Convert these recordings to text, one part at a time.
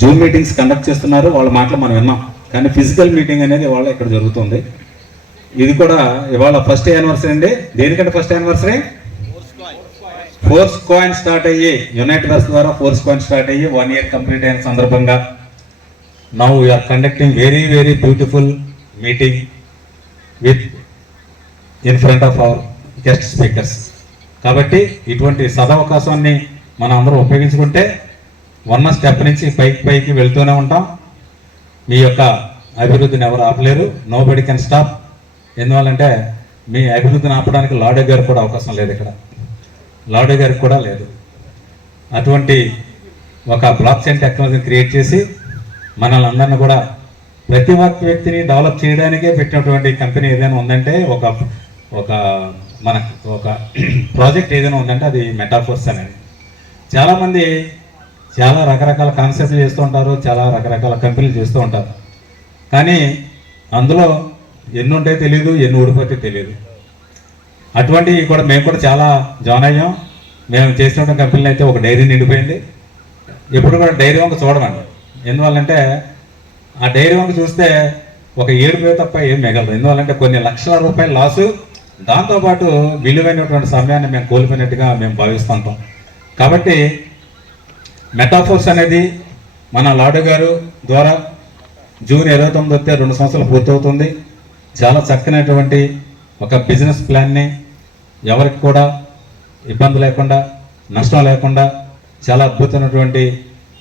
Zoom meetings conduct చేస్తున్నారు, వాళ్ళ మాటలు మనం విన్నాం. కానీ ఫిజికల్ మీటింగ్ అనేది వాళ్ళ ఇక్కడ జరుగుతుంది. ఇది కూడా ఇవాళ ఫస్ట్ యానివర్సరీ అండి. దేనికంటే first anniversary force coin start అయ్యి యునైట్ వెస్ట్ ద్వారా ఫోర్స్ కాయిన్ స్టార్ట్ అయ్యి 1 year కంప్లీట్ అయిన సందర్భంగా now we are conducting very very beautiful meeting with in front of our guest speakers. కాబట్టి ఇటువంటి సదవకాశాన్ని మనం అందరం ఉపయోగించుకుంటే ఉన్న స్టెప్ నుంచి పైకి వెళ్తూనే ఉంటాం. మీ యొక్క అభివృద్ధిని ఎవరు ఆపలేరు. Nobody can stop. ఎందువల్లంటే మీ అభివృద్ధిని ఆపడానికి లాడే గారికి కూడా అవకాశం లేదు, ఇక్కడ లాడే గారికి కూడా లేదు. అటువంటి ఒక బ్లాక్ చైన్ టెక్నాలజీని క్రియేట్ చేసి మనల్ని అందరినీ కూడా ప్రతి ఒక్క వ్యక్తిని డెవలప్ చేయడానికే పెట్టినటువంటి కంపెనీ ఏదైనా ఉందంటే మనకు ఒక ప్రాజెక్ట్ ఏదైనా ఉందంటే అది మెటాఫోర్స్ అనేది. చాలామంది చాలా రకరకాల కాన్సెప్ట్లు చేస్తూ ఉంటారు, చాలా రకరకాల కంపెనీలు చేస్తూ ఉంటారు. కానీ అందులో ఎన్ని ఉంటాయో తెలియదు, ఎన్ని ఊడిపోతే తెలియదు. అటువంటివి కూడా మేము కూడా చాలా జాయిన్ అయ్యాం. మేము చేసిన కంపెనీలు అయితే ఒక డైరీ నిండిపోయింది. ఎప్పుడు కూడా డైరీ వంక చూడమండి. ఎందువల్లంటే ఆ డైరీ వంక చూస్తే ఒక ఏడుపే తప్ప ఏం మిగలదు. ఎందువల్లంటే కొన్ని లక్షల రూపాయల లాసు, దాంతోపాటు విలువైనటువంటి సమయాన్ని మేము కోల్పోయినట్టుగా మేము భావిస్తుంటాం. కాబట్టి మెటాఫోర్స్ అనేది మన లాడు గారు ద్వారా జూన్ 29 వస్తే 2 సంవత్సరాలు పూర్తవుతుంది. చాలా చక్కనటువంటి ఒక బిజినెస్ ప్లాన్ని ఎవరికి కూడా ఇబ్బంది లేకుండా, నష్టం లేకుండా చాలా అద్భుతమైనటువంటి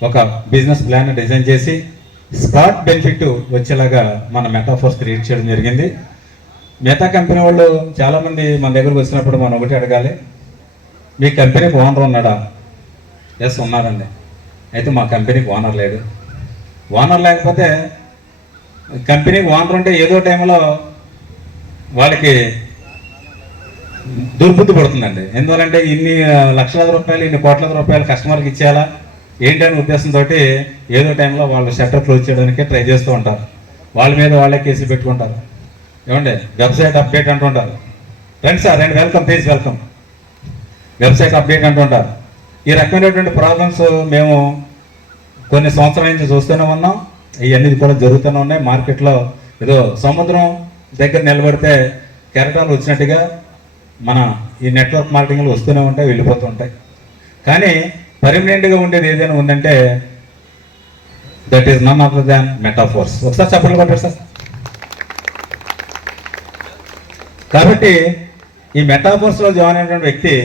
ఒక బిజినెస్ ప్లాన్ని డిజైన్ చేసి స్పాట్ బెనిఫిట్ వచ్చేలాగా మన మెటాఫోర్స్ క్రియేట్ చేయడం జరిగింది. మిగతా కంపెనీ వాళ్ళు చాలామంది మన దగ్గరకు వచ్చినప్పుడు మనం ఒకటి అడగాలి, మీ కంపెనీకి ఓనర్ ఉన్నాడా? ఎస్ ఉన్నారండి. అయితే మా కంపెనీకి ఓనర్ లేడు. ఓనర్ లేకపోతే కంపెనీకి ఓనర్ ఉంటే ఏదో టైంలో వాళ్ళకి దుర్బుద్ధి పడుతుందండి. ఎందువల్లంటే ఇన్ని లక్షల రూపాయలు, ఇన్ని కోట్ల రూపాయలు కస్టమర్కి ఇచ్చేయాలా ఏంటనే ఉద్దేశంతో ఏదో టైంలో వాళ్ళు షట్టర్ క్లోజ్ చేయడానికి ట్రై చేస్తూ ఉంటారు. వాళ్ళ మీద వాళ్ళే కేసులు పెట్టుకుంటారు. ఏమండి వెబ్సైట్ అప్డేట్ అంటుంటారు. రండి సార్ రండి, welcome, please welcome, website update అంటుంటారు. ఈ రకమైనటువంటి ప్రాబ్లమ్స్ మేము కొన్ని సంవత్సరాల నుంచి చూస్తూనే ఉన్నాం. ఇవన్నీ కూడా జరుగుతూనే ఉన్నాయి. మార్కెట్లో ఏదో సముద్రం దగ్గర నిలబడితే కెరటాలు వచ్చినట్టుగా మన ఈ నెట్వర్క్ మార్కెటింగ్లు వస్తూనే ఉంటాయి, వెళ్ళిపోతూ ఉంటాయి. కానీ పర్మనెంట్గా ఉండేది ఏదైనా ఉందంటే that is none other than Metaforce. ఒకసారి చెప్పండి కొట్టారు సార్. కాబట్టి ఈ మెటాఫోర్స్లో జాయిన్ అయినటువంటి వ్యక్తి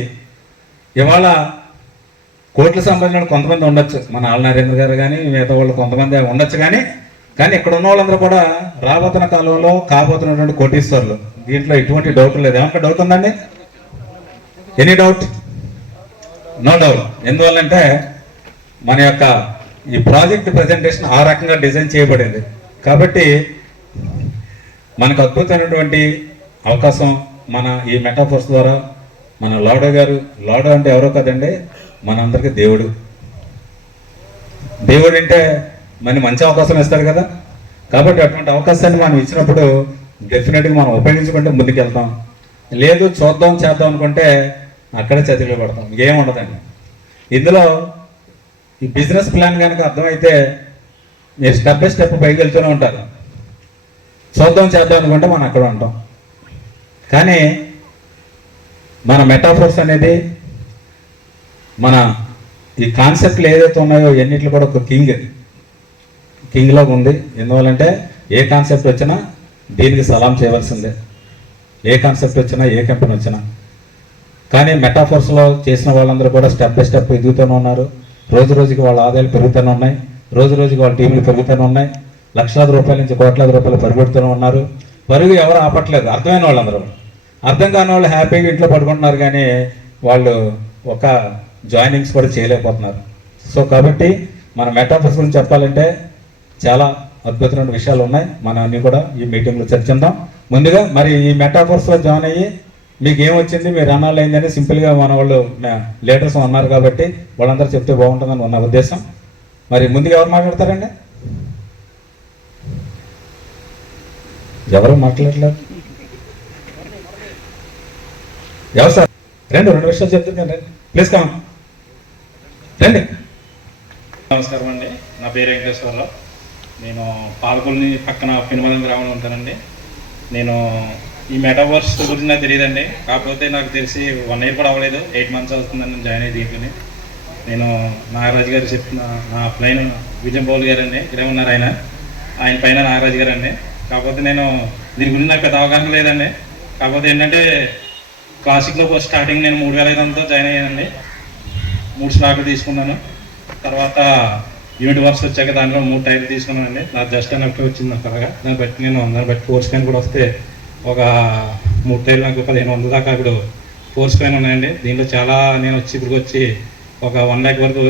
ఇవాళ కోట్లు సంబంధించిన కొంతమంది ఉండొచ్చు, మన ఆల్ నరేంద్ర గారు కానీ మిగతా వాళ్ళు కొంతమంది ఉండొచ్చు. కానీ ఇక్కడ ఉన్న వాళ్ళందరూ కూడా రాబోతున్న కాలంలో కాబోతున్నటువంటి కోటీశ్వర్లు. దీంట్లో ఎటువంటి డౌట్ లేదు. ఏమంటే డౌట్ ఉందండి? Any doubt? No doubt. ఎందువల్లంటే మన యొక్క ఈ ప్రాజెక్ట్ ప్రజెంటేషన్ ఆ రకంగా డిజైన్ చేయబడింది. కాబట్టి మనకు అద్భుతమైనటువంటి అవకాశం మన ఈ మెటాఫోర్స్ ద్వారా మన లాడో గారు. లాడో అంటే ఎవరో కదండి, మనందరికీ దేవుడు. దేవుడు అంటే మన మంచి అవకాశం ఇస్తాడు కదా. కాబట్టి అటువంటి అవకాశాన్ని మనం ఇచ్చినప్పుడు డెఫినెట్గా మనం ఉపయోగించుకుంటే ముందుకెళ్తాం. లేదు చూద్దాం చేద్దాం అనుకుంటే అక్కడే చతికిలు పడతాం, ఇంకేం ఉండదండి. ఇందులో ఈ బిజినెస్ ప్లాన్ కనుక అర్థమైతే మీరు స్టెప్ బై స్టెప్ పైకి వెళ్తూనే ఉంటారు. చూద్దాం చేద్దాం అనుకుంటే మనం అక్కడ ఉంటాం. కానీ మన మెటాఫోర్స్ అనేది మన ఈ కాన్సెప్ట్లు ఏదైతే ఉన్నాయో ఎన్నిట్లో కూడా ఒక కింగ్లో ఉంది. ఎందువల్లంటే ఏ కాన్సెప్ట్ వచ్చినా దీనికి సలాం చేయవలసిందే, ఏ కాన్సెప్ట్ వచ్చినా, ఏ కంపెనీ వచ్చినా. కానీ మెటాఫోర్స్లో చేసిన వాళ్ళందరూ కూడా స్టెప్ బై స్టెప్ ఎదుగుతూనే ఉన్నారు. రోజు రోజుకి వాళ్ళ ఆదాయాలు పెరుగుతూనే ఉన్నాయి, రోజు రోజుకి వాళ్ళ టీంలు పెరుగుతూనే ఉన్నాయి. లక్షలాది రూపాయల నుంచి కోట్లాది రూపాయలు పరుగుతూనే ఉన్నారు. పరుగు ఎవరు ఆపట్లేదు. అర్థమైన వాళ్ళందరూ, అర్థం కాని వాళ్ళు హ్యాపీగా ఇంట్లో పడుకుంటున్నారు, కానీ వాళ్ళు ఒక జాయినింగ్స్ కూడా చేయలేకపోతున్నారు. సో కాబట్టి మన మెటాఫోర్స్ గురించి చెప్పాలంటే చాలా అద్భుతమైన విషయాలు ఉన్నాయి. మనం అన్నీ కూడా ఈ మీటింగ్లో చర్చిద్దాం. ముందుగా మరి ఈ మెటాఫోర్స్లో జాయిన్ అయ్యి మీకు ఏమొచ్చింది, మీరు అనాలు అయిందని సింపుల్గా మన వాళ్ళు లీడర్స్ ఉన్నారు కాబట్టి వాళ్ళందరూ చెప్తే బాగుంటుందని ఉన్న ఉద్దేశం. మరి ముందుగా ఎవరు మాట్లాడతారండి? ఎవరు మాట్లాడలేదు? ఎవరు సార్? రెండు విషయాలు చెప్తాను రండి, ప్లీజ్ కమ్ రండి. నమస్కారం అండి, నా పేరు వెంకటేశ్వరరావు. నేను పాలకొల్లి పక్కన పినమలం గ్రామంలో ఉంటానండి. నేను ఈ మెటావర్స్ గురించి నాకు తెలియదండి. కాకపోతే నాకు తెలిసి 1 year కూడా అవ్వలేదు, 8 months అవుతుందని నేను జాయిన్ అయ్యి దీంట్లోని. నేను నాగరాజు గారు చెప్పిన నా ప్లైన్ విజయం బౌల్ గారు అండి, ఇక్కడే ఉన్నారు ఆయన పైన నాగరాజు గారు అండి. కాకపోతే నేను దీని గురించి నాకు పెద్ద అవగాహన లేదండి. కాకపోతే ఏంటంటే క్లాసిక్లో స్టార్టింగ్ నేను 3500తో జాయిన్ అయ్యానండి. 3 స్లాట్లు తీసుకున్నాను. తర్వాత యూనిట్ వర్క్స్ వచ్చాక దాంట్లో 3 టైర్లు తీసుకున్నానండి. నాకు జస్ట్ అని ఒకటి వచ్చింది అక్కడగా. దాన్ని బట్టి ఫోర్స్ కాయిన్ కూడా వస్తే ఒక 3 టైర్లు నాకు 1500 దాకా ఇప్పుడు ఫోర్స్ కాయిన్ ఉన్నాయండి. దీంట్లో చాలా నేను ఇప్పుడు వచ్చి ఒక 1 lakh వరకు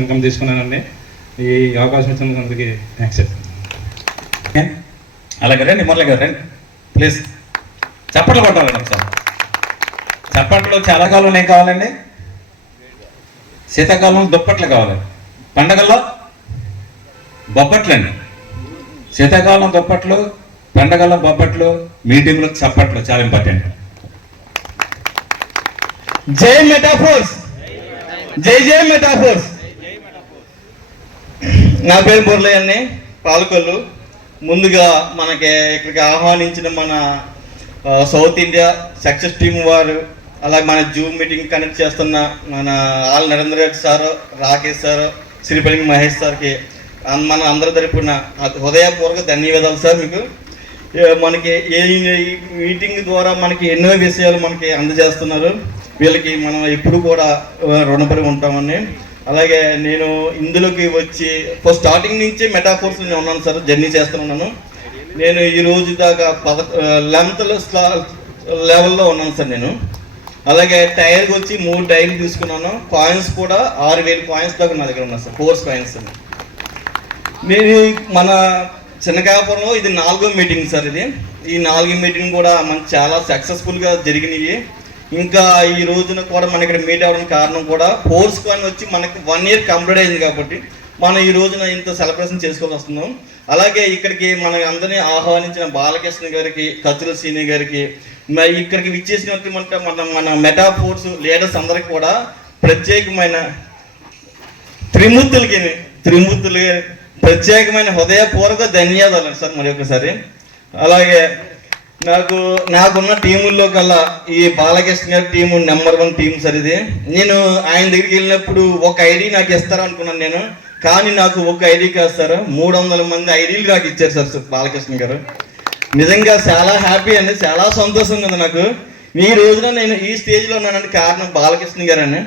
ఇన్కమ్ తీసుకున్నానండి. ఈ అవకాశం ఇచ్చినందుకు అందరికీ థ్యాంక్స్ చెప్తాను. అలాగే రండి, మురళి గారు రండి ప్లీజ్. చప్పట్లు కొట్టాలండి ఒకసారి. చప్పట్లు చాలా కాలంలో ఏం కావాలండి? శీతాకాలంలో దుప్పట్లు కావాలి, పండగల్లో బొబ్బట్లండి. శీతాకాలం దుప్పట్లు, పండగల్లో బొబ్బట్లు, మీటింగ్లో చప్పట్లు చాలా ఇంపార్టెంట్. జై మెటాఫోర్స్, జై జై మెటాఫోర్స్. నా పేరు మురళి అండి, పాలకొల్లు. ముందుగా మనకి ఇక్కడికి ఆహ్వానించిన మన సౌత్ ఇండియా సక్సెస్ టీం వారు, అలాగే మన జూమ్ మీటింగ్ కండక్ట్ చేస్తున్న మన all Narendra Reddy sir, Rakesh sir, Sripalli Mahesh సార్కి మన అందరి తరపున హృదయపూర్వక ధన్యవాదాలు సార్. మీకు మనకి ఈ మీటింగ్ ద్వారా మనకి ఎన్నో విషయాలు మనకి అందజేస్తున్నారు. వీళ్ళకి మనం ఎప్పుడు కూడా రుణపడి ఉంటామని. అలాగే నేను ఇందులోకి వచ్చి ఫస్ట్ స్టార్టింగ్ నుంచి మెటాఫోర్స్ నేను ఉన్నాను సార్, జర్నీ చేస్తున్నాను. నేను ఈ రోజు దాకా 11th లెవెల్లో ఉన్నాను సార్ నేను. అలాగే టైర్కి వచ్చి 3 టైర్లు తీసుకున్నాను. కాయిన్స్ కూడా 6000 కాయిన్స్ దాకా నా దగ్గర ఉన్నాయి సార్, 4 కాయిన్స్. నేను మన చిన్నకాపురంలో ఇది 4వ మీటింగ్ సార్. ఈ 4వ మీటింగ్ కూడా మనకు చాలా సక్సెస్ఫుల్గా జరిగినాయి. ఇంకా ఈ రోజున కూడా మన ఇక్కడ మీట్ అవ్వడానికి కారణం కూడా ఫోర్స్ కాయిన్ వచ్చి మనకి 1 year కంప్లీట్ అయింది కాబట్టి మనం ఈ రోజున ఇంత సెలబ్రేషన్ చేసుకోవాల్సి వస్తున్నాం. అలాగే ఇక్కడికి మన అందరినీ ఆహ్వానించిన బాలకృష్ణ గారికి, కత్తుల సీని గారికి, ఇక్కడికి విచ్చేసినటువంటి మన మెటాఫోర్స్ లీడర్స్ అందరికి కూడా ప్రత్యేకమైన త్రిమూర్తులకి ప్రత్యేకమైన హృదయపూర్వక ధన్యవాదాలు సార్ మరి ఒకసారి. అలాగే నాకున్న టీముల్లో కల్లా ఈ బాలకృష్ణ గారి టీము నెంబర్ 1 టీం సార్ ఇది. నేను ఆయన దగ్గరికి వెళ్ళినప్పుడు ఒక ఐడి నాకు ఇస్తారనుకున్నాను నేను, కానీ నాకు ఒక ఐడి కాదు సార్, 300 మంది ఐడీలు నాకు ఇచ్చారు సార్ బాలకృష్ణ గారు. నిజంగా చాలా హ్యాపీ అండి, చాలా సంతోషంగా ఉంది నాకు. ఈ రోజున నేను ఈ స్టేజ్లో ఉన్నానంటే కారణం బాలకృష్ణ గారు అని.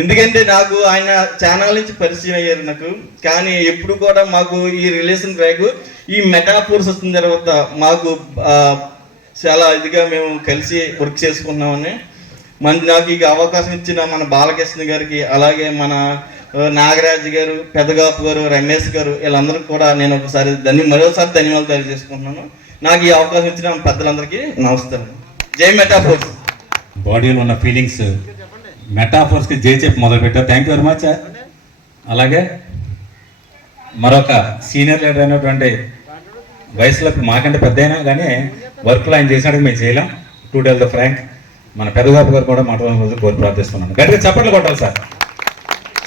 ఎందుకంటే నాకు ఆయన ఛానల్ నుంచి పరిచయం అయ్యారు నాకు, కానీ ఎప్పుడు కూడా మాకు ఈ రిలేషన్ ట్రాక్ ఈ మెటాఫోర్స్ వచ్చిన తర్వాత మాకు చాలా ఇదిగా మేము కలిసి వర్క్ చేసుకున్నామని. నాకు ఈ అవకాశం ఇచ్చిన మన బాలకృష్ణ గారికి, అలాగే మన నాగరాజు గారు, పెద్దగాపు గారు, రమేష్ గారు, వీళ్ళందరికీ కూడా నేను మరోసారి ధన్యవాదాలు తెలియజేసుకుంటున్నాను. నాకు ఈ అవకాశం ఇచ్చిన పెద్దలందరికీ నమస్కారం. జై మెటాఫోర్స్. బాడీలో ఉన్న ఫీలింగ్స్ మెటాఫోర్స్కి జై చెప్పి మొదలుపెట్టారు. Thank you very much. అలాగే మరొక సీనియర్ లీడర్ అయినటువంటి వయసులో మాకంటే పెద్ద అయినా కానీ వర్క్లో ఆయన చేసినట్టు మేము చేయలేం. టు టెల్ ద ఫ్రాంక్, మన పెద్దగాపు గారు కూడా మాట్లాడిన రోజు కోరి ప్రార్థిస్తున్నాను. గట్టిగా చప్పట్లు కొట్టాలి సార్,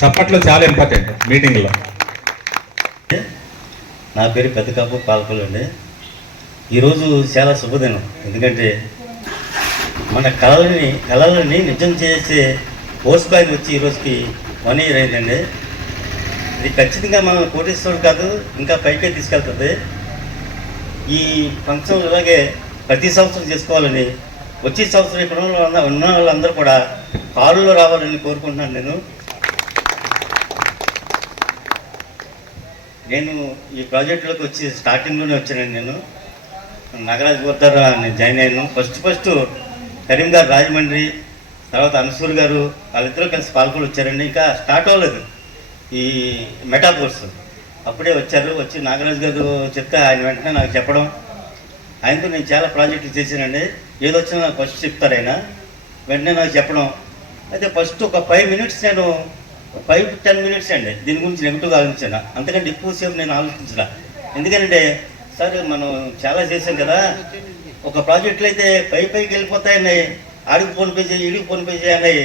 చప్పట్లు చాలా ఇంపార్టెంట్ మీటింగ్లో. నా పేరు పెద్దకాపు పాలకొల్లు అండి. ఈరోజు చాలా శుభదినం, ఎందుకంటే మన కళలని నిజం చేసే ఫోర్స్ కాయిన్ వచ్చి ఈరోజుకి 1 year అయిందండి. ఇది ఖచ్చితంగా మనం కోటేశ్వరుడు కాదు, ఇంకా పైకే తీసుకెళ్తుంది. ఈ ఫంక్షన్ ఇలాగే ప్రతి సంవత్సరం చేసుకోవాలని, వచ్చే సంవత్సరం ఇక్కడ ఉన్న వాళ్ళందరూ కూడా కారులో రావాలని కోరుకుంటున్నాను. నేను ఈ ప్రాజెక్టులోకి వచ్చి స్టార్టింగ్లోనే వచ్చానండి. నేను నాగరాజ్ గోర్ధర్ నేను జాయిన్ అయ్యాను. ఫస్ట్ కరీం గారు రాజమండ్రి, తర్వాత అన్సూర్ గారు, వాళ్ళిద్దరూ కలిసి పాల్గొని వచ్చారండి. ఇంకా స్టార్ట్ అవ్వలేదు ఈ మెటాఫోర్స్, అప్పుడే వచ్చి నాగరాజు గారు చెప్తే ఆయన వెంటనే నాకు చెప్పడం, ఆయనతో నేను చాలా ప్రాజెక్టులు చేశానండి. ఏదో వచ్చినా నాకు ఫస్ట్ చెప్తారు ఆయన, వెంటనే నాకు చెప్పడం. అయితే ఫస్ట్ ఒక 5 minutes నేను 5 to 10 minutes అండి దీని గురించి నెగిటివ్గా ఆలోచించాను, అంతకంటే ఎక్కువసేపు నేను ఆలోచించడా. ఎందుకంటే సార్ మనం చాలా చేశాం కదా, ఒక ప్రాజెక్టులు అయితే పైకి వెళ్ళిపోతాయన్నాయి, ఆడికి ఫోన్ పే చేయి, ఈడికి ఫోన్ పే చేయి అన్నాయి.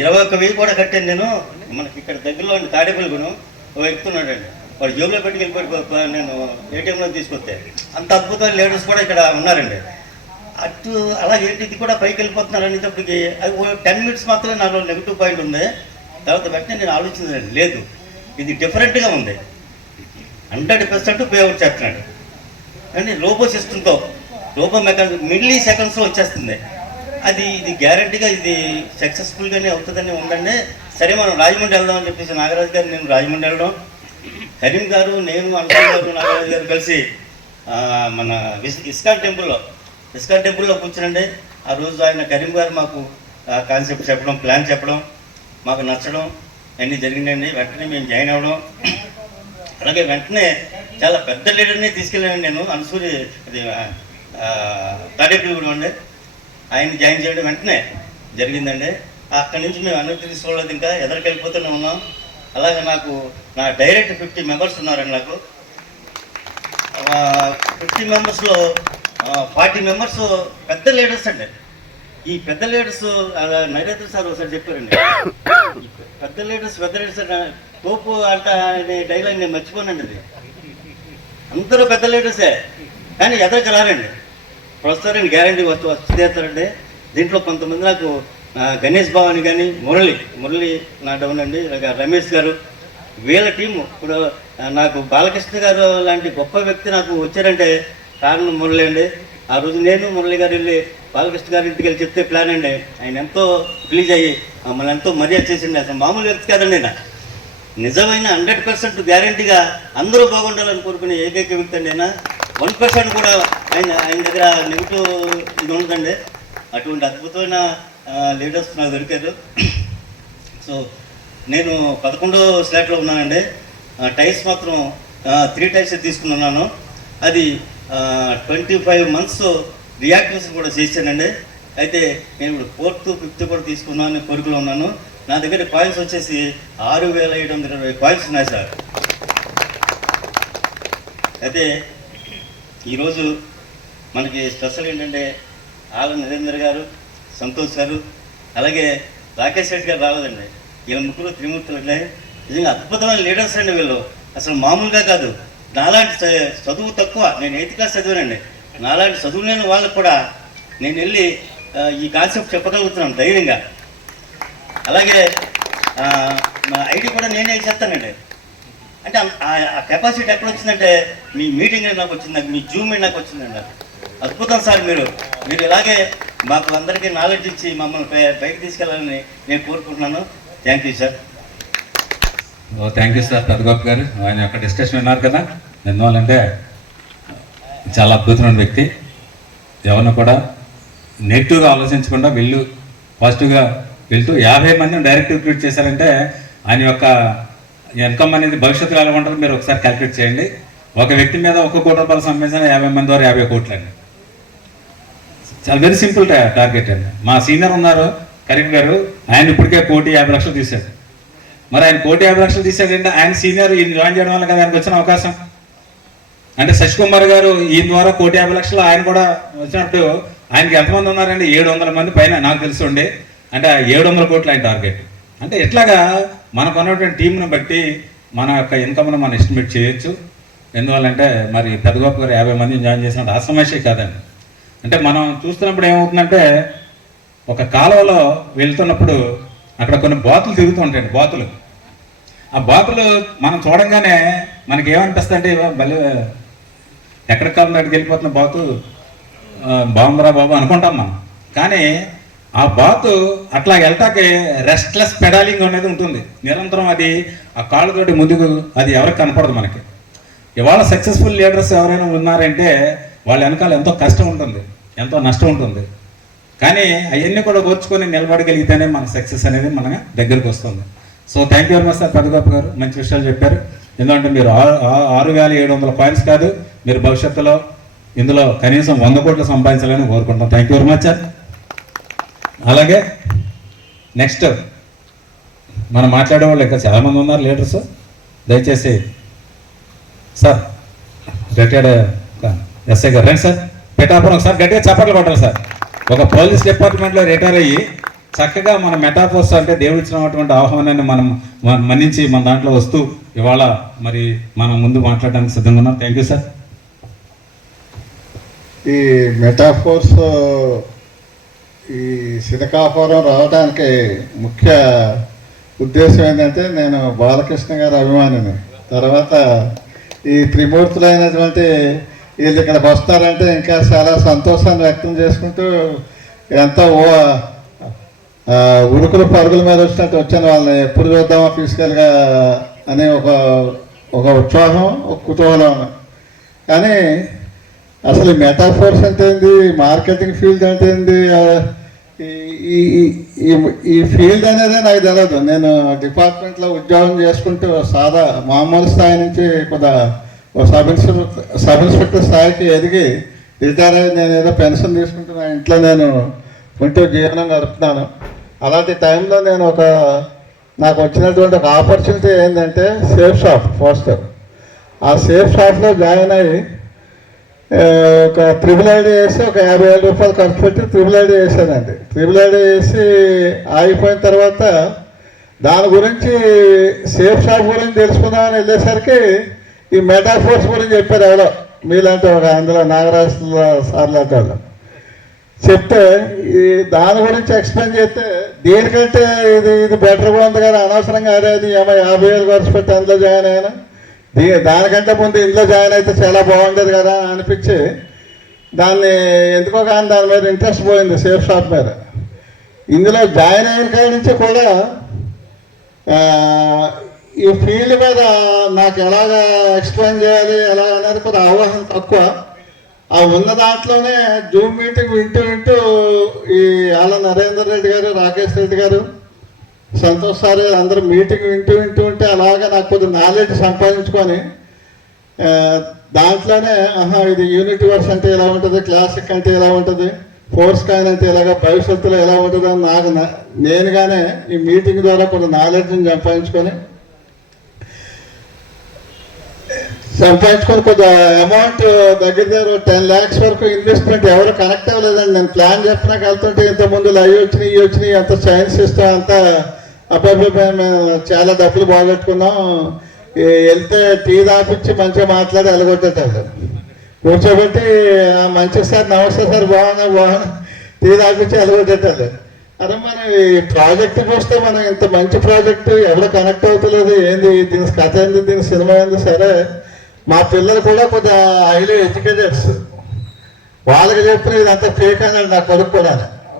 21,000 కూడా కట్టాను నేను. మనకి ఇక్కడ దగ్గరలో తాడేపల్లిగూను ఓ ఎక్కుతున్నాడండి, వాడు జేబులో పెట్టుకెళ్ళిపోయి నేను ఏటీఎంలో తీసుకొస్తే అంత అద్భుతమైన లీడర్స్ కూడా ఇక్కడ ఉన్నారండి. అటు అలా ఏంటి ఇది కూడా పైకి వెళ్ళిపోతున్నారు అనేటప్పటికి అది 10 minutes మాత్రమే నాలో నెగిటివ్ పాయింట్ ఉంది. తర్వాత వెంటనే నేను ఆలోచించలేండి, లేదు ఇది డిఫరెంట్గా ఉంది, 100% పే అవుట్ చేస్తున్నాడు అండి. రోబో సిస్టంతో రోబో మెకానిక్ మిల్లీ సెకండ్స్లో వచ్చేస్తుంది. ఇది గ్యారంటీగా ఇది సక్సెస్ఫుల్గానే అవుతుందని ఉందండి. సరే మనం రాజమండ్రి వెళ్దామని చెప్పేసి నాగరాజు గారు నేను రాజమండ్రి వెళ్ళడం, కరీం గారు నేను అనురాగ్ గారు నాగరాజు గారు కలిసి మన ఇస్కాన్ టెంపుల్లో కూర్చునండి. ఆ రోజు ఆయన కరీం గారు మాకు కాన్సెప్ట్ చెప్పడం, ప్లాన్ చెప్పడం, మాకు నచ్చడం అన్నీ జరిగిందండి. వెంటనే మేము జాయిన్ అవ్వడం, అలాగే వెంటనే చాలా పెద్ద లీడర్ని తీసుకెళ్ళాను నేను, అనసూరి అది తాడేపల్లి అండి, ఆయన జాయిన్ చేయడం వెంటనే జరిగిందండి. అక్కడి నుంచి మేము అనుమతి తీసుకోలేదు, ఇంకా ఎదరికెళ్ళిపోతూనే ఉన్నాం. అలాగే నాకు నా డైరెక్ట్ 50 members ఉన్నారండి. నాకు 50 members-లో 40 members పెద్ద లీడర్స్ అండి. ఈ పెద్ద లీడర్స్ నరేంద్ర సార్ ఒకసారి చెప్పారండి, పెద్ద లీడర్స్ తోపు అంట అనే డైలాగ్ నేను మర్చిపోనండి. అది అందరూ పెద్ద లీడర్సే కానీ ఎదరికి రారండి. ప్రస్తుతానికి గ్యారంటీ వస్తుందండి. దీంట్లో కొంతమంది నాకు గణేష్ బాబు కానీ మురళి నా డౌన్ అండి, రమేష్ గారు, వీళ్ళ టీము. ఇప్పుడు నాకు బాలకృష్ణ గారు లాంటి గొప్ప వ్యక్తి నాకు వచ్చారంటే కారణం మురళి అండి. ఆ రోజు నేను మురళి గారు వెళ్ళి బాలకృష్ణ గారి ఇంటికి వెళ్ళి చెప్తే ప్లాన్ అండి, ఆయన ఎంతో ప్లీజ్ అయ్యి మమ్మల్ని ఎంతో మర్యాద చేసిండి. అసలు మామూలు వ్యక్తి కాదండి ఆయన, నిజమైన 100% గ్యారంటీగా అందరూ బాగుండాలని కోరుకునే ఏకైక వ్యక్తి అండి ఆయన. 1% కూడా ఆయన దగ్గర నెగిటివ్ ఇది ఉండదండి. అటువంటి అద్భుతమైన లీడర్స్ నాకు దొరికారు. సో నేను 11వ స్లాట్లో ఉన్నానండి. టైర్స్ మాత్రం 3 టైర్స్ తీసుకున్నాను. అది 25 months రియాక్టివేషన్ కూడా చేశానండి. అయితే నేను ఇప్పుడు 4th 5th కూడా తీసుకున్నాను కోరికలో ఉన్నాను. నా దగ్గర కాయిన్స్ వచ్చేసి 6,720 కాయిన్స్ ఉన్నాయి సార్. అయితే ఈరోజు మనకి స్పెషల్ ఏంటంటే ఆల నరేందర్ గారు, సంతోష్ గారు, అలాగే రాకేష్ రెడ్డి గారు రాలేదండి. వీళ్ళ ముగ్గురు త్రిమూర్తులు నిజంగా అద్భుతమైన లీడర్స్ అండి వీళ్ళు. అసలు మామూలుగా కాదు. నాలాంటి చదువు తక్కువ, నేను 8th class చదివానండి. నాలాంటి చదువు లేని వాళ్ళకు కూడా నేను వెళ్ళి ఈ కాన్సెప్ట్ చెప్పగలుగుతున్నాను ధైర్యంగా. అలాగే నా ఐడి కూడా నేనే చేస్తానండి. అంటే ఆ కెపాసిటీ ఎక్కడ వచ్చిందంటే మీ మీటింగ్ నాకు వచ్చిందండి, మీ జూమ్ నాకు వచ్చిందండి. అద్భుతం సార్. మీరు ఇలాగే మాకు అందరికీ నాలెడ్జ్ ఇచ్చి మమ్మల్ని పైకి తీసుకెళ్ళాలని నేను కోరుకుంటున్నాను. Thank you sir. Thank you sir Peddagoppa గారు. ఆయన యొక్క డిస్కషన్ విన్నారు కదా. ఎందువల్లంటే చాలా అద్భుతమైన వ్యక్తి. ఎవరిని కూడా నెగిటివ్గా ఆలోచించకుండా వీళ్ళు పాజిటివ్గా వెళ్తూ 50 మందిని డైరెక్ట్ రిక్రూట్ చేశారంటే ఆయన యొక్క ఇన్కమ్ అనేది భవిష్యత్తులో ఎలా ఉంటుందో మీరు ఒకసారి క్యాల్కులేట్ చేయండి. ఒక వ్యక్తి మీద 1 కోటి రూపాయలు సంపాదించిన 50 మంది ద్వారా 50 కోట్లు అండి. చాలా వెరీ సింపుల్ టార్గెట్ అండి. మా సీనియర్ ఉన్నారు కరీం గారు, ఆయన ఇప్పటికే 1,50,00,000 తీశాడు. మరి ఆయన 1,50,00,000 తీశాడంటే ఆయన సీనియర్ ఈయన జాయిన్ చేయడం వల్ల కదా ఆయనకు వచ్చిన అవకాశం. అంటే శశికుమార్ గారు ఈయన ద్వారా 1,50,00,000 ఆయన కూడా వచ్చినట్టు ఆయనకి ఎంతమంది ఉన్నారండి? 700 మంది పైన నాకు తెలుసుండి. అంటే 700 కోట్లు ఆయన టార్గెట్. అంటే ఇట్లాగా మనకు ఉన్నటువంటి టీంను బట్టి మన యొక్క ఇన్కమ్ను మనం ఎస్టిమేట్ చేయొచ్చు. ఎందువల్లంటే మరి పెద్దగొప్ప గారు 50 మందిని జాయిన్ చేసినట్టు ఆ సమస్య కాదండి. అంటే మనం చూస్తున్నప్పుడు ఏమవుతుందంటే ఒక కాలువలో వెళ్తున్నప్పుడు అక్కడ కొన్ని బాతులు తిరుగుతూ ఉంటాయండి. బాతులు, ఆ బాతులు మనం చూడంగానే మనకి ఏమనిపిస్తుంది అంటే మళ్ళీ ఎక్కడికి కాలం దగ్గరికి వెళ్ళిపోతున్న బాతు బాగుందిరా బాబు అనుకుంటాం మనం. కానీ ఆ బాతు అట్లా వెళ్తాకే రెస్ట్లెస్ పెడాలింగ్ అనేది ఉంటుంది నిరంతరం. అది ఆ కాళ్ళతోటి ముందుకు అది ఎవరికి కనపడదు మనకి. ఇవాళ సక్సెస్ఫుల్ లీడర్స్ ఎవరైనా ఉన్నారంటే వాళ్ళ వెనకాల ఎంతో కష్టం ఉంటుంది, ఎంతో నష్టం ఉంటుంది. కానీ అవన్నీ కూడా ఓర్చుకొని నిలబడగలిగితేనే మన సక్సెస్ అనేది మన దగ్గరికి వస్తుంది. So thank you very much sir Peddagoppa గారు, మంచి విషయాలు చెప్పారు. ఎందుకంటే మీరు 6,700 కాయిన్స్ కాదు, మీరు భవిష్యత్తులో ఇందులో కనీసం 100 కోట్లు సంపాదించాలని కోరుకుంటాం. Thank you very much sir. అలాగే నెక్స్ట్ మనం మాట్లాడే వాళ్ళు ఇంకా చాలామంది ఉన్నారు లీడర్స్. దయచేసి సార్ రిటైర్డ్ ఎస్ఐ గారు రండి సార్. పిఠాపురం ఒకసారి గట్టిగా చప్పట్లు కొట్టాలి సార్. ఒక పోలీస్ డిపార్ట్మెంట్లో రిటైర్ అయ్యి చక్కగా మన మెటాఫోర్స్ అంటే దేవుడు ఇచ్చినటువంటి ఆహ్వానాన్ని మనం మన్నించి మన దాంట్లో వస్తూ ఇవాళ మరి మనం ముందు మాట్లాడడానికి సిద్ధంగా ఉన్నాం. Thank you sir. ఈ మెటాఫోర్స్ ఈ శినకాపురం రావడానికి ముఖ్య ఉద్దేశం ఏంటంటే, నేను బాలకృష్ణ గారి అభిమానిని. తర్వాత ఈ త్రిమూర్తులైనటువంటి వీళ్ళు ఇక్కడికి వస్తారంటే ఇంకా చాలా సంతోషాన్ని వ్యక్తం చేసుకుంటూ ఎంతో ఉరుకులు పరుగుల మీద వచ్చినట్టు వచ్చాను. వాళ్ళని ఎప్పుడు చూద్దామో ఫిజికల్గా అనే ఒక ఉత్సాహం, ఒక కుతూహలం. కానీ అసలు మెటాఫోర్స్ అంటే ఏంది, మార్కెటింగ్ ఫీల్డ్ అంటే ఏంది, ఈ ఫీల్డ్ అనేది నాకు తెలియదు. నేను డిపార్ట్మెంట్లో ఉద్యోగం చేసుకుంటూ మామూలు స్థాయి నుంచి సబ్ ఇన్స్పెక్టర్ స్థాయికి ఎదిగి రిటైర్ అయ్యి నేను ఏదో పెన్షన్ తీసుకుంటున్నా, ఇంట్లో నేను ఉంటూ జీవనం గడుపుతున్నాను. అలాంటి టైంలో నేను నాకు వచ్చినటువంటి ఒక ఆపర్చునిటీ ఏంటంటే సేఫ్ షాప్ ఫస్ట్. ఆ సేఫ్ షాప్లో జాయిన్ అయ్యి ఒక ట్రిపుల్ ఐడి వేసి ఒక 50,000 రూపాయలు ఖర్చు పెట్టి ట్రిపుల్ ఐడి వేసానండి. ట్రిపుల్ ఐడి వేసి ఆగిపోయిన తర్వాత దాని గురించి సేఫ్ షాప్ గురించి తెలుసుకుందామని వెళ్ళేసరికి ఈ మెటాఫోర్స్ గురించి చెప్పారు ఎవరో మీలాంటి ఒక అందులో నాగరాజు సార్ లాంటి వాళ్ళు చెప్తే, ఈ దాని గురించి ఎక్స్ప్లెయిన్ చేస్తే దీనికంటే ఇది బెటర్గా ఉంది కదా, అనవసరంగా అరేది ఏమో 50,000 ఖర్చు పెట్టి అందులో జాయిన్ అయ్యాను, దానికంటే ముందు ఇంట్లో జాయిన్ అయితే చాలా బాగుండేది కదా అని అనిపించి దాన్ని ఎందుకో కానీ దాని మీద ఇంట్రెస్ట్ పోయింది సేఫ్ షాప్ మీద. ఇందులో జాయిన్ అయిన కాడి నుంచి కూడా ఈ ఫీల్డ్ మీద నాకు ఎలాగ ఎక్స్ప్లెయిన్ చేయాలి ఎలాగ అనేది కూడా అవగాహన తక్కువ. ఆ ఉన్న దాంట్లోనే జూమ్ మీటింగ్ వింటూ ఈ ఆల నరేందర్ రెడ్డి గారు, రాకేష్ రెడ్డి గారు, సంతోష్ సార్ అందరూ మీటింగ్ వింటూ ఉంటే అలాగా నాకు కొద్దిగా నాలెడ్జ్ సంపాదించుకొని దాంట్లోనే ఇది యూనిట్ వర్స్ అంటే ఎలా ఉంటుంది, క్లాసిక్ అంటే ఎలా ఉంటుంది, ఫోర్స్ కాయిన్ అంటే ఎలాగ, భవిష్యత్తులో ఎలా ఉంటుంది అని నేనుగానే ఈ మీటింగ్ ద్వారా కొన్ని నాలెడ్జ్ని సంపాదించుకొని కొద్దిగా అమౌంట్ దగ్గర 10 lakhs వరకు ఇన్వెస్ట్మెంట్ ఎవరు కనెక్ట్ అవ్వలేదండి. నేను ప్లాన్ చెప్పినాక వెళ్తుంటే ఇంతకుముందు అవి వచ్చినాయి అంత సైన్స్ ఇస్తాం అంతా అబ్బాయి మేము చాలా డబ్బులు బాగొట్టుకున్నాం, వెళ్తే టీ దాపిచ్చి మంచిగా మాట్లాడి వెళ్ళగొట్టేటాడు, కూర్చోబెట్టి మంచి సార్ నమస్తే సార్ బాగున్నా టీ దాపిచ్చి వెళ్ళగొట్టేటాడు. అరే మనం ఈ ప్రాజెక్ట్ చూస్తే మనం ఇంత మంచి ప్రాజెక్టు ఎవరు కనెక్ట్ అవుతలేదు, ఏంది దీని కథ ఏంది, దీని సినిమా ఏంది. సరే మా పిల్లలు కూడా కొద్దిగా హైలీ ఎడ్యుకేటెడ్స్, వాళ్ళకి చెప్పిన ఇదంతా ఫేక్ అన్నాడు నా కొడుకు కూడా.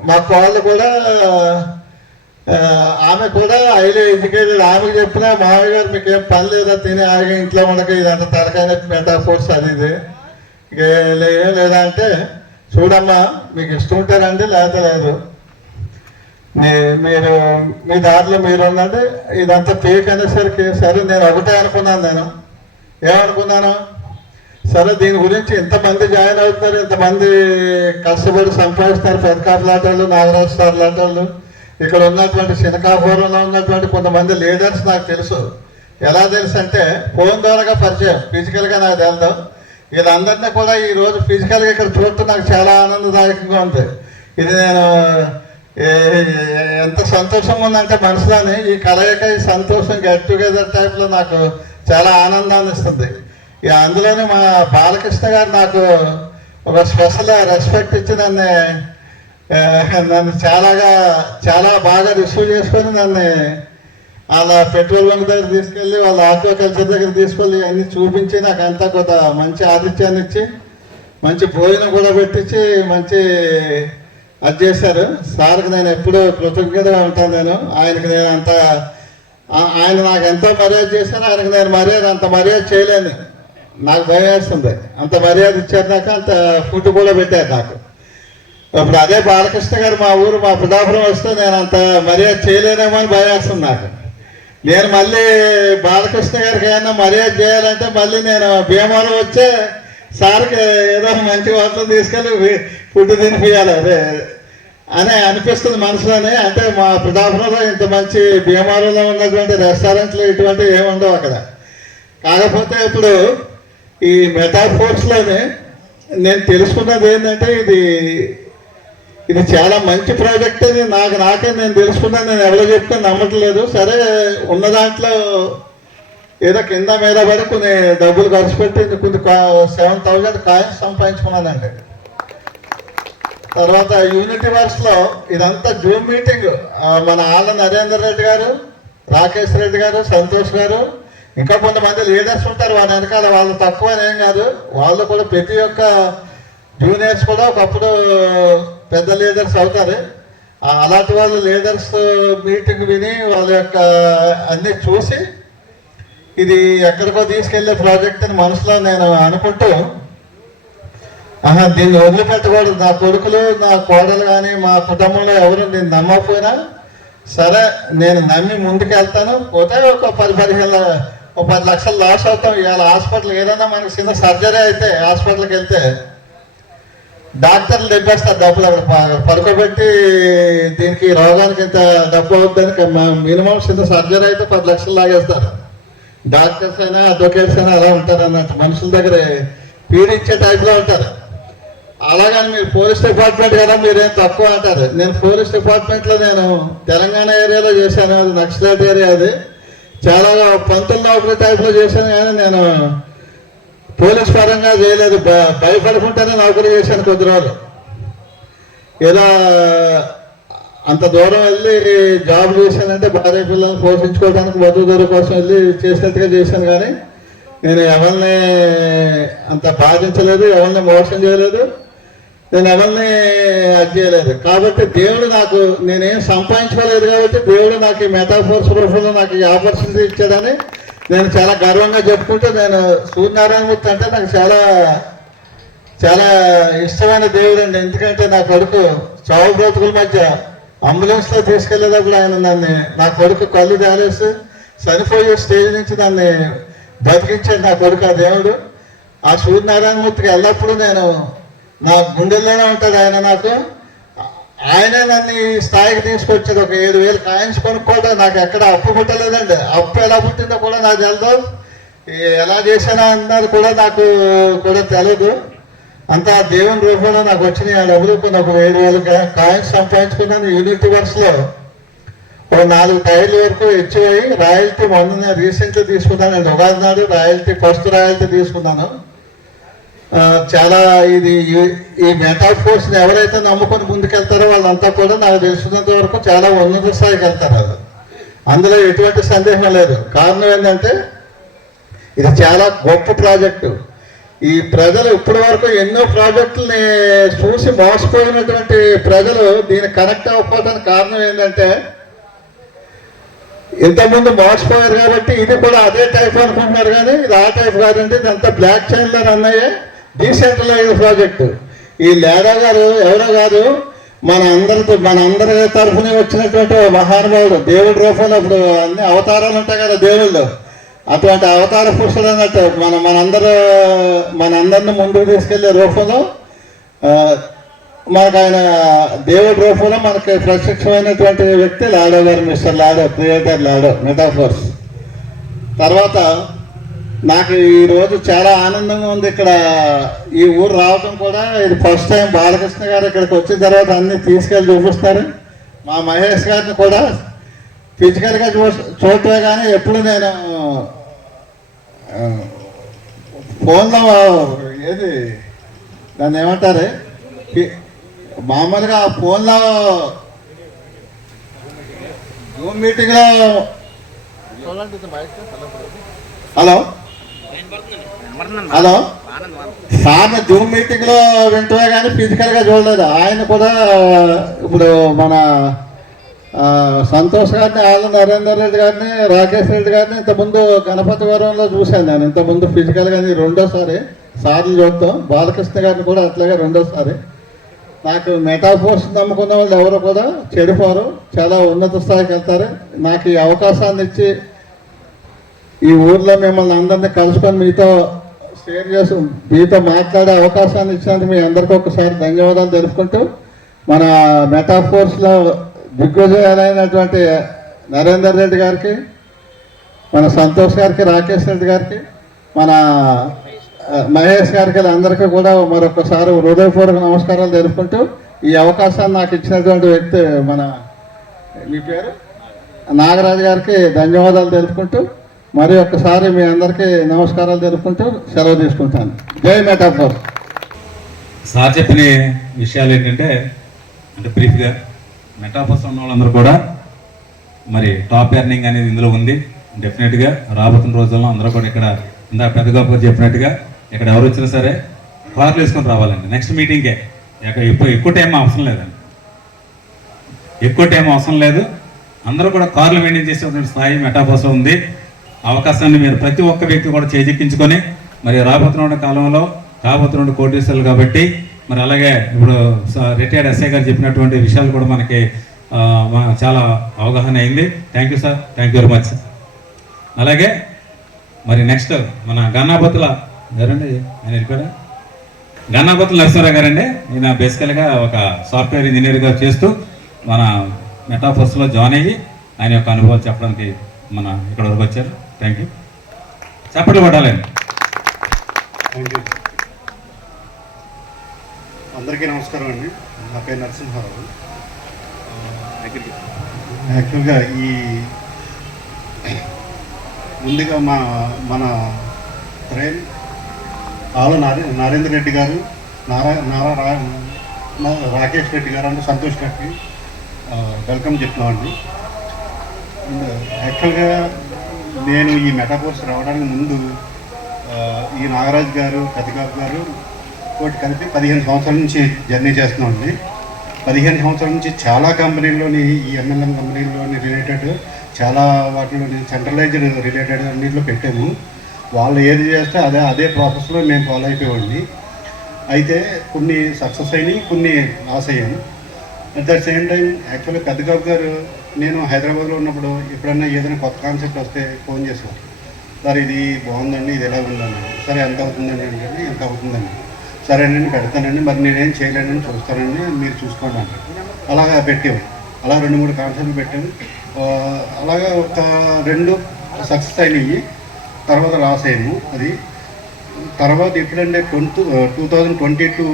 మా కోళ్ళు కూడా ఆమె కూడా హైలీ ఎడ్యుకేటెడ్, ఆమెకు చెప్పిన మామయ్య గారు మీకు ఏం పని లేదా, తిని ఆగి ఇంట్లో మనకి ఇదంతా తలకైన మెటాఫోర్స్ అది ఇది ఏం లేదా అంటే, చూడమ్మా మీకు ఇష్టం ఉంటే రండి లేకపోతే లేదు, మీరు మీ దారిలో మీరు ఉండండి, ఇదంతా ఫేక్ అనేసరికి సరే నేను ఒకటే అనుకున్నాను. నేను ఏమనుకున్నాను, సరే దీని గురించి ఇంతమంది జాయిన్ అవుతున్నారు, ఇంతమంది కష్టపడి సంపాదిస్తున్నారు, పెదకాపు లాంటి వాళ్ళు, నాగరాజు సార్ లాంటి వాళ్ళు, ఇక్కడ ఉన్నటువంటి శనకాపురంలో ఉన్నటువంటి కొంతమంది లీడర్స్ నాకు తెలుసు. ఎలా తెలుసు అంటే ఫోన్ ద్వారా పరిచయం, ఫిజికల్గా నాకు తెలుసు. వీళ్ళందరినీ కూడా ఈరోజు ఫిజికల్గా ఇక్కడ చూడటం నాకు చాలా ఆనందదాయకంగా ఉంది. ఇది నేను ఎంత సంతోషంగా ఉందంటే మనసులోని ఈ కలయిక, ఈ సంతోషం, గెట్ టుగెదర్ టైప్లో నాకు చాలా ఆనందాన్ని ఇస్తుంది. ఇక అందులోనే మా బాలకృష్ణ గారు నాకు ఒక స్పెషల్ రెస్పెక్ట్ ఇచ్చి నన్ను చాలా బాగా రిసీవ్ చేసుకొని నన్ను వాళ్ళ పెట్రోల్ బంక్ దగ్గర తీసుకెళ్ళి వాళ్ళ ఆక్వాకల్చర్ దగ్గర తీసుకెళ్ళి అన్నీ చూపించి నాకు అంతా కొంత మంచి ఆతిథ్యాన్ని ఇచ్చి మంచి భోజనం కూడా పెట్టించి మంచి అది చేశారు. సార్కి నేను ఎప్పుడూ కృతజ్ఞతగా ఉంటాను. ఆయనకి నేను ఆయన నాకు ఎంతో మర్యాద చేశాను, ఆయనకు నేను అంత మర్యాద చేయలేను, నాకు భయం వేస్తుంది. అంత మర్యాద ఇచ్చారు నాకు, అంత ఫుడ్ కూడా పెట్టారు నాకు. ఇప్పుడు అదే బాలకృష్ణ గారు మా ఊరు మా పిఠాపురం వస్తే నేను అంత మర్యాద చేయలేనేమో అని భయం వేస్తుంది నాకు. నేను మళ్ళీ బాలకృష్ణ గారికి ఏమైనా మర్యాద చేయాలంటే మళ్ళీ నేను భీమవరం వచ్చే సార్కి ఏదో మంచి హోటల్ తీసుకెళ్ళి ఫుడ్ తినిపించాలి అదే అని అనిపిస్తుంది మనసులోనే. అంటే మా పిఠాపురంలో ఇంత మంచి భీమవరంలో ఉన్నటువంటి రెస్టారెంట్లు ఇటువంటివి ఏముండవు అక్కడ. కాకపోతే ఇప్పుడు ఈ మెటాఫోర్స్లోనే నేను తెలుసుకున్నది ఏంటంటే ఇది చాలా మంచి ప్రాజెక్ట్ అని నాకే నేను తెలుసుకున్నాను. నేను ఎవరో చెప్తే నమ్మట్లేదు. సరే ఉన్న దాంట్లో ఏదో కింద మీద పడి కొన్ని డబ్బులు ఖర్చు పెట్టి కొన్ని 7,000 కాయిన్స్ సంపాదించుకున్నానండి. తర్వాత యూనిటీ వర్క్స్లో ఇదంతా జూమ్ మీటింగ్. మన ఆళ్ళ నరేందర్ రెడ్డి గారు, రాకేష్ రెడ్డి గారు, సంతోష్ గారు, ఇంకా కొంతమంది లీడర్స్ ఉంటారు వాళ్ళ వెనకాల. వాళ్ళు తక్కువ ఏం కాదు, వాళ్ళు కూడా ప్రతి ఒక్క జూనియర్స్ కూడా ఒకప్పుడు పెద్ద లీడర్స్ అవుతారు. అలాంటి వాళ్ళు లీడర్స్ మీటింగ్ విని వాళ్ళ యొక్క అన్నీ చూసి ఇది ఎక్కడికో తీసుకెళ్లే ప్రాజెక్ట్ అని మనసులో నేను అనుకుంటూ, దీన్ని వదిలిపెట్టకూడదు. నా కొడుకులు, నా కోడలు కానీ మా కుటుంబంలో ఎవరు నేను నమ్మకపోయినా సరే నేను నమ్మి ముందుకు వెళ్తాను. పోతే ఒక 10 లక్షలు లాస్ అవుతాం. ఇవాళ హాస్పిటల్ ఏదైనా మనకి చిన్న సర్జరీ అయితే హాస్పిటల్కి వెళ్తే డాక్టర్లు తెప్పేస్తారు డబ్బులు. అక్కడ పడుకోబెట్టి దీనికి రోగానికి ఇంత డబ్బు అవుతుందని మినిమం చిన్న సర్జరీ అయితే 10 లక్షలు లాగేస్తారు. డాక్టర్స్ అయినా అడ్వకేట్స్ అయినా అలా ఉంటారు అన్నట్టు, మనుషుల దగ్గర పీడించే టైప్లో ఉంటారు. అలాగని మీరు పోలీస్ డిపార్ట్మెంట్ కదా మీరేం తక్కువ అంటారు. నేను పోలీస్ డిపార్ట్మెంట్లో నేను తెలంగాణ ఏరియాలో చేశాను, అది నక్సలైట్ ఏరియా. అది చాలా పంతుల నౌకరీ టైప్లో చేశాను, కానీ నేను పోలీస్ పరంగా చేయలేదు. భయపడుకుంటేనే నౌకరీ చేశాను కొద్ది రోజులు. ఏదో అంత దూరం వెళ్ళి జాబ్ చేశానంటే భార్య పిల్లల్ని పోషించుకోవడానికి బతుకుదొర కోసం వెళ్ళి చేసినట్టుగా చేశాను, కానీ నేను ఎవరిని అంత బాధించలేదు, ఎవరిని మోసం చేయలేదు, నేను ఎవరిని అది చేయలేదు. కాబట్టి దేవుడు నాకు, నేనేం సంపాదించుకోలేదు కాబట్టి దేవుడు నాకు ఈ మెటాఫోర్స్ రూపంలో నాకు ఈ ఆపర్చునిటీ ఇచ్చాడని నేను చాలా గర్వంగా చెప్పుకుంటూ, నేను సూర్యనారాయణమూర్తి అంటే నాకు చాలా చాలా ఇష్టమైన దేవుడు అండి. ఎందుకంటే నా కొడుకు చావు బ్రతుకుల మధ్య అంబులెన్స్లో తీసుకెళ్లేటప్పుడు ఆయన నన్ను, నా కొడుకు కళ్ళు తేలేసి చనిపోయే స్టేజ్ నుంచి నన్ను బతికించాడు నా కొడుకు. ఆ దేవుడు, ఆ సూర్యనారాయణమూర్తికి ఎల్లప్పుడూ నేను నా గుండెల్లోనే ఉంటాడు ఆయన. నాకు ఆయనే నన్ను ఈ స్థాయికి తీసుకొచ్చాడు. ఒక 7,000 కాయిన్స్ కొనుక్కోవడం నాకు ఎక్కడ అప్పు పుట్టలేదండి. అప్పు ఎలా పుట్టిందో కూడా నాకు తెలియదు, ఎలా చేశానో అన్నది కూడా నాకు కూడా తెలియదు. అంతా దేవుని రూపంలో నాకు వచ్చినాయి ఆ డబ్బులు. కొన్ని ఒక 7,000 కాయిన్స్ సంపాదించుకున్నాను. యూనిటీ వర్క్స్లో ఒక 4 టైర్ల వరకు హెచ్చువై రాయల్టీ మొన్న రీసెంట్గా తీసుకున్నానండి. ఉగాది నాడు రాయల్టీ, ఫస్ట్ రాయల్టీ తీసుకున్నాను. చాలా ఇది ఈ మెటాఫోర్స్ని ఎవరైతే నమ్ముకొని ముందుకెళ్తారో వాళ్ళంతా కూడా నాకు తెలిసినంత వరకు చాలా ఉన్నత స్థాయికి వెళ్తారు. అది అందులో ఎటువంటి సందేహం లేదు. కారణం ఏంటంటే ఇది చాలా గొప్ప ప్రాజెక్టు. ఈ ప్రజలు ఇప్పటి వరకు ఎన్నో ప్రాజెక్టుల్ని చూసి మోసపోయినటువంటి ప్రజలు దీనికి కనెక్ట్ అవ్వకపోవడానికి కారణం ఏంటంటే ఇంతకుముందు మోసపోయారు కాబట్టి ఇది కూడా అదే టైప్ అనుకుంటున్నారు, కానీ ఇది ఆ టైప్ కాదండి. ఇదంతా బ్లాక్ చైన్లో రన్ అయ్యే డీసెంట్రలైజ్ ప్రాజెక్టు. ఈ లేడా గారు ఎవరో కాదు, మనందరి తరఫున వచ్చినటువంటి మహానుభావుడు. దేవుడి రూపంలో ఇప్పుడు అన్ని అవతారాలు ఉంటాయి కదా దేవుళ్ళు, అటువంటి అవతార పురుషులు అన్నట్టు మనందరిని ముందుకు తీసుకెళ్లే రూపంలో మనకు ఆయన దేవుడి రూపంలో మనకి ప్రత్యక్షమైనటువంటి వ్యక్తి లాడో గారు, మిస్టర్ లాడో, క్రియేటర్ లాడో మెటాఫోర్స్. తర్వాత నాకు ఈరోజు చాలా ఆనందంగా ఉంది ఇక్కడ ఈ ఊరు రావడం కూడా. ఇది ఫస్ట్ టైం బాలకృష్ణ గారు ఇక్కడికి వచ్చిన తర్వాత అన్నీ తీసుకెళ్ళి చూపిస్తారు. మా మహేష్ గారిని కూడా ఫిజికల్గా చూడటమే కానీ ఎప్పుడు నేను ఫోన్లో ఏది దాన్ని ఏమంటారు మామూలుగా ఫోన్లో జూమ్ మీటింగ్లో హలో సార్ని జూమ్ మీటింగ్లో వింటమే కానీ ఫిజికల్గా చూడలేదు. ఆయన కూడా ఇప్పుడు మన సంతోష్ గారిని, ఆళ్ళ నరేందర్ రెడ్డి గారిని, రాకేష్ రెడ్డి గారిని ఇంతకుముందు గణపతి వరంలో చూశాను నేను. ఇంతకుముందు ఫిజికల్గా రెండోసారి సార్లు చూద్దాం. బాలకృష్ణ గారిని కూడా అట్లాగే రెండోసారి. నాకు మెటాఫోర్స్ నమ్ముకున్న వాళ్ళు ఎవరు కూడా చెడిపోరు, చాలా ఉన్నత స్థాయికి వెళ్తారు. నాకు ఈ అవకాశాన్ని ఇచ్చి ఈ ఊర్లో మిమ్మల్ని అందరినీ కలుసుకొని మీతో షేర్ చేసి మీతో మాట్లాడే అవకాశాన్ని ఇచ్చినందుకు మీ అందరికీ ఒకసారి ధన్యవాదాలు తెలుపుకుంటూ, మన మెటాఫోర్స్లో దిగ్విజయాలైనటువంటి నరేందర్ రెడ్డి గారికి, మన సంతోష్ గారికి, రాకేష్ రెడ్డి గారికి, మన మహేష్ గారికి, అందరికీ కూడా మరొకసారి హృదయపూర్వక నమస్కారాలు తెలుపుకుంటూ, ఈ అవకాశాన్ని నాకు ఇచ్చినటువంటి వ్యక్తి మన మీ పేరు నాగరాజు గారికి ధన్యవాదాలు తెలుపుకుంటూ మరి ఒక్కసారి మీ అందరికీ నమస్కారాలు తెలుపుకుంటూ సెలవు తీసుకుంటాను. జై మెటాఫోర్స్. సార్ చెప్పిన విషయాలు ఏంటంటే అంటే బ్రీఫ్గా మెటాఫోర్స్ ఉన్న వాళ్ళందరూ కూడా మరి టాప్ ఎర్నింగ్ అనేది ఇందులో ఉంది. డెఫినెట్గా రాబోతున్న రోజుల్లో అందరూ కూడా ఇక్కడ ఇందాక పెద్ద గొప్ప చెప్పినట్టుగా ఇక్కడ ఎవరు వచ్చినా సరే కార్లు వేసుకొని రావాలండి. నెక్స్ట్ మీటింగ్కే ఎక్కువ టైం అవసరం లేదండి, ఎక్కువ టైం అవసరం లేదు. అందరూ కూడా కార్లు మెయింటైన్ చేసే స్థాయి మెటాఫోర్స్లో ఉంది. అవకాశాన్ని మీరు ప్రతి ఒక్క వ్యక్తి కూడా చేజిక్కించుకొని మరి రాబోతున్న కాలంలో కాబోతున్న కోటీశ్వరులు కాబట్టి మరి అలాగే ఇప్పుడు రిటైర్డ్ ఎస్ఐ గారు చెప్పినటువంటి విషయాలు కూడా మనకి చాలా అవగాహన అయింది. Thank you sir, thank you very much. అలాగే మరి నెక్స్ట్ మన గన్నాపతుల గారండి, ఆయన వెళ్ళిపోయారా, గన్నాపతుల నరసింహరావు గారండి. ఈయన బేసికల్గా ఒక సాఫ్ట్వేర్ ఇంజనీర్గా చేస్తూ మన మెటాఫోర్స్లో జాయిన్ అయ్యి ఆయన యొక్క అనుభవాలు చెప్పడానికి మన ఇక్కడ వరకు వచ్చారు. Thank you. చప్పట్లు కొట్టాలండి. Thank you. అందరికీ నమస్కారం అండి. నా పేరు నరసింహారావు. యాక్చువల్గా ముందుగా మన ట్రైన్ నరేంద్ర రెడ్డి గారు, రాకేష్ రెడ్డి గారు అంటే సంతోష్ గారికి వెల్కమ్ చెప్తున్నామండి. యాక్చువల్గా నేను ఈ మెటాఫోర్స్ రావడానికి ముందు ఈ నాగరాజు గారు, పెద్దగారు గారు తోటి కలిపి 15 సంవత్సరాల నుంచి జర్నీ చేస్తున్నామండి. 15 సంవత్సరాల నుంచి చాలా కంపెనీల్లోని ఈ ఎంఎల్ఎం కంపెనీల్లోని రిలేటెడ్ చాలా వాటిలోని సెంట్రలైజ్డ్ రిలేటెడ్ అన్నింటిలో పెట్టాము. వాళ్ళు ఏది చేస్తే అదే ప్రాసెస్లో మేము ఫాలో అయిపోయామండి. అయితే కొన్ని సక్సెస్ అయినాయి, కొన్ని లాస్ అయ్యాను. అట్ ద సేమ్ టైం యాక్చువల్గా పెద్దగారు గారు నేను హైదరాబాద్లో ఉన్నప్పుడు ఎప్పుడన్నా ఏదైనా కొత్త కాన్సెప్ట్ వస్తే ఫోన్ చేసేవారు. సార్ ఇది బాగుందండి, ఇది ఎలా ఉందండి, సరే ఎంత అవుతుందండి అంటే ఎంత అవుతుందండి, సరేనండి పెడతానండి, మరి నేనేం చేయలేనని చూస్తానండి, మీరు చూసుకోండి అంటారు. అలాగా పెట్టాము. అలా 2-3 కాన్సెప్ట్లు పెట్టాము. అలాగా ఒక 2 సక్సెస్ అయినాయి, తర్వాత లాస్ అయ్యాము. అది తర్వాత ఎప్పుడంటే 2022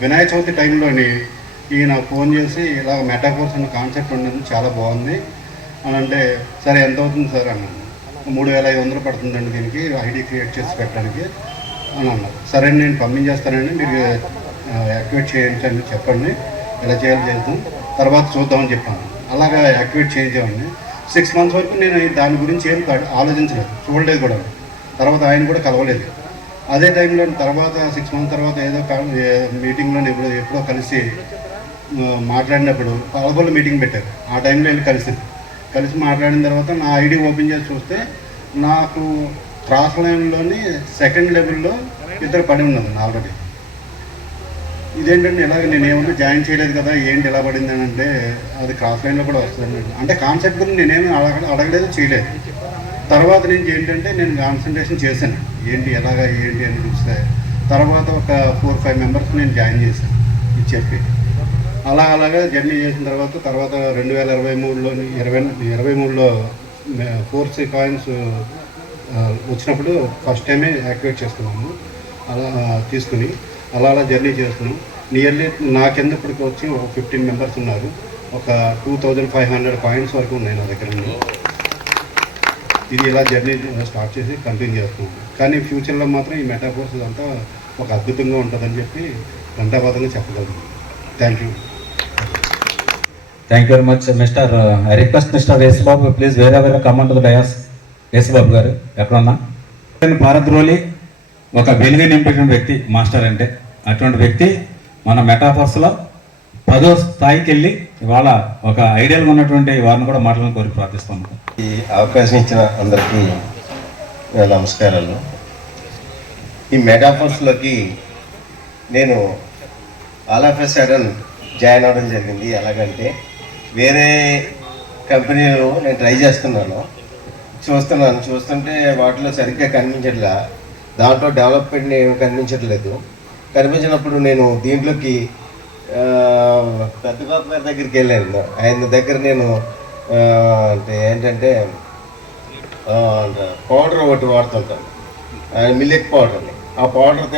వినాయక చవితి టైంలోని ఈయన ఫోన్ చేసి ఇలా మెటాఫోర్స్ అనే కాన్సెప్ట్ ఉండదు, చాలా బాగుంది అని అంటే, సరే ఎంత అవుతుంది సార్ అన్నాను. 3500 పడుతుందండి దీనికి ఐడి క్రియేట్ చేసి పెట్టడానికి అని అన్నారు. సరే నేను పంపించేస్తానండి, మీరు యాక్టివేట్ చేయించండి, చెప్పండి ఎలా చేయాలి చేద్దాం, తర్వాత చూద్దామని చెప్పాను. అలాగా యాక్టివేట్ చేయించామండి. 6 మంత్స్ వరకు నేను దాని గురించి ఏం ఆలోచించలేదు, చూడలేదు కూడా. తర్వాత ఆయన కూడా కలవలేదు. అదే టైంలో తర్వాత 6 మంత్స్ తర్వాత ఏదో మీటింగ్లో ఎప్పుడో కలిసి మాట్లాడినప్పుడు పాలకొల్లు మీటింగ్ పెట్టారు. ఆ టైంలో వెళ్ళి కలిసి మాట్లాడిన తర్వాత నా ఐడి ఓపెన్ చేసి చూస్తే నాకు క్రాస్ లైన్లోని సెకండ్ లెవెల్లో ఇద్దరు పడి ఉన్నది ఆల్రెడీ. ఇదేంటంటే ఇలాగ నేను ఏమన్నా జాయిన్ చేయలేదు కదా, ఏంటి ఎలా పడింది అని అంటే, అది క్రాస్ లైన్లో కూడా వస్తుంది అంటే కాన్సెప్ట్ గురించి నేనేమి అడగలేదు, చేయలేదు. తర్వాత నుంచి ఏంటంటే నేను కాన్సన్ట్రేషన్ చేశాను, ఏంటి ఎలాగా ఏంటి అని చూస్తే తర్వాత ఒక 4-5 మెంబర్స్ నేను జాయిన్ చేశాను ఇది చెప్పి. అలాగా జర్నీ చేసిన తర్వాత 2023లో ఫోర్స్ కాయిన్స్ వచ్చినప్పుడు ఫస్ట్ టైమే యాక్టివేట్ చేసుకున్నాము. అలా తీసుకుని అలా జర్నీ చేస్తున్నాం. నియర్లీ నా కింద ఇప్పటికి వచ్చి ఒక 15 మెంబర్స్ ఉన్నారు. ఒక 2500 కాయిన్స్ వరకు ఉన్నాయి నా దగ్గర. ఇది ఇలా జర్నీ స్టార్ట్ చేసి కంటిన్యూ చేస్తున్నాం. కానీ ఫ్యూచర్లో మాత్రం ఈ మెటాఫోర్స్ అంతా ఒక అద్భుతంగా ఉంటుందని చెప్పి ఘంటాబాదంగా చెప్పగలను. Thank you. Thank you very much mister. I request mister Yesubabu please వేరే come to the dais. Yesubabu గారు ఎక్కడున్నా, పారద్రోలి ఒక వెలుగు నింపిన వ్యక్తి మాస్టర్ అంటే, అటువంటి వ్యక్తి మన మెటాఫోర్స్లో 10వ స్థాయికి వెళ్ళి ఇవాళ ఒక ఐడియల్గా ఉన్నటువంటి వారిని కూడా మాటలను కోరి ప్రార్థిస్తున్నాను. ఈ అవకాశం ఇచ్చిన అందరికీ నమస్కారాలు. ఈ మెటాఫోర్స్లోకి నేను all of a sudden join అవ్వడం జరిగింది. ఎలాగంటే వేరే కంపెనీలో నేను ట్రై చూస్తుంటే వాటిలో సరిగ్గా కనిపించట్లా, దాంట్లో డెవలప్మెంట్ ఏమి కనిపించినప్పుడు నేను దీంట్లోకి పెద్ద బాబు గారి దగ్గరికి వెళ్ళాను. ఆయన దగ్గర నేను అంటే ఏంటంటే పౌడర్ ఒకటి వాడుతుంటాను, మిల్లెట్ పౌడర్ అని. ఆ పౌడర్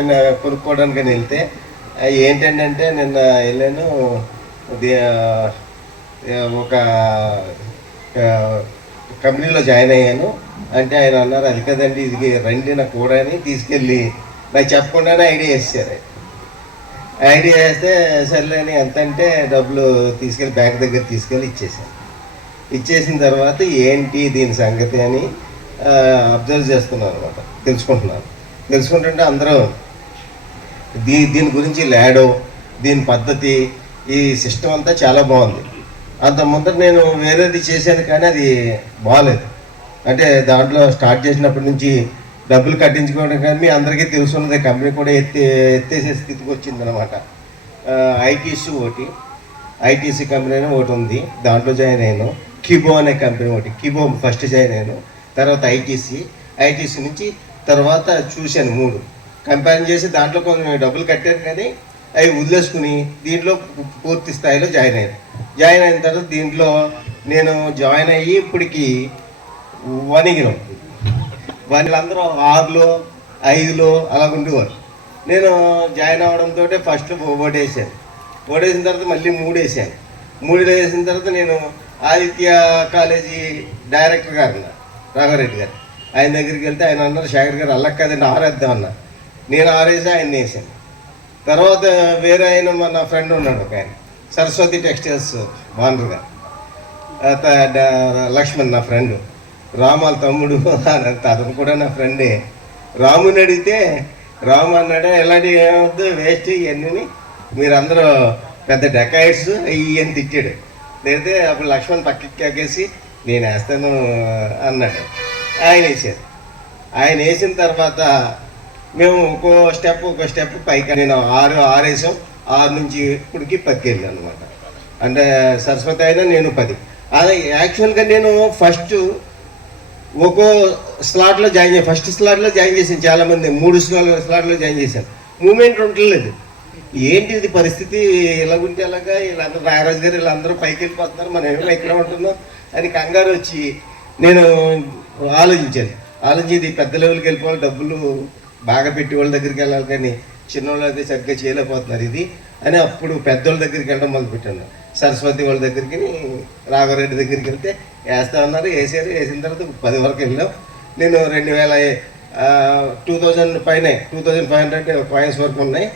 కొనుక్కోవడానికి వెళ్తే ఏంటంటే నిన్న వెళ్ళాను, ఒక కంపెనీలో జాయిన్ అయ్యాను అంటే ఆయన అన్నారు అది కదండి ఇది రండి నాకు కూడా అని తీసుకెళ్ళి నాకు చెప్పకుండానే ఐడియా వేసారు. ఐడియా వేస్తే సర్లే అని ఎంత అంటే డబ్బులు తీసుకెళ్ళి బ్యాంక్ దగ్గర తీసుకెళ్ళి ఇచ్చేసాను. ఇచ్చేసిన తర్వాత ఏంటి దీని సంగతి అని అబ్జర్వ్ చేస్తున్నాను అనమాట, తెలుసుకుంటుంటే అందరూ దీని గురించి లాడో దీని పద్ధతి ఈ సిస్టమ్ అంతా చాలా బాగుంది. అంత ముందర నేను వేరేది చేశాను కానీ అది బాగాలేదు. అంటే దాంట్లో స్టార్ట్ చేసినప్పటి నుంచి డబ్బులు కట్టించుకోవడం కానీ మీ అందరికీ తెలుసున్నదే, కంపెనీ కూడా ఎత్తేసే స్థితికి వచ్చిందనమాట. ఐటీసీ కంపెనీ అని ఒకటి ఉంది, దాంట్లో జాయిన్ అయ్యాను. కిబో అనే కంపెనీ ఒకటి, కిబో ఫస్ట్ జాయిన్ అయ్యాను. తర్వాత ఐటీసీ నుంచి తర్వాత చూశాను 3 కంపేర్ చేసి దాంట్లో కొంచెం డబ్బులు కట్టాను కానీ అవి వదిలేసుకుని దీంట్లో పూర్తి స్థాయిలో జాయిన్ అయ్యాను. జాయిన్ అయిన తర్వాత దీంట్లో నేను జాయిన్ అయ్యి ఇప్పటికి వణిగిరం వాళ్ళందరూ 6లో 5లో అలా ఉండేవారు. నేను జాయిన్ అవ్వడంతో ఫస్ట్ ఓటేసాను. ఓటేసిన తర్వాత మళ్ళీ 3 వేసాను. 3 వేసిన తర్వాత నేను ఆదిత్య కాలేజీ డైరెక్టర్ గారు ఉన్నారు రాఘారెడ్డి గారు, ఆయన దగ్గరికి వెళ్తే ఆయన అన్నారు శేఖర్ గారు అలా కదండి 6 వేద్దాం అన్నారు. నేను 6 వేసి ఆయన వేసాను. తర్వాత వేరే ఆయన మన ఫ్రెండ్ ఉన్నాడు ఒక ఆయన, సరస్వతి టెక్స్టైల్స్ ఓనర్ గారు, లక్ష్మణ్ నా ఫ్రెండ్, రామాల తమ్ముడు అతను కూడా నా ఫ్రెండే. రాముని అడిగితే రాము అన్నాడు ఇలాంటివి ఏమవుద్దు వేస్ట్ ఇవన్నీ మీరందరూ పెద్ద డెకాయిట్స్ ఇవన్నీ తిట్టాడు. లేకపోతే అప్పుడు లక్ష్మణ్ పక్కకి కాకేసి నేను వేస్తాను అన్నాడు. ఆయన వేసారు. ఆయన వేసిన తర్వాత మేము ఒక్కో స్టెప్ పైకి నేను 6 వేసాం. 6 నుంచి ఇప్పటికి 10కి వెళ్ళాను అనమాట. అంటే సరస్వతి అయినా నేను 10. అదే యాక్చువల్గా నేను ఫస్ట్ ఒక్కో స్లాట్లో జాయిన్ చేశాను. ఫస్ట్ స్లాట్లో జాయిన్ చేశాను చాలామంది, 3 స్లాట్లో జాయిన్ చేశాను. మూమెంట్ ఉండలేదు. ఏంటి ఇది పరిస్థితి, ఇలాగుంటే ఎలాగా, వీళ్ళందరూ నాగరాజు గారు వీళ్ళందరూ పైకి వెళ్ళిపోతున్నారు, మనం ఏమో ఇక్కడ ఉంటున్నాం అని కంగారు వచ్చి నేను ఆలోచించి ఇది పెద్ద లెవెల్కి వెళ్ళిపోవాలి, డబ్బులు బాగా పెట్టి వాళ్ళ దగ్గరికి వెళ్ళాలి, కానీ చిన్నవాళ్ళు అయితే సరిగ్గా చేయలేకపోతున్నారు ఇది అని అప్పుడు పెద్దోళ్ళ దగ్గరికి వెళ్ళడం మొదలుపెట్టాను. సరస్వతి వాళ్ళ దగ్గరికి, రాఘారెడ్డి దగ్గరికి వెళ్తే వేస్తా ఉన్నారు. వేసిన తర్వాత 10 వరకు వెళ్ళాం. నేను 2000 పైనే 2500 కాయిన్స్ వరకు ఉన్నాయి.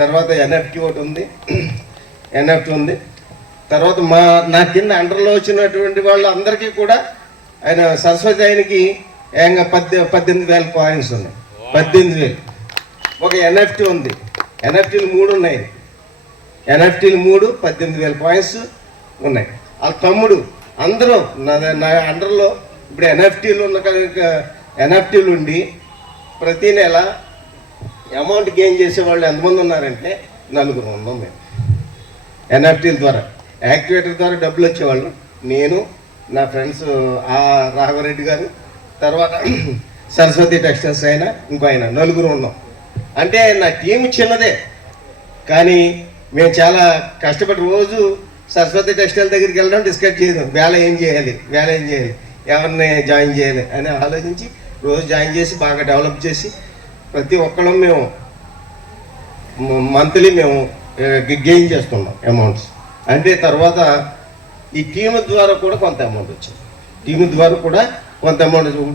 తర్వాత ఎన్ఎఫ్టీ ఒకటి ఉంది, తర్వాత నా కింద అండర్లో వచ్చినటువంటి వాళ్ళు అందరికీ కూడా ఆయన సరస్వతి ఆయనకి ఏకంగా 18,000 కాయిన్స్ ఉన్నాయి. 18,000. ఒక ఎన్ఎఫ్టీ ఉంది, ఎన్ఎఫ్టీలు 3 ఉన్నాయి. ఎన్ఎఫ్టీలు 3 18,000 కాయిన్స్ ఉన్నాయి. వాళ్ళ తమ్ముడు అందరూ నా అండర్లో ఇప్పుడు ఎన్ఎఫ్టీలు ఉండి ప్రతి నెల అమౌంట్ గెయిన్ చేసేవాళ్ళు ఎంతమంది ఉన్నారంటే 4 ఉన్నాం మేము. ఎన్ఎఫ్టీల ద్వారా, యాక్టివేటర్ ద్వారా డబ్బులు వచ్చేవాళ్ళు నేను, నా ఫ్రెండ్స్ రాఘవరెడ్డి గారు, తర్వాత సరస్వతి టెక్స్టైల్స్ అయినా ఇంకో ఆయన, 4 ఉన్నాం. అంటే నా టీం చిన్నదే కానీ మేము చాలా కష్టపడి రోజు సరస్వతి టెక్స్టైల్ దగ్గరికి వెళ్ళడం డిస్కస్ చేయడం, వేళ ఏం చేయాలి, ఎవరిని జాయిన్ చేయాలి అని ఆలోచించి రోజు జాయిన్ చేసి బాగా డెవలప్ చేసి ప్రతి ఒక్కళ్ళం మేము మంత్లీ మేము గెయిన్ చేస్తున్నాం అమౌంట్స్. అంటే తర్వాత ఈ టీమ్ ద్వారా కూడా కొంత అమౌంట్ వచ్చింది.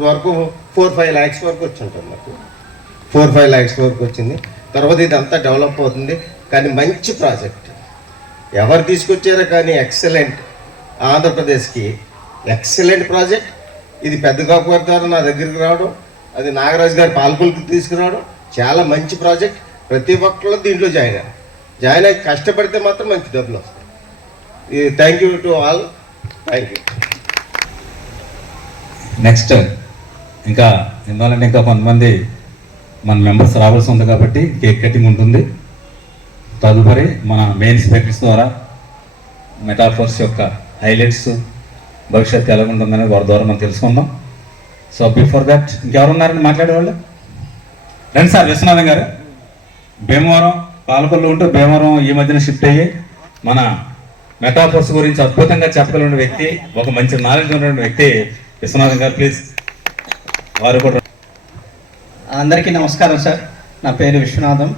వరకు 4-5 lakhs వరకు వచ్చి ఉంటుంది నాకు. 4-5 lakhs వరకు వచ్చింది. తర్వాత ఇదంతా డెవలప్ అవుతుంది. కానీ మంచి ప్రాజెక్ట్ ఎవరు తీసుకొచ్చారో కానీ ఎక్సలెంట్, ఆంధ్రప్రదేశ్కి ఎక్సలెంట్ ప్రాజెక్ట్ ఇది. పెద్ద కాపు గారి ద్వారా నా దగ్గరికి రావడం, అది నాగరాజు గారి పాలకులకి తీసుకురావడం చాలా మంచి ప్రాజెక్ట్. ప్రతి ఒక్కళ్ళు దీంట్లో జాయిన్ అయ్యి కష్టపడితే మాత్రం మంచి డబ్బులు వస్తాయి. Thank you to all. Thank you. Next ఇంకా ఎందువల్లంటే ఇంకా కొంతమంది మన మెంబర్స్ రావాల్సి ఉంది కాబట్టి కేక్ కటింగ్ ఉంటుంది. తదుపరి మన మెయిన్ స్పీకర్స్ ద్వారా మెటాఫోర్స్ యొక్క హైలైట్స్, భవిష్యత్తు ఎలా ఉంటుందని వారి ద్వారా మనం తెలుసుకుందాం. సో బిఫోర్ దట్ ఇంకెవరున్నారని మాట్లాడేవాళ్ళు రండి సార్. విశ్వనాథం గారు భీమవరం పాలకొల్లు ఉంటూ భీమవరం ఈ మధ్యన షిఫ్ట్ అయ్యి మన మెటాఫోర్స్ గురించి అద్భుతంగా చెప్పగలిగిన వ్యక్తి, ఒక మంచి నాలెడ్జ్ ఉన్నటువంటి వ్యక్తి విశ్వనాథం గారు. ప్లీజ్ వారు కూడా. అందరికీ నమస్కారం సార్. నా పేరు విశ్వనాథం.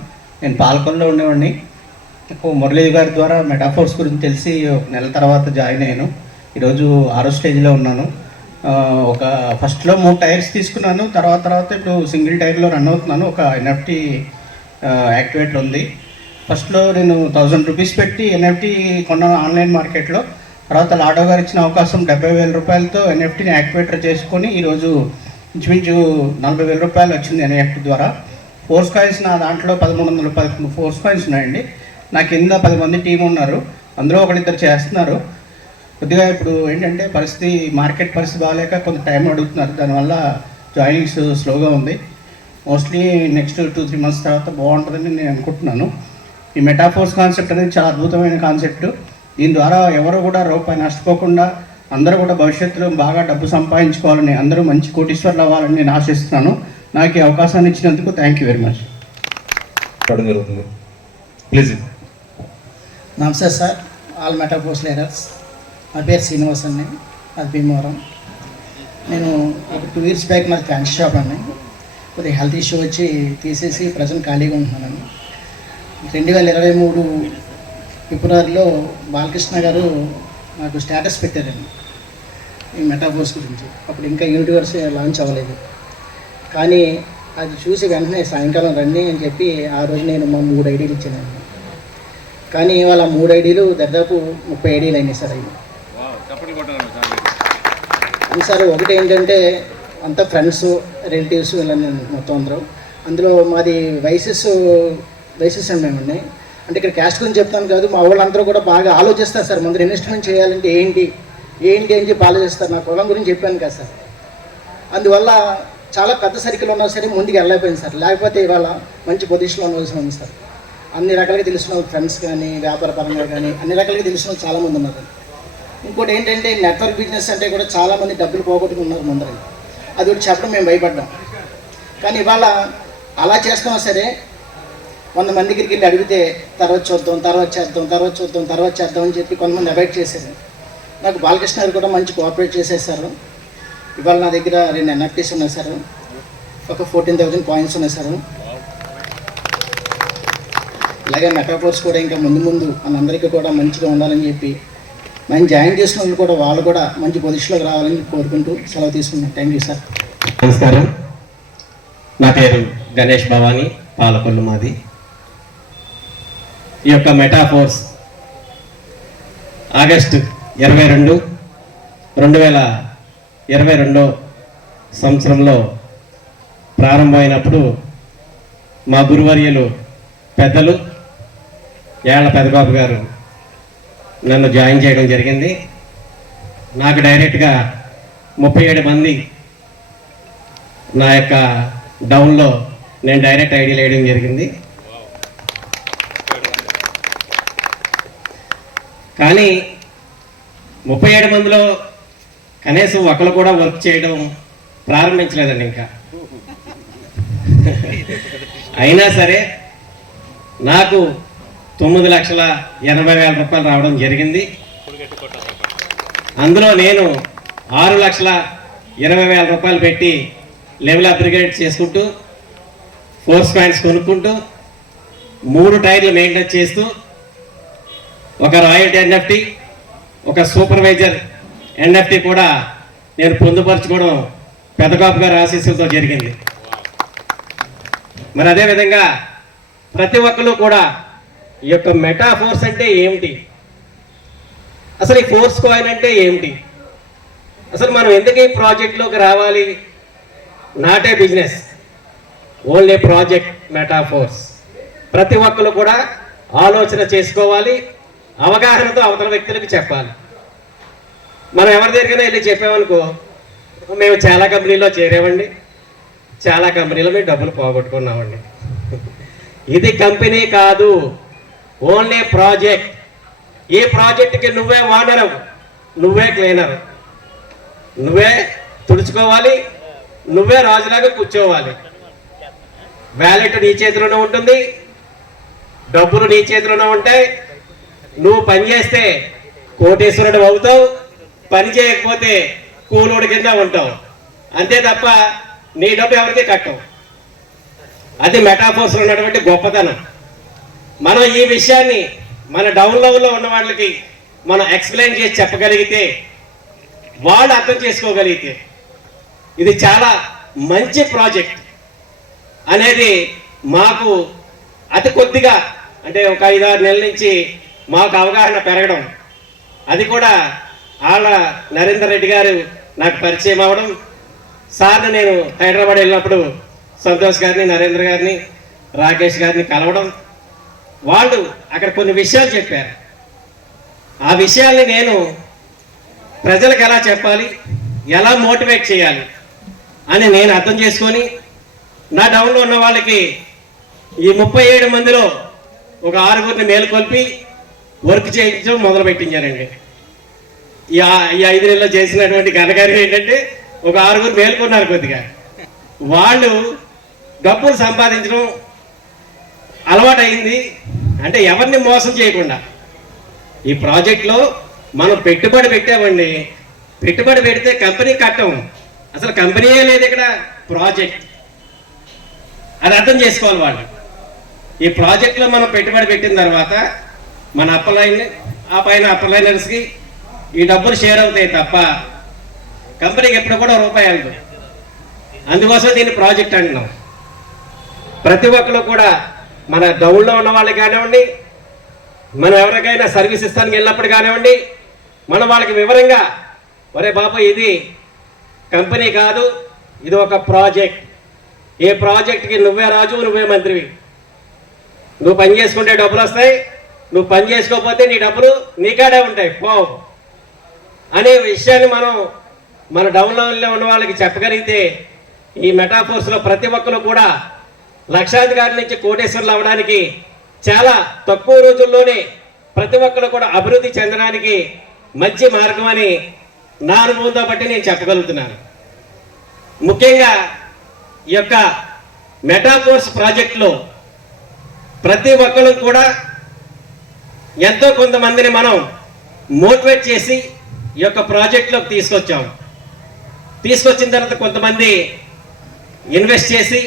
నేను పాలకొల్లో ఉండేవాడిని. మురళీ గారి ద్వారా మెటాఫోర్స్ గురించి తెలిసి 1 నెల తర్వాత జాయిన్ అయ్యాను. ఈరోజు 6వ స్టేజ్లో ఉన్నాను. ఒక ఫస్ట్లో 3 టైర్స్ తీసుకున్నాను, తర్వాత ఇప్పుడు సింగిల్ టైర్లో రన్ అవుతున్నాను. ఒక ఎన్ఎఫ్టీ యాక్టివేటర్ ఉంది. ఫస్ట్లో నేను 1000 రూపీస్ పెట్టి ఎన్ఎఫ్టీ కొన్నాను ఆన్లైన్ మార్కెట్లో. తర్వాత లాడో గారు ఇచ్చిన అవకాశం 70,000 రూపాయలతో ఎన్ఎఫ్టీని యాక్టివేటర్ చేసుకొని ఈరోజు ఇంచుమించు 40,000 రూపాయలు వచ్చింది ఎన్ఎఫ్టీ ద్వారా. ఫోర్స్ కాయిన్స్ నా దాంట్లో 1311 ఫోర్స్ కాయిన్స్ ఉన్నాయండి. నా కింద 10 మంది టీం ఉన్నారు, అందులో ఒకరిద్దరు చేస్తున్నారు. కొద్దిగా ఇప్పుడు ఏంటంటే మార్కెట్ పరిస్థితి బాగాలేక కొంత టైం అడుగుతున్నారు, దానివల్ల జాయినింగ్స్ స్లోగా ఉంది. మోస్ట్లీ నెక్స్ట్ 2-3 మంత్స్ తర్వాత బాగుంటుందని నేను అనుకుంటున్నాను. ఈ మెటాఫోర్స్ కాన్సెప్ట్ అనేది చాలా అద్భుతమైన కాన్సెప్ట్. దీని ద్వారా ఎవరు కూడా రూపాయి నష్టపోకుండా అందరూ కూడా భవిష్యత్తులో బాగా డబ్బు సంపాదించుకోవాలని, అందరూ మంచి కోటీశ్వర్లు అవ్వాలని నేను ఆశిస్తున్నాను. నాకు ఈ అవకాశాన్ని ఇచ్చినందుకు థ్యాంక్ యూ వెరీ మచ్. జరుగుతుంది. ప్లీజ్. నమస్తే సార్, ఆల్ మెటాఫోర్స్ లీడర్స్. నా పేరు శ్రీనివాస్ అండి, అది భీమవరం. నేను ఒక 2 years బ్యాక్ నాది ఫ్యాన్సీ షాప్ అండి. కొద్దిగా హెల్త్ ఇష్యూ వచ్చి తీసేసి ప్రజెంట్ ఖాళీగా ఉంటున్నాను. 2023 ఫిబ్రవరిలో బాలకృష్ణ గారు నాకు స్టేటస్ పెట్టారండి ఈ మెటాఫోర్స్ గురించి. అప్పుడు ఇంకా యూనివర్స్ లాంచ్ అవ్వలేదు, కానీ అది చూసి వెంటనే సాయంకాలం రండి అని చెప్పి ఆ రోజు నేను మా 3 ఐడీలు ఇచ్చానండి. కానీ వాళ్ళ 3 ఐడీలు దాదాపు 30 ఐడీలు అయినాయి సార్. అవి సార్ ఒకటి ఏంటంటే అంతా ఫ్రెండ్స్, రిలేటివ్స్ వీళ్ళని మొత్తం అందరూ. అందులో మాది వైసెస్ అండి మేమండి. అంటే ఇక్కడ క్యాస్ట్ గురించి చెప్తాను కాదు, మా వాళ్ళందరూ కూడా బాగా ఆలోచిస్తారు సార్. ముందు ఇన్వెస్ట్మెంట్ చేయాలంటే ఏంటి అని చెప్పి ఆలోచిస్తారు. నా కులం గురించి చెప్పాను కదా సార్, అందువల్ల చాలా పెద్ద సర్కిల్ ఉన్నా సరే ముందుకు వెళ్ళలేకపోయింది సార్. లేకపోతే ఇవాళ మంచి పొజిషన్లో ఉండవలసి ఉంది సార్. అన్ని రకాలుగా తెలిసిన ఫ్రెండ్స్ కానీ, వ్యాపార పరంగా కానీ అన్ని రకాలుగా తెలిసిన చాలామంది ఉన్నారు. ఇంకోటి ఏంటంటే నెట్వర్క్ బిజినెస్ అంటే కూడా చాలామంది డబ్బులు పోగొట్టుకున్నారు ముందర. అది ఒకటి చెప్పడం మేము భయపడ్డాం. కానీ ఇవాళ అలా చేస్తామా సరే 100 మంది దగ్గరికి వెళ్ళి అడిగితే తర్వాత చేద్దాం అని చెప్పి కొంతమంది అవాయిడ్ చేశారు. నాకు బాలకృష్ణ గారు కూడా మంచి కోఆపరేట్ చేసేసారు. ఇవాళ నా దగ్గర 2 ఎన్ఎఫ్టీస్ ఉన్నాయి సార్, ఒక 14,000 కాయిన్స్ ఉన్నాయి సార్. అలాగే మెటాఫోర్స్ కూడా ఇంకా ముందు మనందరికీ కూడా మంచిగా ఉండాలని చెప్పి మనం జాయిన్ చేసిన వాళ్ళు కూడా వాళ్ళు కూడా మంచి పొజిషన్లోకి రావాలని కోరుకుంటూ సెలవు తీసుకున్నాను. Thank you sir. నమస్కారం, నా పేరు గణేష్ భవానీ, పాలకొల్లు మాది. ఈ యొక్క మెటాఫోర్స్ ఆగస్టు 22, 2022 సంవత్సరంలో ప్రారంభమైనప్పుడు మా గురువర్యులు పెద్దలు ఏళ్ల పెదబాబు గారు నన్ను జాయిన్ చేయడం జరిగింది. నాకు డైరెక్ట్గా 37 మంది నా యొక్క డౌన్లో నేను డైరెక్ట్ ఐడీలు వేయడం జరిగింది. కానీ 37 మందిలో కనీసం ఒకరు కూడా వర్క్ చేయడం ప్రారంభించలేదండి ఇంకా. అయినా సరే నాకు 9,80,000 రూపాయలు రావడం జరిగింది. అందులో నేను 6,20,000 రూపాయలు పెట్టి లెవెల్ అప్గ్రేడ్ చేసుకుంటూ, ఫోర్స్ కాయిన్స్ కొనుక్కుంటూ, 3 టైర్లు మెయింటైన్ చేస్తూ, ఒక రాయల్టీ ఎన్ఎఫ్టీ, ఒక సూపర్వైజర్ ఎన్ఎఫ్టీ కూడా నేను పొందుపరచుకోవడం పెద్దకాపు గారి ఆశీస్సులతో జరిగింది. మరి అదేవిధంగా ప్రతి ఒక్కరు కూడా ఈ యొక్క మెటాఫోర్స్ అంటే ఏమిటి, అసలు ఈ ఫోర్స్ కాయిన్ అంటే ఏమిటి, అసలు మనం ఎందుకు ఈ ప్రాజెక్ట్లోకి రావాలి, not a business, only project metaphors. ప్రతి ఒక్కరు కూడా ఆలోచన చేసుకోవాలి, అవగాహనతో అవతల వ్యక్తులకు చెప్పాలి. మనం ఎవరి దగ్గరైనా వెళ్ళి చెప్పామనుకో, మేము చాలా కంపెనీలో చేరామండి, చాలా కంపెనీలో మేము డబ్బులు పోగొట్టుకున్నామండి. ఇది కంపెనీ కాదు, ఓన్లీ ప్రాజెక్ట్. ఈ ప్రాజెక్ట్కి నువ్వే ఓనరు, నువ్వే క్లీనరు, నువ్వే తుడుచుకోవాలి, నువ్వే రాజులాగా కూర్చోవాలి. వ్యాలెట్ నీ చేతిలోనే ఉంటుంది, డబ్బులు నీ చేతిలోనే ఉంటాయి. నువ్వు పని చేస్తే కోటేశ్వరుడు అవుతావు, పని చేయకపోతే కూలోడి కింద ఉంటావు. అంతే తప్ప నీ డబ్బు ఎవరికి కట్టవు. అది మెటాఫోర్స్లో ఉన్నటువంటి గొప్పతనం. మనం ఈ విషయాన్ని మన డౌన్ లెవెల్లో ఉన్న వాళ్ళకి మనం ఎక్స్ప్లెయిన్ చేసి చెప్పగలిగితే వాళ్ళు అర్థం చేసుకోగలిగితే ఇది చాలా మంచి ప్రాజెక్ట్ అనేది మాకు అతి కొద్దిగా అంటే ఒక 5-6 నెలల నుంచి మాకు అవగాహన పెరగడం, అది కూడా ఆళ్ళ నరేందర్ రెడ్డి గారు నాకు పరిచయం అవ్వడం, సార్ని నేను హైదరాబాద్ వెళ్ళినప్పుడు సంతోష్ గారిని, నరేంద్ర గారిని, రాకేష్ గారిని కలవడం, వాళ్ళు అక్కడ కొన్ని విషయాలు చెప్పారు. ఆ విషయాల్ని నేను ప్రజలకు ఎలా చెప్పాలి, ఎలా మోటివేట్ చేయాలి అని నేను అర్థం చేసుకొని నా డౌన్లో ఉన్న వాళ్ళకి ఈ 37 మందిలో ఒక 6గురిని మేలుకొల్పి వర్క్ చేయించడం మొదలు పెట్టించారండి. ఈ 5 నెలల్లో చేసినటువంటి ఘనకార్యం ఏంటంటే ఒక 6గురు మేలుకున్నారు. కొద్దిగా వాళ్ళు డబ్బులు సంపాదించడం అలవాటు అయింది. అంటే ఎవరిని మోసం చేయకుండా ఈ ప్రాజెక్ట్లో మనం పెట్టుబడి పెట్టామండి. పెట్టుబడి పెడితే కంపెనీ కట్టం, అసలు కంపెనీయే లేదు ఇక్కడ, ప్రాజెక్ట్. అది అర్థం చేసుకోవాలి వాళ్ళు. ఈ ప్రాజెక్ట్లో మనం పెట్టుబడి పెట్టిన తర్వాత మన అప్పర్ లైన్, ఆ పైన అప్పర్ లైనర్స్కి ఈ డబ్బులు షేర్ అవుతాయి తప్ప కంపెనీకి ఎప్పుడు కూడా రూపాయి వెళ్తుంది. అందుకోసం దీన్ని ప్రాజెక్ట్ అంటున్నాం. ప్రతి ఒక్కరు కూడా మన డౌన్లో ఉన్న వాళ్ళకి కానివ్వండి, మనం ఎవరికైనా సర్వీస్ ఇస్తానికి వెళ్ళినప్పుడు కానివ్వండి, మనం వాళ్ళకి వివరంగా, ఒరే బాబు ఇది కంపెనీ కాదు, ఇది ఒక ప్రాజెక్ట్. ఏ ప్రాజెక్ట్కి నువ్వే రాజు, నువ్వే మంత్రివి. నువ్వు పని చేసుకుంటే డబ్బులు వస్తాయి, నువ్వు పని చేసుకోకపోతే నీ డబ్బులు నీకాడే ఉంటాయి పో అనే విషయాన్ని మనం మన డౌన్లో ఉన్న వాళ్ళకి చెప్పగలిగితే ఈ మెటాఫోర్స్లో ప్రతి ఒక్కరు కూడా లక్షాధికారి నుంచి కోటేశ్వర్లు అవ్వడానికి చాలా తక్కువ రోజుల్లోనే ప్రతి ఒక్కరు కూడా అభివృద్ధి చెందడానికి మంచి మార్గం అని నా అనుభవంతో బట్టి నేను చెప్పగలుగుతున్నాను. ముఖ్యంగా ఈ యొక్క మెటాఫోర్స్ ప్రాజెక్టులో ప్రతి ఒక్కరు కూడా ఎంతో కొంతమందిని మనం మోటివేట్ చేసి ఈ యొక్క ప్రాజెక్టులోకి తీసుకొచ్చిన తర్వాత కొంతమంది ఇన్వెస్ట్ చేసి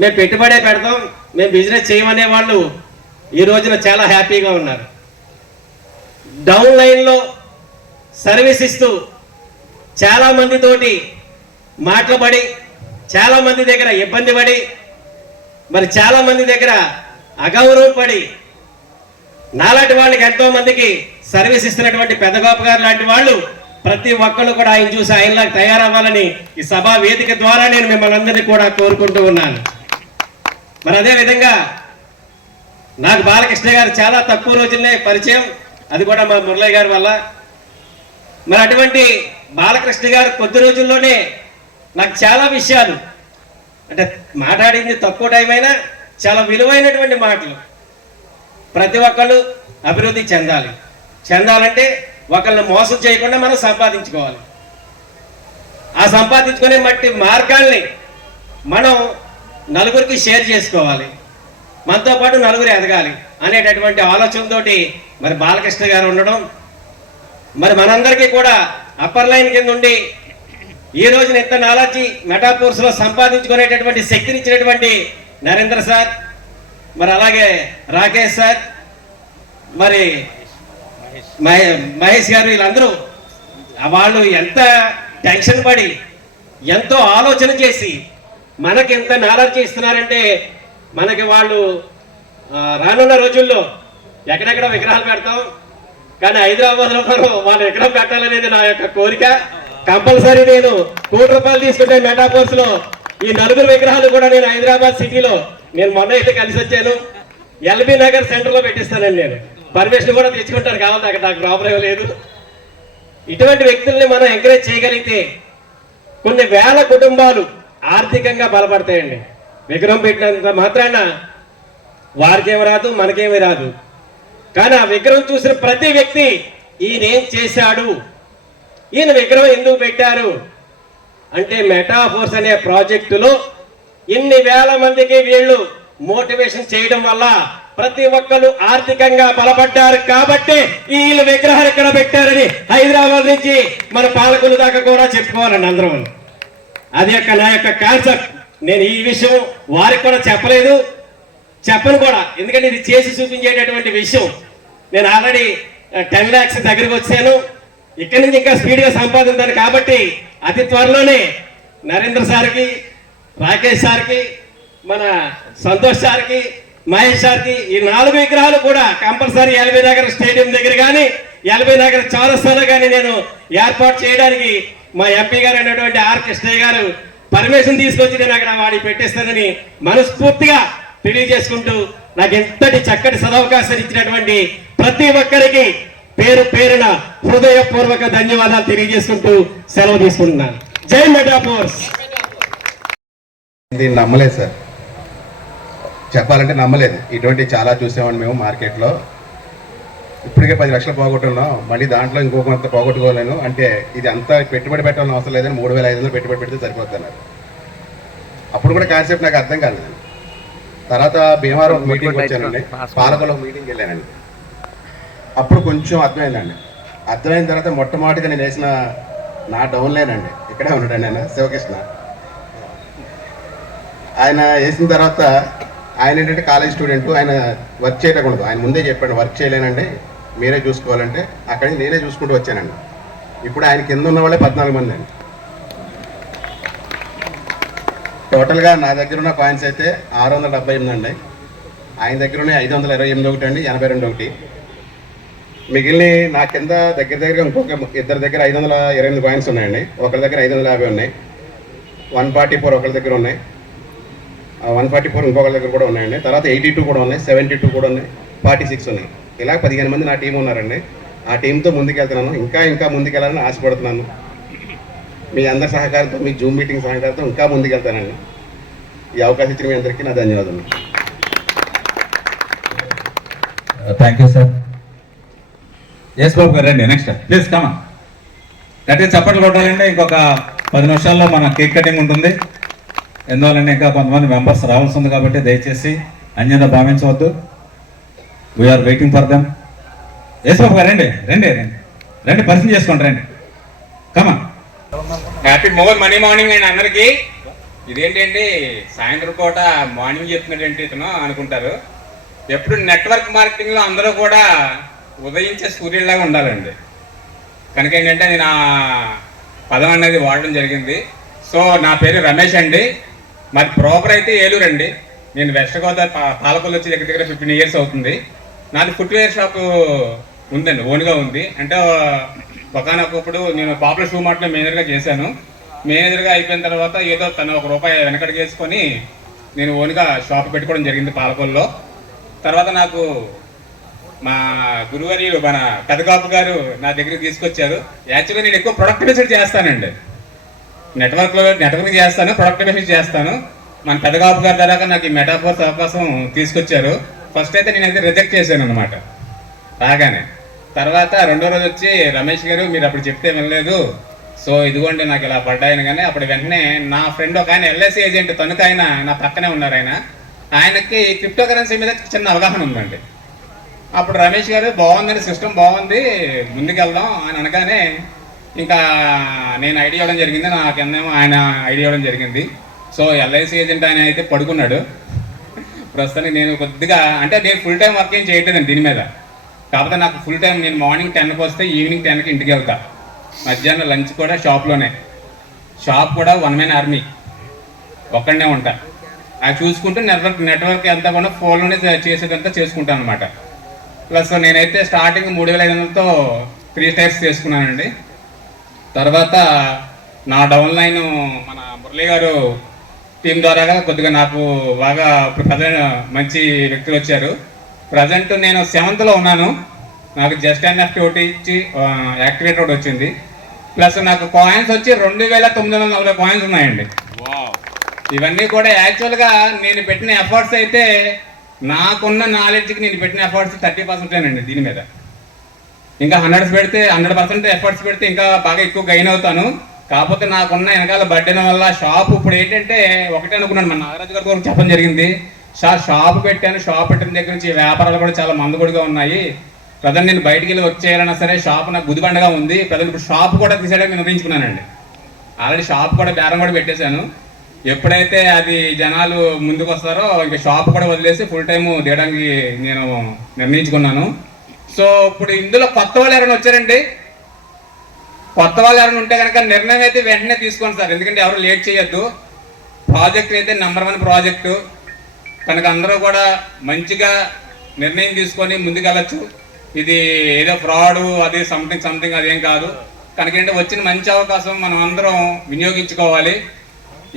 మేము పెట్టుబడే పెడతాం, మేము బిజినెస్ చేయమనే వాళ్ళు ఈ రోజున చాలా హ్యాపీగా ఉన్నారు. డౌన్ లైన్లో సర్వీస్ ఇస్తూ చాలామందితోటి మాట్లాడి, చాలామంది దగ్గర ఇబ్బంది పడి, మరి చాలామంది దగ్గర అగౌరవం పడి, నాలాంటి వాళ్ళకి ఎంతో మందికి సర్వీస్ ఇస్తున్నటువంటి పెద్దగోప గారు లాంటి వాళ్ళు ప్రతి ఒక్కళ్ళు కూడా ఆయన చూసి ఆయనలాగా తయారవ్వాలని ఈ సభా వేదిక ద్వారా నేను మిమ్మల్ని అందరినీ కూడా కోరుకుంటూ ఉన్నాను. మరి అదేవిధంగా నాకు బాలకృష్ణ గారు చాలా తక్కువ రోజుల్లోనే పరిచయం, అది కూడా మా మురళయ్య గారి వల్ల. మరి అటువంటి బాలకృష్ణ గారు కొద్ది రోజుల్లోనే నాకు చాలా విషయాలు, అంటే మాట్లాడింది తక్కువ టైం అయినా చాలా విలువైనటువంటి మాటలు. ప్రతి ఒక్కళ్ళు అభివృద్ధి చెందాలంటే ఒకళ్ళని మోసం చేయకుండా మనం సంపాదించుకోవాలి. ఆ సంపాదించుకునే మట్టి మార్గాల్ని మనం నలుగురికి షేర్ చేసుకోవాలి, మనతో పాటు నలుగురు ఎదగాలి అనేటటువంటి ఆలోచనతోటి మరి బాలకృష్ణ గారు ఉండడం, మరి మనందరికీ కూడా అప్పర్ లైన్ కింద ఉండి ఈ రోజున ఇంత నాలెడ్జి మెటాఫోర్స్లో సంపాదించుకునేటటువంటి శక్తినిచ్చినటువంటి నరేంద్ర సార్, మరి అలాగే రాకేష్ సార్, మరి మహేష్ గారు, వీళ్ళందరూ వాళ్ళు ఎంత టెన్షన్ పడి ఎంతో ఆలోచన చేసి మనకి ఎంత నాలెడ్జ్ ఇస్తున్నారంటే మనకి వాళ్ళు రానున్న రోజుల్లో ఎక్కడెక్కడ విగ్రహాలు పెడతాం, కానీ హైదరాబాద్లో వాళ్ళు విగ్రహం పెట్టాలనేది నా యొక్క కోరిక. కంపల్సరీ నేను ₹1,00,00,000 తీసుకుంటే మెటాఫోర్స్లో ఈ 4 విగ్రహాలు కూడా నేను హైదరాబాద్ సిటీలో, నేను మొన్న అయితే కలిసి వచ్చాను, ఎల్బీ నగర్ సెంటర్లో పెట్టిస్తానండి. నేను పర్మిషన్ కూడా తెచ్చుకుంటాను, కావాలి అక్కడ నాకు ప్రాబ్లం లేదు. ఇటువంటి వ్యక్తుల్ని మనం ఎంకరేజ్ చేయగలిగితే కొన్ని వేల కుటుంబాలు ఆర్థికంగా బలపడతాయండి. విగ్రహం పెట్టినంత మాత్రాన వారికేమి రాదు, మనకేమి రాదు, కానీ ఆ విగ్రహం చూసిన ప్రతి వ్యక్తి ఈయనేం చేశాడు, ఈయన విగ్రహం ఎందుకు పెట్టారు అంటే మెటాఫోర్స్ అనే ప్రాజెక్టులో ఇన్ని వేల మందికి వీళ్ళు మోటివేషన్ చేయడం వల్ల ప్రతి ఒక్కరు ఆర్థికంగా బలపడ్డారు. కాబట్టి వీళ్ళు విగ్రహాలు ఎక్కడ పెట్టారని హైదరాబాద్ నుంచి మన పాలకుల దాకా కూడా చెప్పుకోవాలండి అందరం. అది నా యొక్క కాన్సెప్ట్. నేను ఈ విషయం వారికి కూడా చెప్పను కూడా, ఎందుకంటే ఇది చేసి చూపించేటటువంటి విషయం. నేను ఆల్రెడీ 10 lakhs దగ్గరికి వచ్చాను. ఇక్కడి నుంచి ఇంకా స్పీడ్గా సంపాదించాలి. కాబట్టి అతి త్వరలోనే నరేంద్ర సార్కి, రాకేష్ సార్కి, మన సంతోష్ సార్కి, మహేష్ సార్కి ఈ 4 విగ్రహాలు కూడా కంపల్సరీ ఎల్బీ నగర్ స్టేడియం దగ్గర కానీ ఎల్బీ నగర్ చౌరస్తాలో కానీ నేను ఏర్పాటు చేయడానికి మా ఎంపీ గారు అయినటువంటి ఆర్ కృష్ణయ్య గారు పర్మిషన్ తీసుకొచ్చి నేను అక్కడ వాడికి పెట్టేస్తానని మనస్ఫూర్తిగా తెలియజేసుకుంటూ నాకు ఎంతటి చక్కటి సదవకాశాలు ఇచ్చినటువంటి ప్రతి ఒక్కరికి పేరు పేరున హృదయపూర్వక ధన్యవాదాలు తెలియజేసుకుంటూ సెలవు తీసుకుంటున్నాను. జై మెగా ఫోర్స్. దీన్ని నమ్మలేదు సార్, చెప్పాలంటే నమ్మలేదు. ఇటువంటి చాలా చూసామండి మేము మార్కెట్లో. ఇప్పటికే 10 లక్షలు పోగొట్టున్నాం, మళ్ళీ దాంట్లో ఇంకో కొంత పోగొట్టుకోలేను అంటే ఇది అంతా పెట్టుబడి పెట్టాలని అవసరం లేదని 3,500 పెట్టుబడి పెడితే సరిపోతున్నారు. అప్పుడు కూడా కాన్సెప్ట్ నాకు అర్థం కాలేదు. తర్వాత భీమవరం మీటింగ్ వచ్చానండి, పాలకులో మీటింగ్కి వెళ్ళానండి. అప్పుడు కొంచెం అర్థమైందండి. అర్థమైన తర్వాత మొట్టమొదటిగా నేను వేసిన నా డౌన్లేనండి, ఇక్కడే ఉన్నాడండి ఆయన శివకృష్ణ. ఆయన వేసిన తర్వాత ఆయన ఏంటంటే కాలేజ్ స్టూడెంట్, ఆయన వర్క్ చేయకూడదు. ఆయన ముందే చెప్పాడు వర్క్ చేయలేనండి, మీరే చూసుకోవాలంటే అక్కడికి నేనే చూసుకుంటూ వచ్చానండి. ఇప్పుడు ఆయన కింద ఉన్న వాళ్ళే 14 మంది అండి. టోటల్గా నా దగ్గర ఉన్న కాయిన్స్ అయితే 678 అండి. ఆయన దగ్గర ఉన్న 528 ఒకటి అండి, 82 ఒకటి. మిగిలిన నా కింద దగ్గర దగ్గరగా ఇంకొక ఇద్దరి దగ్గర 528 కాయిన్స్ ఉన్నాయండి. ఒకరి దగ్గర 550 ఉన్నాయి, 144 ఒకరి దగ్గర ఉన్నాయి, 144 ఇంకొకరి దగ్గర కూడా ఉన్నాయండి. తర్వాత 82 కూడా ఉన్నాయి, 72 కూడా ఉన్నాయి, 46 ఉన్నాయి. ఇలా 15 మంది నా టీం ఉన్నారండి. ఆ టీంతో ముందుకెళ్తున్నాను, ఇంకా ముందుకెళ్ళాలని ఆశపడుతున్నాను. మీ అందరి సహకారంతో, మీ జూమ్ మీటింగ్ సహకారంతో ఇంకా ముందుకెళ్తానండి. ఈ అవకాశం ఇచ్చిన మీ అందరికీ నా ధన్యవాదాలు. Thank you sir. Yes Babu గారు రండి, నెక్స్ట్ ప్లీజ్ కమా. గట్టిగా చప్పట్లు కొట్టాలంటే ఇంకొక 10 నిమిషాల్లో మన కేక్ కటింగ్ ఉంటుంది. ఎందువల్లంటే ఇంకా కొంతమంది మెంబర్స్ రావాల్సి ఉంది కాబట్టి దయచేసి అన్యత భావించవద్దు. We're waiting for them. S Babu గారు రండి రండి రండి రండి, పరిచయం చేసుకోండి, రండి కమా. హ్యాపీ మనీ మార్నింగ్ అండి అందరికీ. ఇదేంటండి సాయంత్రం పూట మార్నింగ్ చెప్తున్నాడంటే ఇతను అనుకుంటారు. ఎప్పుడు నెట్వర్క్ మార్కెటింగ్లో అందరూ కూడా ఉదయించే సూర్యుడిలాగా ఉండాలండి. కనుక ఏంటంటే నేను ఆ పదం అనేది వాడడం జరిగింది. సో నా పేరు రమేష్ అండి, మరి ప్రాపర్ అయితే ఏలూరు అండి. నేను వెస్ట్ గోదావరి పాలకొల్లు వచ్చి దగ్గర 15 ఇయర్స్ అవుతుంది. నాది ఫుట్వేర్ షాపు ఉందండి, ఓన్గా ఉంది. అంటే ఒకనొకప్పుడు నేను పాపులర్ షూ మార్ట్లో మేనేజర్గా చేశాను. మేనేజర్గా అయిపోయిన తర్వాత ఏదో తను ₹1 వెనకడికి వేసుకొని నేను ఓన్గా షాప్ పెట్టుకోవడం జరిగింది పాలకొల్లో. తర్వాత నాకు మా గురువర్యులు మన పెదకాపు గారు నా దగ్గరికి తీసుకొచ్చారు. యాక్చువల్గా నేను ఎక్కువ ప్రొడక్ట్ బేస్డ్ చేస్తానండి, నెట్వర్క్ చేస్తాను, ప్రొడక్ట్ బేస్డ్ చేస్తాను. మన పెదకాపు గారి ద్వారా నాకు ఈ మెటాఫోర్స్ అవకాశం తీసుకొచ్చారు. ఫస్ట్ అయితే నేనైతే రిజెక్ట్ చేశాను అనమాట రాగానే. తర్వాత రెండో రోజు వచ్చి రమేష్ గారు మీరు అప్పుడు చెప్తే వినలేదు, సో ఇదిగోండి నాకు ఇలా పడ్డాయని. కానీ అప్పుడు వెంటనే నా ఫ్రెండ్ ఒక ఆయన ఎల్ఐసి ఏజెంట్, తణుకు ఆయన నా పక్కనే ఉన్నారు. ఆయనకి క్రిప్టో కరెన్సీ మీద చిన్న అవగాహన ఉందండి. అప్పుడు రమేష్ గారు బాగుందని, సిస్టమ్ బాగుంది, ముందుకెళ్దాం అని అనగానే ఇంకా నేను ఐడియా ఇవ్వడం జరిగింది, నాకేమో ఆయన ఐడియా ఇవ్వడం జరిగింది. సో ఎల్ఐసి ఏజెంట్ ఆయన అయితే పడుకున్నాడు ప్రస్తుతానికి. నేను కొద్దిగా అంటే నేను ఫుల్ టైం వర్క్ ఏం చేయట్లేదండి దీని మీద. కాకపోతే నాకు ఫుల్ టైం నేను మార్నింగ్ 10కి వస్తే ఈవినింగ్ 10కి ఇంటికి వెళ్తా. మధ్యాహ్నం లంచ్ కూడా షాప్లోనే. షాప్ కూడా 1 man ఆర్మీ, ఒక్కడనే ఉంటా. అది చూసుకుంటూ నెట్వర్క్ అంతా కూడా ఫోన్లోనే చేసేదంతా చేసుకుంటాను అనమాట. ప్లస్ నేనైతే స్టార్టింగ్ 3,500తో 3 స్టైర్స్ చేసుకున్నానండి. తర్వాత నా డౌన్ లైన్ మన మురళి గారు టీం ద్వారా కొద్దిగా నాకు బాగా ప్రజెంట్ మంచి వ్యక్తులు వచ్చారు. ప్రజెంట్ నేను 7th ఉన్నాను. నాకు జస్ట్ ఎన్ఎఫ్టీ ఒకటి ఇచ్చి యాక్టివేట్ ఒకటి వచ్చింది. ప్లస్ నాకు కాయిన్స్ వచ్చి 2,940 కాయిన్స్ ఉన్నాయండి. ఇవన్నీ కూడా యాక్చువల్గా నేను పెట్టిన ఎఫర్ట్స్ అయితే, నాకున్న నాలెడ్జ్కి నేను పెట్టిన ఎఫర్ట్స్ 30% అండి. దీని మీద ఇంకా 100% ఎఫర్ట్స్ పెడితే ఇంకా బాగా ఎక్కువ గెయిన్ అవుతాను. కాకపోతే నాకున్న వెనకాల బడ్డెన వల్ల షాప్ ఇప్పుడు ఏంటంటే ఒకటే అనుకున్నాను, మన నాగరాజు గారి గురించి చెప్పడం జరిగింది. షాప్ పెట్టాను, షాప్ పెట్టిన దగ్గర నుంచి వ్యాపారాలు కూడా చాలా మందుగుడిగా ఉన్నాయి. ప్రజెంట్ నేను బయటికి వెళ్ళి వర్క్ చేయాలన్నా సరే షాప్ నాకు గుదిబండగా ఉంది. ప్రజెంట్ ఇప్పుడు షాప్ కూడా తీసేయడానికి నిర్ణయించుకున్నానండి. ఆల్రెడీ షాప్ కూడా బేరం కూడా పెట్టేశాను. ఎప్పుడైతే అది జనాలు ముందుకు వస్తారో ఇంకా షాప్ కూడా వదిలేసి ఫుల్ టైము తీయడానికి నేను నిర్ణయించుకున్నాను. సో ఇప్పుడు ఇందులో కొత్త వాళ్ళు ఎవరైనా వచ్చారండి? కొత్త వాళ్ళు ఎవరైనా ఉంటే కనుక నిర్ణయం అయితే వెంటనే తీసుకోండి సార్, ఎందుకంటే ఎవరు లేట్ చేయొద్దు. ప్రాజెక్ట్ అయితే నెంబర్ 1 ప్రాజెక్టు కనుక అందరూ కూడా మంచిగా నిర్ణయం తీసుకొని ముందుకెళ్ళచ్చు. ఇది ఏదో ఫ్రాడు అది సంథింగ్ అదేం కాదు. కనుక ఏంటంటే వచ్చిన మంచి అవకాశం మనం అందరం వినియోగించుకోవాలి.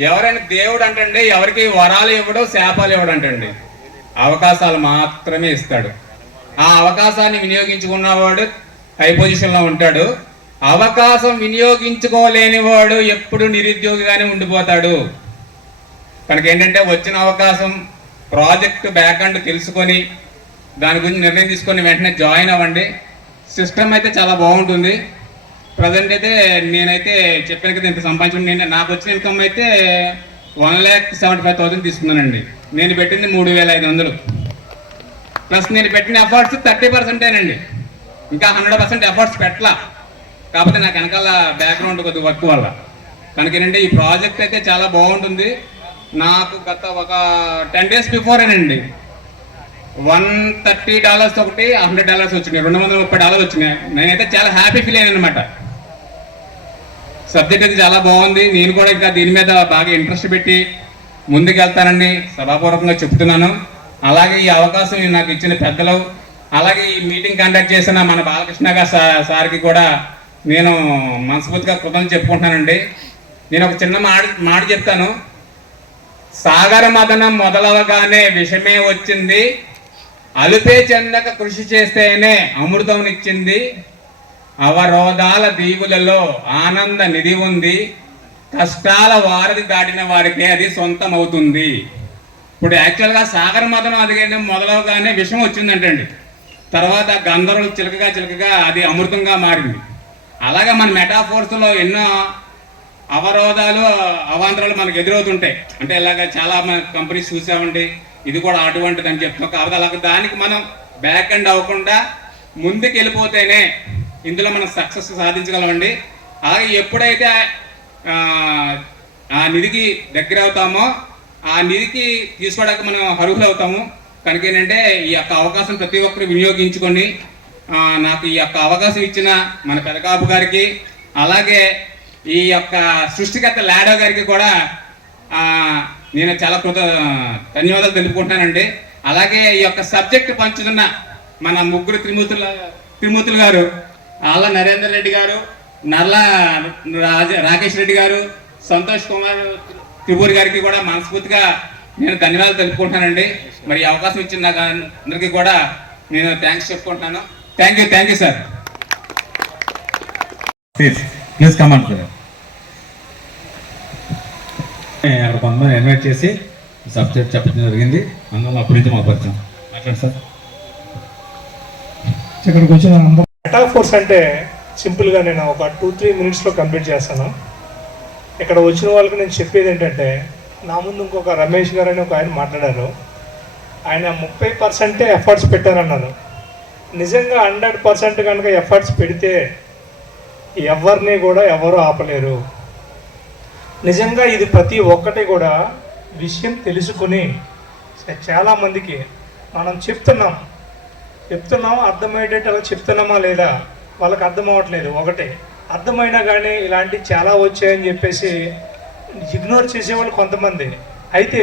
ఎవరైనా దేవుడు అంటండి ఎవరికి వరాలు ఇవ్వడం శాపాలు ఇవ్వడం అంటండి, అవకాశాలు మాత్రమే ఇస్తాడు. ఆ అవకాశాన్ని వినియోగించుకున్నవాడు హై పొజిషన్లో ఉంటాడు. అవకాశం వినియోగించుకోలేని వాడు ఎప్పుడు నిరుద్యోగిగానే ఉండిపోతాడు. కనుక ఏంటంటే వచ్చిన అవకాశం ప్రాజెక్ట్ బ్యాక్గ్రౌండ్ తెలుసుకొని దాని గురించి నిర్ణయం తీసుకొని వెంటనే జాయిన్ అవ్వండి. సిస్టమ్ అయితే చాలా బాగుంటుంది. ప్రజెంట్ అయితే నేనైతే చెప్పాను కదా ఇంత సంపాదించుకుని నాకు వచ్చిన ఇన్కమ్ అయితే 1,75,000 తీసుకున్నానండి. నేను పెట్టింది 3,500 ప్లస్ నేను పెట్టిన ఎఫర్ట్స్ 30%. ఇంకా 100% ఎఫర్ట్స్ పెట్టలా. కాకపోతే నాకు వెనకాల బ్యాక్గ్రౌండ్ కొద్దిగా వర్క్ వల్ల. కనుక ఏంటంటే ఈ ప్రాజెక్ట్ అయితే చాలా బాగుంటుంది. నాకు గత ఒక 10 days బిఫోరేనండి $130 ఒకటి $100 వచ్చినాయి, $230 వచ్చినాయి. నేనైతే చాలా హ్యాపీ ఫీల్ అయ్యాను అనమాట. సబ్జెక్ట్ అయితే చాలా బాగుంది. నేను కూడా ఇంకా దీని మీద బాగా ఇంట్రెస్ట్ పెట్టి ముందుకెళ్తానని సభాపూర్వకంగా చెప్తున్నాను. అలాగే ఈ అవకాశం నాకు ఇచ్చిన పెద్దలు, అలాగే ఈ మీటింగ్ కండక్ట్ చేసిన మన బాలకృష్ణ గారు సార్కి కూడా నేను మనస్ఫూర్తిగా కృతజ్ఞతలు చెప్పుకుంటున్నానండి. నేను ఒక చిన్న మాట చెప్తాను. సాగర మదనం మొదలవగానే విషమే వచ్చింది, అలుపే చెందక కృషి చేస్తేనే అమృతంనిచ్చింది, అవరోధాల దీవులలో ఆనంద నిధి ఉంది, కష్టాల వారధి దాటిన వారికే అది సొంతం అవుతుంది. ఇప్పుడు యాక్చువల్గా సాగర మదనం అది మొదలవగానే విషం వచ్చిందంటండి. తర్వాత గంధర్వులు చిలకగా అది అమృతంగా మారింది. అలాగే మన మెటాఫోర్స్లో ఎన్నో అవరోధాలు అవాంతరాలు మనకు ఎదురవుతుంటాయి. అంటే ఇలాగ చాలా మన కంపెనీస్ చూసామండి, ఇది కూడా అటువంటిది అని చెప్తాం. కాబట్టి అలాగే దానికి మనం బ్యాక్ ఎండ్ అవ్వకుండా ముందుకు వెళ్ళిపోతేనే ఇందులో మనం సక్సెస్ సాధించగలమండి. అలాగే ఎప్పుడైతే ఆ నిధికి దగ్గర అవుతామో ఆ నిధికి తీసుకోవడానికి మనం అర్హులు అవుతాము. కనుక ఏంటంటే ఈ యొక్క అవకాశం ప్రతి ఒక్కరు వినియోగించుకొని నాకు ఈ యొక్క అవకాశం ఇచ్చిన మన పెదకాపు గారికి, అలాగే ఈ యొక్క సృష్టికర్త లాడో గారికి కూడా నేను చాలా ధన్యవాదాలు తెలుపుకుంటున్నానండి. అలాగే ఈ యొక్క సబ్జెక్ట్ పంచుతున్న మన ముగ్గురు త్రిమూర్తులు గారు, ఆళ్ళ నరేందర్ రెడ్డి గారు, నర్ల రాకేష్ రెడ్డి గారు, సంతోష్ కుమార్ త్రిపూరి గారికి కూడా మనస్ఫూర్తిగా నేను ధన్యవాదాలు తెలుపుకుంటున్నానండి. మరి ఈ అవకాశం ఇచ్చిన నాకు అందరికీ కూడా నేను థ్యాంక్స్ చెప్పుకుంటున్నాను. Thank you sir. Please command sir. అక్కడ కొంతమంది ఇన్వైట్ చేసి సబ్జెక్ట్ చెప్పడం జరిగింది. అందులో అప్పటి నుంచి మా పరిచయం మాట్లాడు సార్. ఇక్కడికి వచ్చిన మెటాఫోర్స్ అంటే సింపుల్గా నేను ఒక 2-3 minutesలో కంప్లీట్ చేస్తాను. ఇక్కడ వచ్చిన వాళ్ళకి నేను చెప్పేది ఏంటంటే, నా ముందు ఇంకొక రమేష్ గారు అని ఒక ఆయన మాట్లాడారు. ఆయన 30% ఎఫర్ట్స్ పెట్టారన్నారు. నిజంగా 100% కనుక ఎఫర్ట్స్ పెడితే ఎవరిని కూడా ఎవరు ఆపలేరు. నిజంగా ఇది ప్రతి ఒక్కటి కూడా విషయం తెలుసుకుని చాలామందికి మనం చెప్తున్నాం అర్థమయ్యేటట్టు అలా చెప్తున్నామా లేదా వాళ్ళకి అర్థం అవ్వట్లేదు. ఒకటి అర్థమైనా కానీ ఇలాంటి చాలా వచ్చాయని చెప్పేసి ఇగ్నోర్ చేసేవాళ్ళు కొంతమంది. అయితే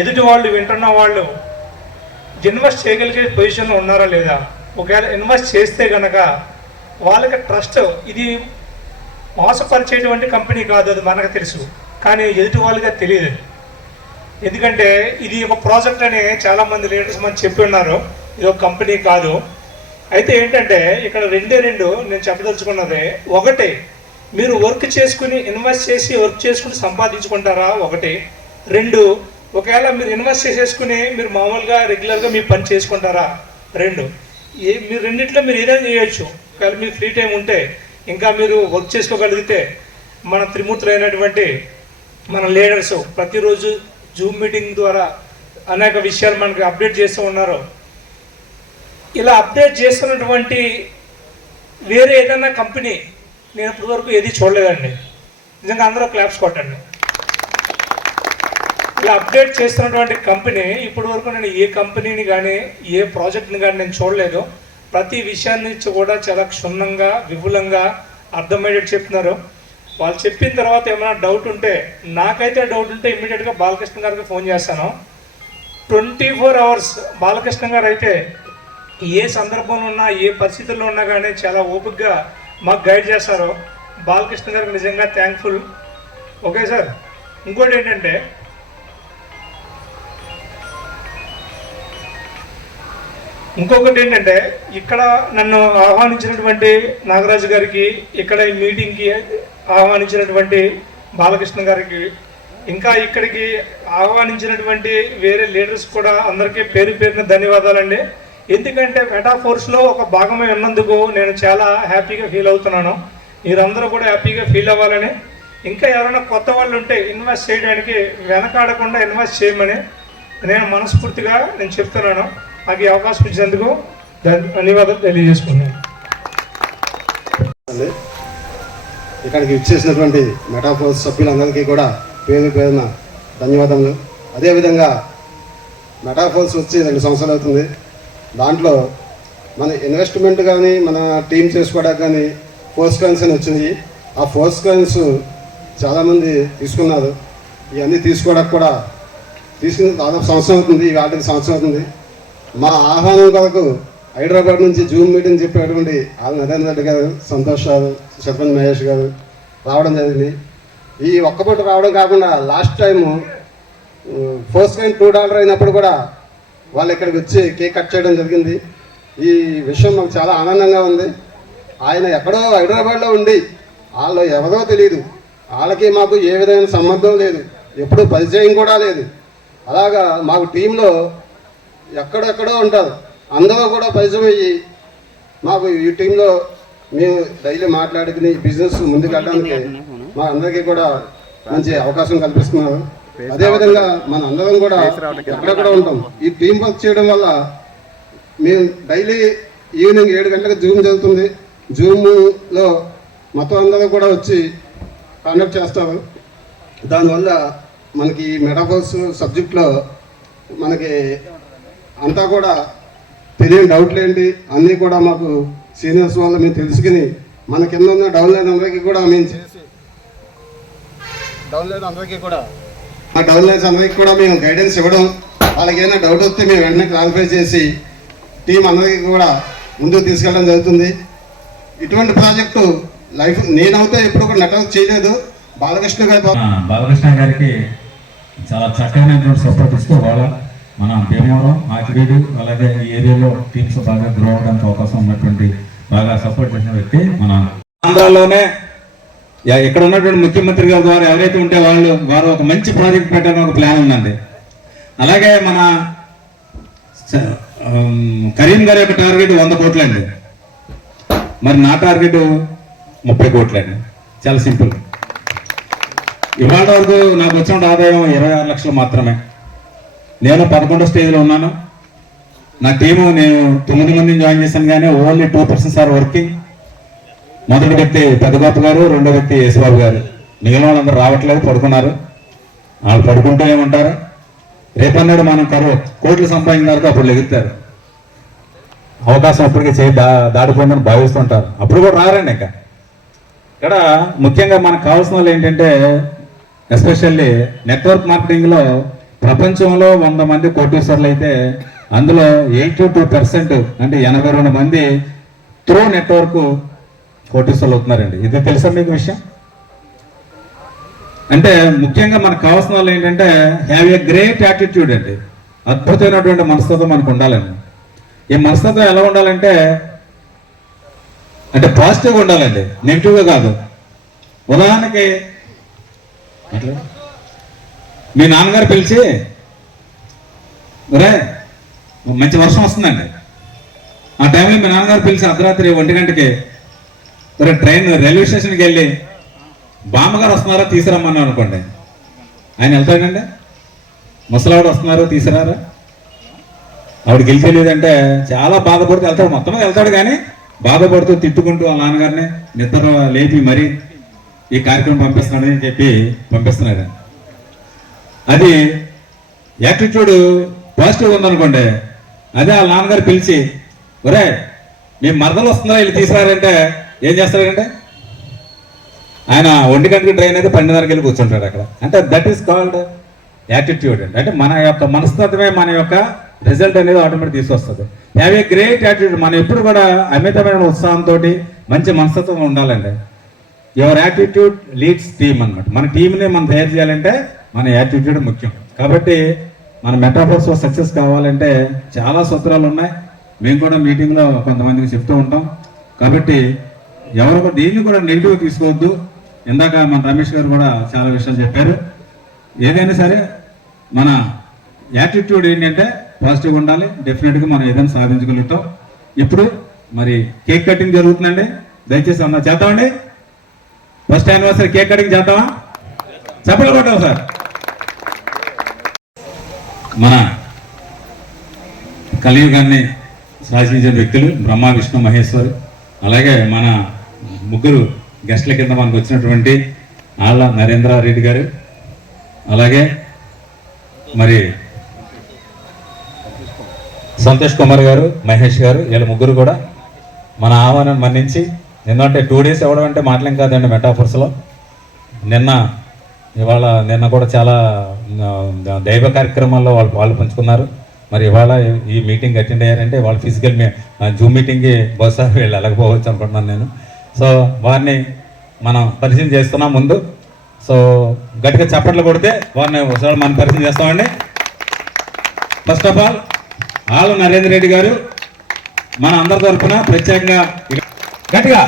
ఎదుటి వాళ్ళు వింటున్న వాళ్ళు ఇన్వెస్ట్ చేయగలిగే పొజిషన్లో ఉన్నారా లేదా, ఒకవేళ ఇన్వెస్ట్ చేస్తే కనుక వాళ్ళకి ట్రస్ట్, ఇది మోసపరిచేటువంటి కంపెనీ కాదు, అది మనకు తెలుసు, కానీ ఎదుటి వాళ్ళకి తెలియదు. ఎందుకంటే ఇది ఒక ప్రాజెక్ట్ అని చాలామంది లీడర్స్ మనకు చెప్పి ఉన్నారు, ఇది ఒక కంపెనీ కాదు. అయితే ఏంటంటే ఇక్కడ రెండు నేను చెప్పదలుచుకున్నది, ఒకటి మీరు వర్క్ చేసుకుని ఇన్వెస్ట్ చేసి వర్క్ చేసుకుని సంపాదించుకుంటారా, ఒకటి. రెండు, ఒకవేళ మీరు ఇన్వెస్ట్ చేసేసుకుని మీరు మామూలుగా రెగ్యులర్గా మీ పని చేసుకుంటారా, రెండు. మీరు రెండిట్లో మీరు ఏదైనా చేయొచ్చు. ఒకవేళ మీరు ఫ్రీ టైం ఉంటే ఇంకా మీరు వర్క్ చేసుకోగలిగితే మన త్రిమూర్తులు అయినటువంటి మన లీడర్స్ ప్రతిరోజు జూమ్ మీటింగ్ ద్వారా అనేక విషయాలు మనకి అప్డేట్ చేస్తూ ఉన్నారు. ఇలా అప్డేట్ చేస్తున్నటువంటి వేరే ఏదైనా కంపెనీ నేను ఇప్పటివరకు ఏది చూడలేదండి. నిజంగా అందరూ క్లాప్స్ కొట్టండి. ఇలా అప్డేట్ చేస్తున్నటువంటి కంపెనీ ఇప్పటి వరకు నేను ఏ కంపెనీని కానీ ఏ ప్రాజెక్ట్ని కానీ నేను చూడలేదు. ప్రతి విషయాన్ని కూడా చాలా క్షుణ్ణంగా విపులంగా అర్థమయ్యేటట్టు చెప్తున్నారు. వాళ్ళు చెప్పిన తర్వాత ఏమైనా డౌట్ ఉంటే, నాకైతే డౌట్ ఉంటే ఇమ్మీడియట్గా బాలకృష్ణ గారికి ఫోన్ చేస్తాను. 24 hours బాలకృష్ణ గారు అయితే ఏ సందర్భంలో ఉన్నా, ఏ పరిస్థితుల్లో ఉన్నా కానీ చాలా ఓపికగా మాకు గైడ్ చేస్తారు. బాలకృష్ణ గారికి నిజంగా థ్యాంక్ఫుల్. Okay sir. ఇంకోటి ఏంటంటే, ఇక్కడ నన్ను ఆహ్వానించినటువంటి నాగరాజు గారికి, ఇక్కడ ఈ మీటింగ్కి ఆహ్వానించినటువంటి బాలకృష్ణ గారికి, ఇంకా ఇక్కడికి ఆహ్వానించినటువంటి వేరే లీడర్స్ కూడా అందరికీ పేరు పేరున ధన్యవాదాలండి. ఎందుకంటే మెటాఫోర్స్లో ఒక భాగమై ఉన్నందుకు నేను చాలా హ్యాపీగా ఫీల్ అవుతున్నాను. మీరందరూ కూడా హ్యాపీగా ఫీల్ అవ్వాలని, ఇంకా ఎవరైనా కొత్త వాళ్ళు ఉంటే ఇన్వెస్ట్ చేయడానికి వెనకాడకుండా ఇన్వెస్ట్ చేయమని నేను మనస్ఫూర్తిగా చెప్తున్నాను. నాకు ఈ అవకాశం ఇచ్చినందుకు ధన్యవాదాలు తెలియజేసుకున్నాను. ఇక్కడికి ఇచ్చేసినటువంటి మెటాఫోర్స్ సభ్యులందరికీ కూడా పేరు పేరున ధన్యవాదములు. అదేవిధంగా మెటాఫోర్స్ వచ్చి 2 సంవత్సరాలు అవుతుంది. దాంట్లో మన ఇన్వెస్ట్మెంట్ కానీ మన టీం చేసుకోవడానికి కానీ ఫోర్స్ కాయిన్స్ అని వచ్చింది. ఆ ఫోర్స్ కాయిన్స్ చాలామంది తీసుకున్నారు. ఇవన్నీ తీసుకోవడానికి కూడా తీసుకుని దాదాపు సంవత్సరం అవుతుంది. వాటికి సంవత్సరం అవుతుంది. మా ఆహ్వానం కొరకు హైదరాబాద్ నుంచి జూమ్ మీటింగ్ చెప్పేటువంటి నరేంద్ర రెడ్డి గారు, సంతోష్ గారు, సర్పంచ్ మహేష్ గారు రావడం జరిగింది. ఈ ఒక్కపూట రావడం కాకుండా లాస్ట్ టైము ఫస్ట్ టైం $2 అయినప్పుడు కూడా వాళ్ళు ఇక్కడికి వచ్చి కేక్ కట్ చేయడం జరిగింది. ఈ విషయం మాకు చాలా ఆనందంగా ఉంది. ఆయన ఎక్కడో హైదరాబాద్లో ఉండి వాళ్ళు ఎవరో తెలియదు, వాళ్ళకి మాకు ఏ విధమైన సంబంధం లేదు, ఎప్పుడు పరిచయం కూడా లేదు. అలాగా మాకు టీంలో ఎక్కడెక్కడో ఉంటారు, అందరూ కూడా పరిచయం అయ్యి మాకు ఈ టీంలో మేము డైలీ మాట్లాడుకుని బిజినెస్ ముందుకు వెళ్ళడానికి మా అందరికీ కూడా మంచి అవకాశం కల్పిస్తున్నారు. అదేవిధంగా మన అందరం కూడా ఎక్కడెక్కడ ఉంటాం. ఈ టీం వర్క్ చేయడం వల్ల మేము డైలీ ఈవినింగ్ 7 గంటలకు జూమ్ జరుగుతుంది. జూమ్లో మొత్తం అందరూ కూడా వచ్చి కాండక్ట్ చేస్తారు. దానివల్ల మనకి మెటాఫోర్స్ సబ్జెక్ట్లో మనకి అంతా కూడా తెలియని డౌట్లు ఏంటి అన్నీ కూడా మాకు సీనియర్స్ వల్ల మేము తెలుసుకుని మన కింద ఉన్న డౌన్లైన్ అందరికీ కూడా మేము చేసి డౌన్లైన్ అందరికీ కూడా ఆ డౌన్లైన్స్ అందరికీ కూడా మేము గైడెన్స్ ఇవ్వడం, వాళ్ళకి ఏమైనా డౌట్ వస్తే మేము వెంటనే క్లారిఫై చేసి టీం అందరికీ కూడా ముందుకు తీసుకెళ్ళడం జరుగుతుంది. ఇటువంటి ప్రాజెక్టు లైఫ్ నేనైతే ఎప్పుడు కూడా నెట్వర్క్ చేయలేదు. బాలకృష్ణ గారికి చాలా చక్కనైనటువంటి సపోర్ట్ ఇస్తూ వాళ్ళ మన భీమవరం ఆకివీడు అలాగే ఈ ఏరియాలో టీమ్స్ బాగా గ్రో అవడానికి అవకాశం ఉన్నటువంటి బాగా సపోర్ట్ చేసిన వ్యక్తి మన ఆంధ్రాలోనే. ఇక్కడ ఉన్నటువంటి ముఖ్యమంత్రి గారి ద్వారా ఎవరైతే ఉంటే వారు ఒక మంచి ప్రాజెక్ట్ పెట్టాలని ఒక ప్లాన్ ఉందండి. అలాగే మన కరీం గారి యొక్క టార్గెట్ 100 కోట్లండి. మరి నా టార్గెట్ 30 కోట్లండి. చాలా సింపుల్. ఇవాళ వరకు నాకు వచ్చిన ఆదాయం 26 లక్షలు మాత్రమే. నేను 11వ స్టేజ్లో ఉన్నాను. నా టీము నేను 9 మందిని జాయిన్ చేశాను, కానీ ఓన్లీ 2% ఆర్ వర్కింగ్. మొదటి వ్యక్తి పెద్దగోప గారు, రెండో వ్యక్తి యేసుబాబు గారు. మిగిలిన వాళ్ళందరూ రావట్లేదు, పడుకున్నారు. వాళ్ళు పడుకుంటూ ఏమంటారు, రేపన్నాడు మనం కోట్లు సంపాదించినారు అప్పుడు లెగుతారు. అవకాశం అప్పటికే దాడిపోయిందని భావిస్తుంటారు. అప్పుడు కూడా రారండి. ఇక్కడ ముఖ్యంగా మనకు కావాల్సిన వాళ్ళు ఏంటంటే, ఎస్పెషల్లీ నెట్వర్క్ మార్కెటింగ్లో ప్రపంచంలో 100 మంది కోటీశ్వర్లు అయితే అందులో 82% అంటే 82 మంది త్రూ నెట్వర్క్ కోటీశ్వర్లు అవుతున్నారండి. ఇది తెలుసా మీకు విషయం? అంటే ముఖ్యంగా మనకు కావాల్సిన వాళ్ళు ఏంటంటే హ్యావ్ ఏ గ్రేట్ యాటిట్యూడ్ అండి. అద్భుతమైనటువంటి మనస్తత్వం మనకు ఉండాలండి. ఈ మనస్తత్వం ఎలా ఉండాలంటే పాజిటివ్గా ఉండాలండి, నెగిటివ్గా కాదు. ఉదాహరణకి మీ నాన్నగారు పిలిచి, ఒరే మంచి వర్షం వస్తుందండి, ఆ టైంలో మీ నాన్నగారు పిలిచి అర్ధరాత్రి 1 గంటకి ఒరే ట్రైన్ రైల్వే స్టేషన్కి వెళ్ళి బామ్మగారు వస్తున్నారా తీసుకురమ్మన్నాను అనుకోండి, ఆయన వెళ్తాడండి? ముసలావిడ వస్తున్నారు తీసుకురారా? ఆవిడకి వెళ్ళి తెలియదంటే చాలా బాధపడుతూ వెళ్తాడు. మొత్తం వెళ్తాడు, కానీ బాధపడుతూ తిట్టుకుంటూ వాళ్ళ నాన్నగారిని నిద్ర లేపి మరీ ఈ కార్యక్రమం పంపిస్తున్నాడని చెప్పి పంపిస్తున్నాడు. అది యాటిట్యూడ్ పాజిటివ్ ఉందనుకోండి. అదే వాళ్ళ నాన్నగారు పిలిచి, ఒరే మీ మరదలు వస్తుందా వీళ్ళు తీసుకురారంటే ఏం చేస్తారంటే ఆయన 1 గంటకి ట్రైన్ అయితే 12:30కి వెళ్ళి కూర్చుంటాడు అక్కడ. అంటే దట్ ఈస్ కాల్డ్ యాటిట్యూడ్ అండి. అంటే మన యొక్క మనస్తత్వమే మన యొక్క రిజల్ట్ అనేది ఆటోమేటిక్ తీసుకొస్తుంది. Have a great attitude. మనం ఎప్పుడు కూడా అమితమైన ఉత్సాహంతో మంచి మనస్తత్వం ఉండాలండి. యువర్ యాటిట్యూడ్ లీడ్స్ టీమ్ అనమాట. మన టీంని మనం తయారు చేయాలంటే మన యాటిట్యూడ్ ముఖ్యం. కాబట్టి మన మెటాఫోర్స్లో సక్సెస్ కావాలంటే చాలా సూత్రాలు ఉన్నాయి. మేము కూడా మీటింగ్లో కొంతమందికి చెప్తూ ఉంటాం. కాబట్టి ఎవరు దీన్ని కూడా నెగిటివ్ తీసుకోవద్దు. ఇందాక మన రమేష్ గారు కూడా చాలా విషయాలు చెప్పారు. ఏదైనా సరే మన యాటిట్యూడ్ ఏంటంటే పాజిటివ్గా ఉండాలి. డెఫినెట్గా మనం ఏదైనా సాధించగలుగుతాం. ఇప్పుడు మరి కేక్ కటింగ్ జరుగుతుందండి. దయచేసి అన్న చేద్దామండి. ఫస్ట్ యానివర్సరీ కేక్ కటింగ్ చేద్దామా? చప్పట్లు కొట్టాం సార్. మన కలియుగాన్ని శాసించిన వ్యక్తులు బ్రహ్మ విష్ణు మహేశ్వరు, అలాగే మన ముగ్గురు గెస్ట్ల కింద మనకు వచ్చినటువంటి ఆళ్ళ నరేంద్ర రెడ్డి గారు, అలాగే మరి సంతోష్ కుమార్ గారు, మహేష్ గారు, వీళ్ళ ముగ్గురు కూడా మన ఆహ్వానాన్ని మన్నించి, ఎందుకంటే 2 days ఇవ్వడం అంటే మాటలేం కాదండి మెటాఫోర్స్లో. నిన్న కూడా చాలా దైవ కార్యక్రమాల్లో వాళ్ళు పంచుకున్నారు. మరి ఇవాళ ఈ మీటింగ్ అటెండ్ అయ్యారంటే వాళ్ళు ఫిజికల్ జూమ్ మీటింగ్కి బహుశా వీళ్ళు వెళ్ళకపోవచ్చు అనుకుంటున్నాను నేను. సో వారిని మనం పరిచయం చేస్తున్నాం ముందు. సో గట్టిగా చప్పట్లు కొడితే వారిని ఒకసారి మనం పరిచయం చేస్తామండి. ఫస్ట్ ఆఫ్ ఆల్ ఆళ్ళ నరేంద్ర రెడ్డి గారు మన అందరి తరఫున ప్రత్యేకంగా గట్టిగా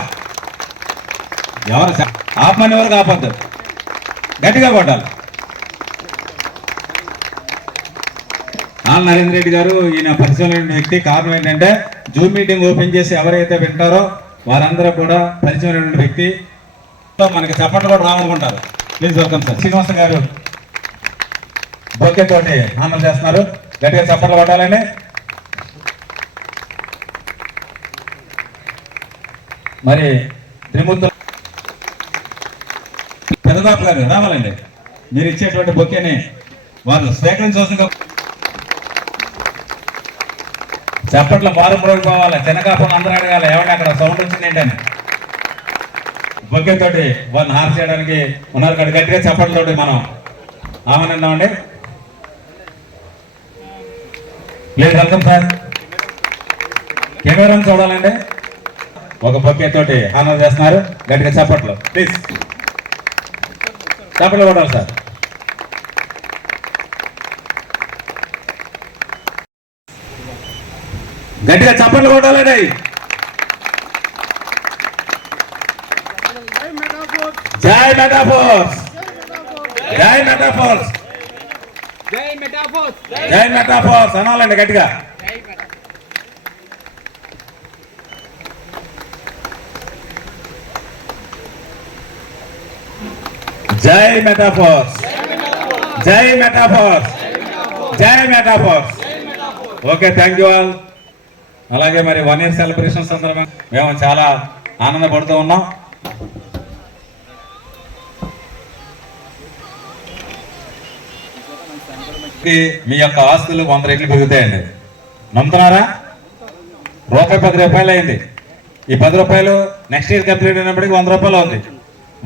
ఎవరు ఆపమని వరకు ఆపద్దు, గట్టిగా కొట్టాలి. ఆళ్ళ నరేంద్ర రెడ్డి గారు ఈయన పరిచయం వ్యక్తి. కారణం ఏంటంటే జూమ్ మీటింగ్ ఓపెన్ చేసి ఎవరైతే వింటారో వారందరూ కూడా పరిచయం వ్యక్తి. మనకి చప్పట్లు కూడా రావాలనుకుంటారు. Please welcome sir. శ్రీనివాస గారు బొకే తోటి ఆనందం చేస్తున్నారు. గట్టిగా చప్పట్లు కొట్టాలండి. మరి త్రిమూర్తుల పెదబాబు గారు రావాలండి. మీరు ఇచ్చేటువంటి బొకేని వాళ్ళు స్వీకరించవలసిందిగా. చప్పట్ల మారుమూలకు పోవాలి. చిన్నకాపం అందరూ అడగాలి ఏమన్నా అక్కడ సౌండ్ వచ్చింది ఏంటని. బొకే తోటి వాళ్ళని హార్ చేయడానికి ఉన్నారు. ఇక్కడ గట్టిగా చప్పట్లతోటి మనం ఆహ్వానిద్దామండి. Please welcome sir. కెమెరాని చూడాలండి. ఒక బొకే తోటి ఆనందం చేస్తున్నారు. గట్టిగా చప్పట్లు ప్లీజ్. చప్పట్లు కొట్టాలి సార్. గట్టిగా చప్పట్లు కొట్టాలండి. జై మెటాఫోర్స్, జై మెటాఫోర్స్, జై మెటాఫోర్స్ అనాలండి గట్టిగా. జై మెటాఫోర్స్, జై మెటాఫోర్స్, జై metaphors. Okay, thank you all. అలాగే మరి 1 year సెలబ్రేషన్ సందర్భంగా మేము చాలా ఆనందపడుతూ ఉన్నాం. మీ యొక్క ఆస్తులు 100 రెట్లు పెరుగుతాయండి. నమ్ముతున్నారా? రూపాయి 10 రూపాయలు అయింది. ఈ 10 రూపాయలు నెక్స్ట్ ఇయర్ కంప్లీట్ అయినప్పటికీ 100 రూపాయలు అవుద్ది.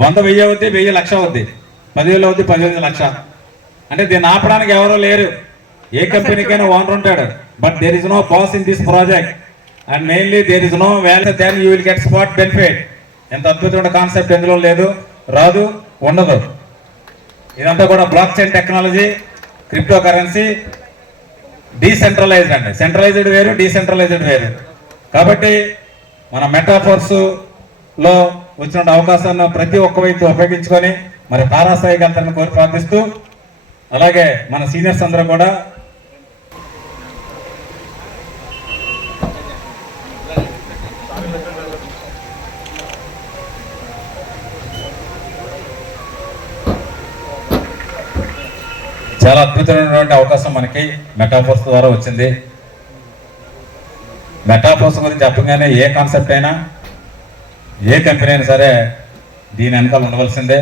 100 1000 అవుద్ది, 1000 లక్ష అవుద్ది, 10,000 అవుద్ది, 10,000 లక్ష. అంటే దీన్ని ఆపడానికి ఎవరో లేరు. ఏ కంపెనీకైనా ఓనర్ ఉంటాడు. But there is no boss in this project and mainly there is no value then you will get spot benefit. ఎంత అద్భుతమైన కాన్సెప్ట్ ఎందులో లేదు, రాదు, ఉండదు. ఇదంతా కూడా blockchain technology, cryptocurrency, decentralised అండి. సెంట్రలైజ్డ్ వేరు, డీసెంట్రలైజ్డ్ వేరు. కాబట్టి మన మెటాఫోర్స్లో వచ్చిన అవకాశాన్ని ప్రతి ఒక్క వ్యక్తి ఉపయోగించుకొని మరి తారాస్థాయికి వెళ్తారని కోరి ప్రార్థిస్తూ, అలాగే మన సీనియర్స్ అందరూ కూడా చాలా అద్భుతమైనటువంటి అవకాశం మనకి మెటాఫోర్స్ ద్వారా వచ్చింది. మెటాఫోర్స్ గురించి చెప్పగానే ఏ కాన్సెప్ట్ అయినా, ఏ కంపెనీ అయినా సరే దీని వెనకాల ఉండవలసిందే.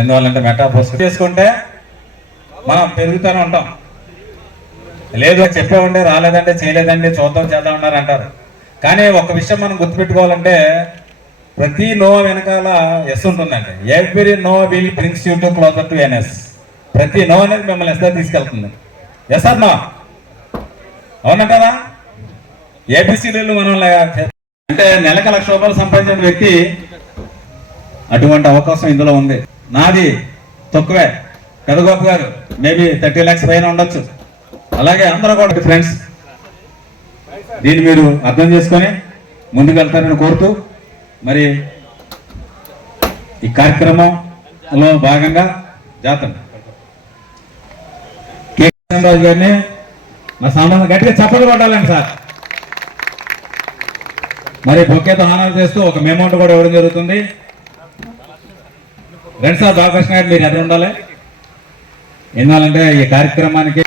ఎందువల్లంటే మెటాఫోర్స్ చేసుకుంటే మనం పెరుగుతూనే ఉంటాం. లేదు చెప్పేవండి, రాలేదంటే, చేయలేదండి, చూద్దాం చేద్దాం అన్నారు అంటారు. కానీ ఒక విషయం మనం గుర్తుపెట్టుకోవాలంటే ప్రతి నో వెనకాల ఎస్ ఉంటుందండి. Every no will brings you to closer to yes. ప్రతి నో అనేది మిమ్మల్ని ఎస్ తీసుకెళ్తుంది. Yes or no? అవునంటారా? ఏబిసిడీలు మనం అంటే నెలకు ₹1,00,000 సంపాదించిన వ్యక్తి అటువంటి అవకాశం ఇందులో ఉంది. నాది తక్కువే, పెదగోపు గారు మేబీ 30 lakhs పైన ఉండొచ్చు. అలాగే అందరూ కూడా ఫ్రెండ్స్, దీన్ని మీరు అర్థం చేసుకొని ముందుకు వెళ్తారని కోరుతూ మరి ఈ కార్యక్రమంలో భాగంగా జాతర కె రాజు గారిని మా సామాన్య గట్టిగా చప్పట్లు కొట్టాలండి సార్. మరి బొకేతో ఆనందం చేస్తూ ఒక మెమౌంట్ కూడా ఇవ్వడం జరుగుతుంది. రండి సార్, బాలకృష్ణ గారు మీరు ఎదురు ఉండాలి. ఎందుకంటే ఈ కార్యక్రమానికి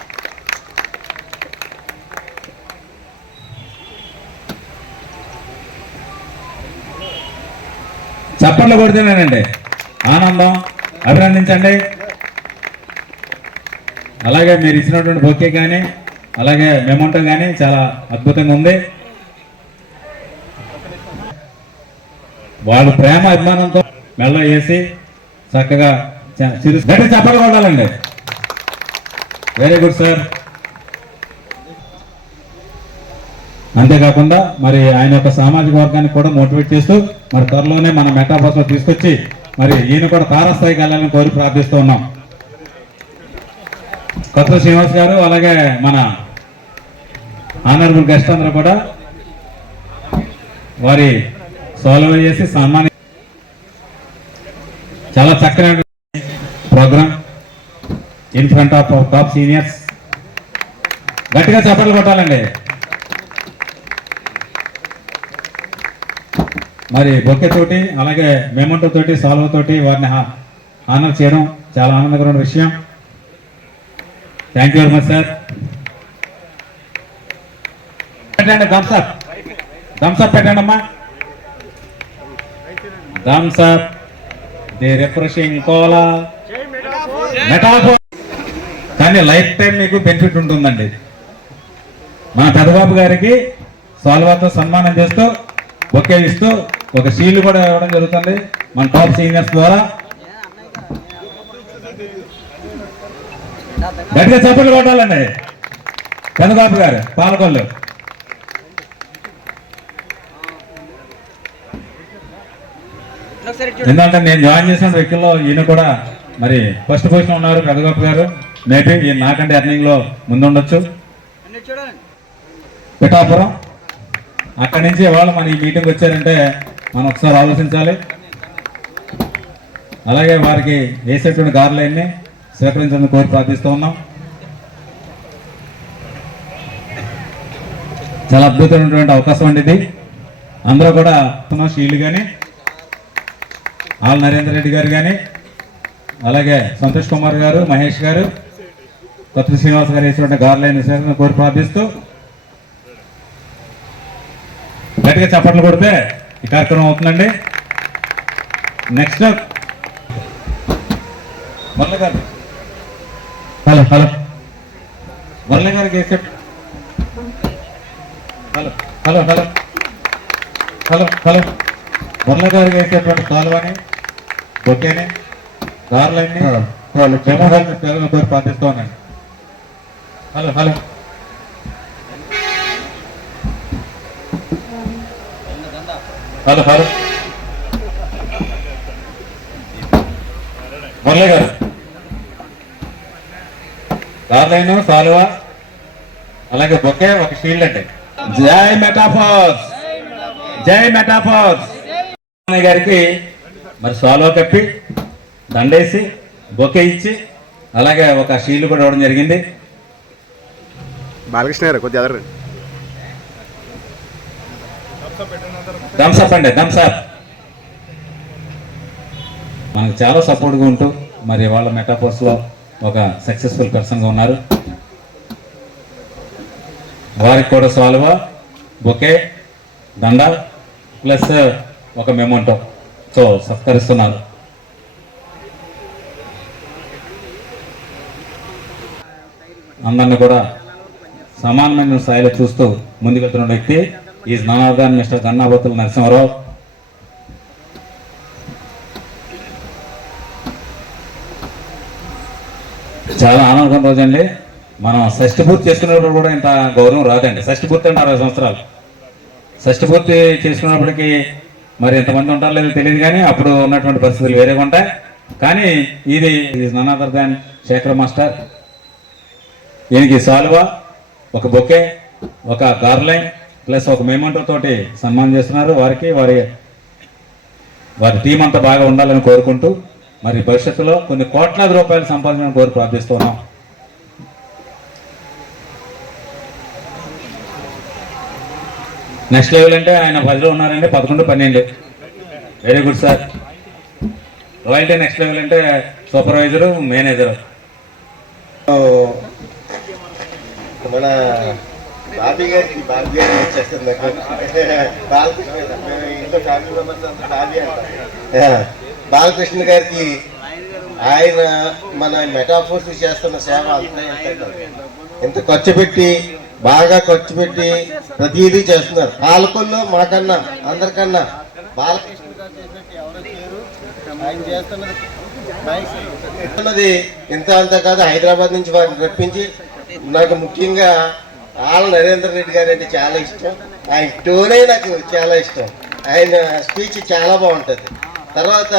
చప్పట్లు కొడితేనేనండి ఆనందం. అభినందించండి. అలాగే మీరు ఇచ్చినటువంటి బొకే కానీ అలాగే మెమౌంటో కానీ చాలా అద్భుతంగా ఉంది. వాళ్ళు ప్రేమ అభిమానంతో మెల్ల వేసి చక్కగా గట్టి చప్పట్లు కొడాలండి. Very good sir. అంతేకాకుండా మరి ఆయన యొక్క సామాజిక వర్గాన్ని కూడా మోటివేట్ చేస్తూ మరి త్వరలోనే మన మెటాబస్ లో తీసుకొచ్చి మరి ఈయన కూడా తారాస్థాయికి వెళ్ళాలని కోరి ప్రార్థిస్తూ ఉన్నాం. కొత్త శ్రీనివాస్ గారు అలాగే మన ఆనరబుల్ గెస్ట్ అందరూ కూడా వారి సాల్వ్ చేసి సన్మాని చాలా చక్కని programme in front of top seniors. గట్టిగా చప్పట్లు కొట్టాలండి. మరి బొకే తోటి అలాగే మెమోంటో తోటి సాల్వ్ తోటి వారిని ఆనర్ చేయడం చాలా ఆనందకరమైన విషయం. Thank you very much sir. పెట్టండి థమ్స్అప్, థమ్స్అప్ పెట్టండి అమ్మా. Thums Up the refreshing cola metaphor. కానీ లైఫ్ టైం మీకు బెనిఫిట్ ఉంటుందండి. మన పెదబాబు గారికి సాల్వాతో సన్మానం చేస్తూ బొకే ఇస్తూ ఒక షీల్డ్ కూడా ఇవ్వడం జరుగుతుంది మన టాప్ సీనియర్స్ ద్వారా. గట్టిగా చప్పట్లు కొట్టాలండి పెదబాబు గారు పాలకొల్లు. ఎందుకంటే నేను జాయిన్ చేసిన వ్యక్తుల్లో ఈయన కూడా మరి ఫస్ట్ పొజిషన్ ఉన్నారు పెదబాబు గారు. మేబీ ఈయన నాకంటే ఎర్నింగ్ లో ముందుండొచ్చు. పిఠాపురం అక్కడి నుంచి వాళ్ళు మన ఈ మీటింగ్ వచ్చారంటే మనం ఒకసారి ఆలోచించాలి. అలాగే వారికి వేసేటువంటి గార్లైన్ని స్వీకరించాలని కోరి ప్రార్థిస్తూ ఉన్నాం. చాలా అద్భుతమైనటువంటి అవకాశం అండి ఇది. అందరూ కూడా షీల్డ్ కానీ ఆల్ నరేంద్ర రెడ్డి గారు కానీ అలాగే సంతోష్ కుమార్ గారు, మహేష్ గారు, కొత్త శ్రీనివాస్ గారు వేసినటువంటి గార్లైన్ స్వీకరించాలని కోరి ప్రార్థిస్తూ గట్టిగా చప్పట్లు కొడితే ఈ కార్యక్రమం అవుతుందండి. నెక్స్ట్ మురళి గారు, హలో హలో మురళి గారికి వేసే hello hello hello hello hello Murali గారికి వేసేటువంటి కాలువని బొకేని గార్లన్నీ కోరి ప్రార్థిస్తూ ఉన్నాను. Hello hello hello hello Murali గారు గార్లైన్ సాలువా అలాగే బొకే ఒక షీల్డ్ అండి. జై మెటాఫోర్స్, జై మెటాఫోర్స్ గారికి మరి సాలువా కప్పి దండేసి బొకే ఇచ్చి అలాగే ఒక షీల్డ్ కూడా ఇవ్వడం జరిగింది. బాలకృష్ణ గారు కొద్దిగా ఎదరు థమ్స్అప్ అండి, థమ్స్అప్. మనకు చాలా సపోర్ట్గా ఉంటూ మరి వాళ్ళ మెటాఫోర్స్లో ఒక సక్సెస్ఫుల్ పర్సన్గా ఉన్నారు. వారికి కూడా సాల్వా, బొకే, దండ ప్లస్ ఒక మెమోంటో సో సత్కరిస్తున్నారు. అందరిని కూడా సమానమైన స్థాయిలో చూస్తూ ముందుకెళ్తున్న వ్యక్తి is none other than mister Gannabathula Narasimha Rao. చాలా ఆనందకరం రోజండి. మనం షష్ఠి పూర్తి చేసుకునేటప్పుడు కూడా ఇంత గౌరవం రాదండి. షష్ఠి పూర్తి అంటే 60 సంవత్సరాలు. షష్ఠి పూర్తి చేసుకున్నప్పటికీ మరి ఎంతమంది ఉంటారో లేదో తెలియదు, కానీ అప్పుడు ఉన్నటువంటి పరిస్థితులు వేరేగా ఉంటాయి. కానీ ఇది none other than Shekhar master. దీనికి సాల్వా, ఒక బొకే, ఒక గార్లైన్ ప్లస్ ఒక మెమెంటో తోటి సన్మానం చేస్తున్నారు. వారికి వారి టీం అంతా బాగా ఉండాలని కోరుకుంటూ మరి భవిష్యత్తులో కొన్ని కోట్లాది రూపాయలు సంపాదించాలని కోరి ప్రార్థిస్తున్నాం. నెక్స్ట్ లెవెల్ అంటే ఆయన 10లో ఉన్నారండి, 11, 12. Very good sir. Royalty next level అంటే సూపర్వైజరు, మేనేజరు. మన బాబీ గారికి వచ్చేస్తుంది. బాలకృష్ణ గారికి ఆయన మన మెటాఫోర్స్ చేస్తున్న సేవ ఎంత ఖర్చు పెట్టి, బాగా ఖర్చు పెట్టి ప్రతిదీ చేస్తున్నారు. పాలకొల్లో మాకన్నా అందరికన్నా బాలకృష్ణ గారు చేసినట్టు ఎవరు చేయరు. ఆయన చేస్తున్నది ఇంత అంత కాదు. హైదరాబాద్ నుంచి వారిని రప్పించి, నాకు ముఖ్యంగా ఆళ్ళ నరేంద్ర రెడ్డి గారు అంటే చాలా ఇష్టం. ఆయన టోనే నాకు చాలా ఇష్టం. ఆయన స్పీచ్ చాలా బాగుంటుంది. తర్వాత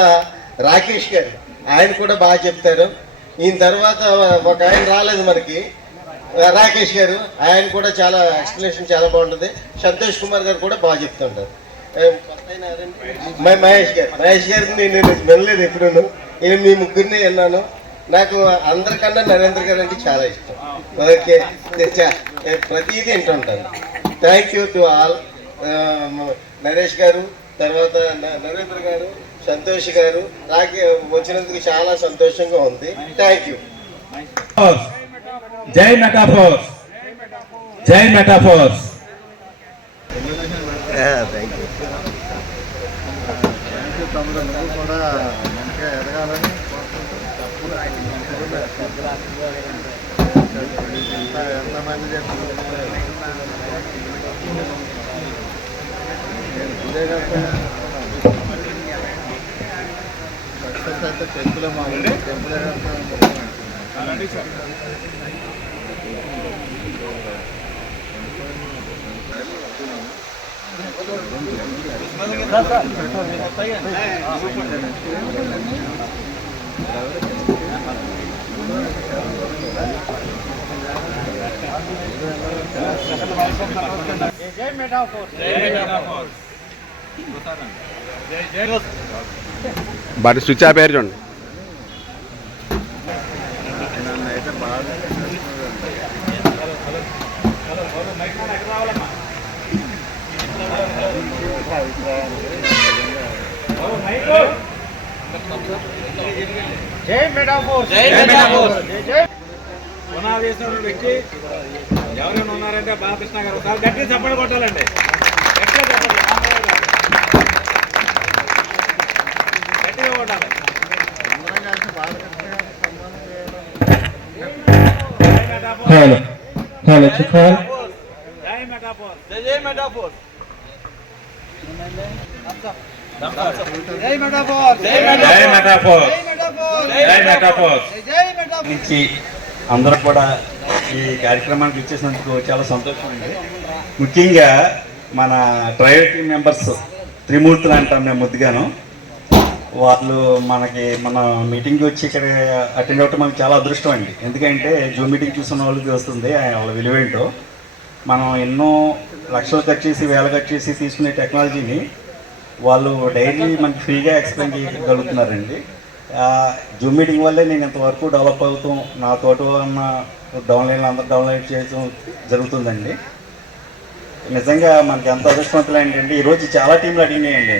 రాకేష్ గారు, ఆయన కూడా బాగా చెప్తారు. ఈయన తర్వాత ఒక ఆయన రాలేదు మనకి, రాకేష్ గారు, ఆయన కూడా చాలా ఎక్స్ప్లెనేషన్ చాలా బాగుంటుంది. సంతోష్ కుమార్ గారు కూడా బాగా చెప్తుంటారు. మహేష్ గారిని నేను వినలేదు ఎప్పుడు, నేను మీ ముగ్గురిని విన్నాను. నాకు అందరికన్నా నరేంద్ర గారు అంటే చాలా ఇష్టం. ఓకే, ప్రతిదీ వింటుంటాను. Thank you to all. Naresh గారు, తర్వాత నరేంద్ర గారు, సంతోష్ గారు, నాకు వచ్చినందుకు చాలా సంతోషంగా ఉంది. Thank you. జై మెటాఫోర్స్, జై మెటాఫోర్స్. థ్యాంక్ యూ తమ్ముడు, నువ్వు కూడా మంచిగా ఎదగాలని ఎంతమంది సక్సెస్ అయితే టెంపులే మామూలు టెంపులే బాటి స్విచ్ ఆపేరు చూడండి. నన్ను అయితే బాగా జై మెటాఫోర్స్, జై మెటాఫోర్స్. పునాది వేసిన వ్యక్తి ఎవరైనా ఉన్నారంటే బాలకృష్ణ గారు. ఒకసారి గట్టిగా చప్పట్లు కొట్టాలండి. గట్టిగా కొట్టాలి. హలో హలో చెప్పాలి. జై మెటాఫోర్స్, జై మెటాఫోర్స్, జై మెటాఫోర్స్, జై మెటాఫోర్స్, జై మెటాఫోర్స్. నుంచి అందరూ కూడా ఈ కార్యక్రమానికి ఇచ్చేసినందుకు చాలా సంతోషం అండి. ముఖ్యంగా మన ట్రైబల్ టీమ్ మెంబర్స్ త్రిమూర్తులు అంటాం మేము ముద్దుగాను. వాళ్ళు మన మీటింగ్కి వచ్చి ఇక్కడ అటెండ్ అవ్వటం మనకి చాలా అదృష్టం అండి. ఎందుకంటే జూమ్ మీటింగ్ చూసిన వాళ్ళకి వస్తుంది వాళ్ళ విలువేంటో. మనం ఎన్నో లక్షలు ఖర్చు చేసి, వేలు ఖర్చు చేసి తీసుకునే టెక్నాలజీని వాళ్ళు డైలీ మనకి ఫ్రీగా ఎక్స్ప్లెయిన్ చేయగలుగుతున్నారండి. జూమ్ మీటింగ్ వల్లే నేను ఇంతవరకు డెవలప్ అవుతాం, నా తోట ఉన్న డౌన్లైన్లు అందరూ డౌన్లైన్ చేయడం జరుగుతుందండి. నిజంగా మనకి ఎంత అదృష్టవంతులు ఏంటంటే ఈరోజు చాలా టీంలు అడిగినాయండి.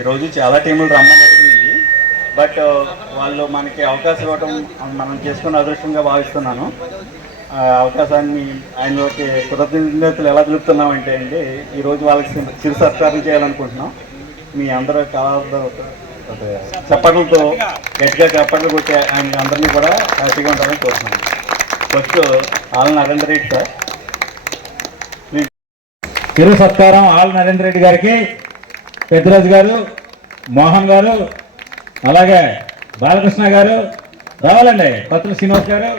ఈరోజు చాలా టీములు రమ్మని అడిగినాయి. బట్ వాళ్ళు మనకి అవకాశం ఇవ్వడం మనం చేసుకున్న అదృష్టంగా భావిస్తున్నాను. అవకాశాన్ని ఆయనకి కృతజ్ఞతలు ఎలా తెలుపుతున్నామంటే అండి, ఈరోజు వాళ్ళకి చిరు సత్కారం చేయాలనుకుంటున్నాం. మీ అందరూ చప్పట్లతో గట్టిగా చప్పట్లు కొట్టి ఆయన అందరినీ కూడా హ్యాపీగా ఉండాలని కోరుతున్నాను. First all Narendra Reddy sir, చిరు సత్కారం ఆల్ నరేంద్ర రెడ్డి గారికి, పెద్దరాజు గారు, మోహన్ గారు, అలాగే బాలకృష్ణ గారు రావాలండి, పత్రుల శ్రీనివాస్ గారు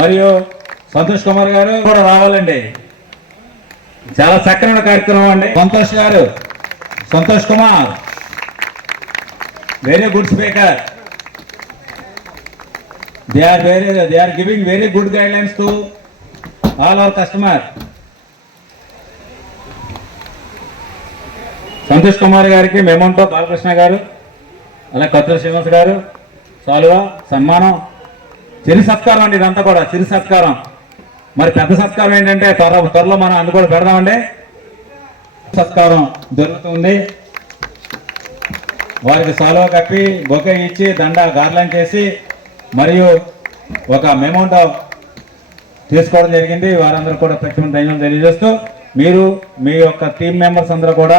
మరియు సంతోష్ కుమార్ గారు కూడా రావాలండి. చాలా చక్కని కార్యక్రమం అండి. సంతోష్ గారు, Santosh Kumar very good speaker. they are giving very good guidelines to all our customers. Santosh Kumar గారికి మెమోంటో బాలకృష్ణ గారు, అలా కొత్త శ్రీనివాస్ గారు సాలువా సన్మానం, చిరు సత్కారం అండి. ఇదంతా కూడా చిరు సత్కారం. మరి పెద్ద సత్కారం ఏంటంటే త్వరలో మనం అందుకూడా పెడదామండి. సత్కారం దొరుకుతుంది. వారికి సాలువా కప్పి బొకే ఇచ్చి దండ గార్లాండ్ చేసి మరియు ఒక మెమోంటో తీసుకోవడం జరిగింది. వారందరూ కూడా ప్రత్యేక ధన్యవాదాలు తెలియజేస్తూ, మీరు మీ యొక్క టీం మెంబర్స్ అందరూ కూడా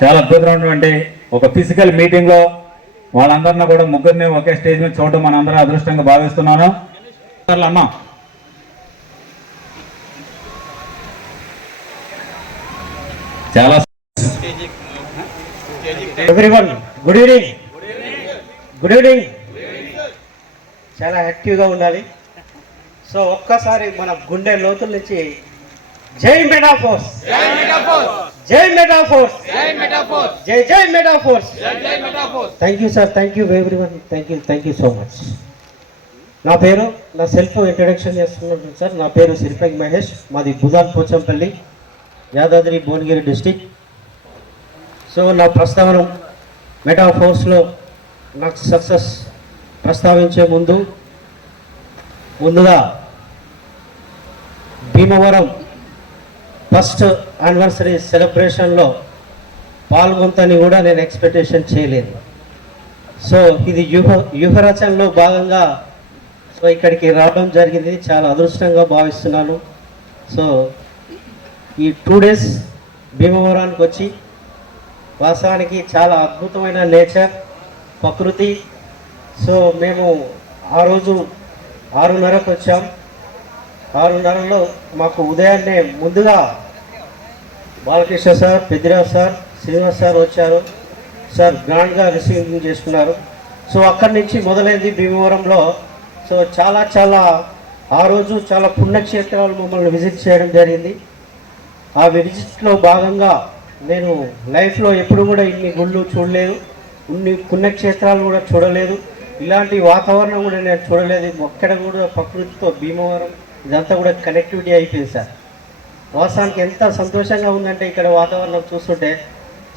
చాలా అద్భుతమైనటువంటి ఒక ఫిజికల్ మీటింగ్లో వాళ్ళందరినీ కూడా ముగ్గురిని ఒకే స్టేజ్ మీద చూడడం మనందరూ అదృష్టంగా భావిస్తున్నాను. అమ్మా చాలా everyone good evening. Good evening. చాలా యాక్టివ్గా ఉండాలి. సో ఒక్కసారి మన గుండె లోతుల నుంచి జై మెటాఫోర్స్, జై మెటాఫోర్స్, జై జై metaphors. Thank you sir, thank you everyone, thank you so much. నా పేరు, నా సెల్ఫ్ ఇంట్రడక్షన్ చేస్తున్నాను సార్. నా పేరు సిరిపేగి మహేష్, మాది భుజాన్ పోచంపల్లి, యాదాద్రి భువనగిరి డిస్టిక్. సో నా ప్రస్తావన మెటాఫోర్స్లో నాకు సక్సెస్ ప్రస్తావించే ముందుగా భీమవరం ఫస్ట్ యానివర్సరీ సెలబ్రేషన్లో పాల్గొంతని కూడా నేను ఎక్స్పెక్టేషన్ చేయలేదు. సో ఇది వ్యూహరచనలో భాగంగా సో ఇక్కడికి రావడం జరిగింది. చాలా అదృష్టంగా భావిస్తున్నాను. సో ఈ 2 days భీమవరానికి వచ్చి వాస్తవానికి చాలా అద్భుతమైన నేచర్, ప్రకృతి. సో మేము ఆ రోజు 6:30కు వచ్చాం. 6:30లో మాకు ఉదయాన్నే ముందుగా Balakrishna sir, Peddiraj sir, Srinivas sir వచ్చారు. సార్ గ్రాండ్గా రిసీవింగ్ చేసుకున్నారు. సో అక్కడి నుంచి మొదలైంది భీమవరంలో. సో చాలా ఆ రోజు చాలా పుణ్యక్షేత్రాలు మమ్మల్ని విజిట్ చేయడం జరిగింది. ఆ విజిట్లో భాగంగా నేను లైఫ్లో ఎప్పుడు కూడా ఇన్ని గుళ్ళు చూడలేదు, ఇన్ని పుణ్యక్షేత్రాలు కూడా చూడలేదు, ఇలాంటి వాతావరణం కూడా నేను చూడలేదు. ఎక్కడ కూడా ప్రకృతితో భీమవరం ఇదంతా కూడా కనెక్టివిటీ అయిపోయింది సార్. వాస్తవానికి ఎంత సంతోషంగా ఉందంటే ఇక్కడ వాతావరణం చూస్తుంటే.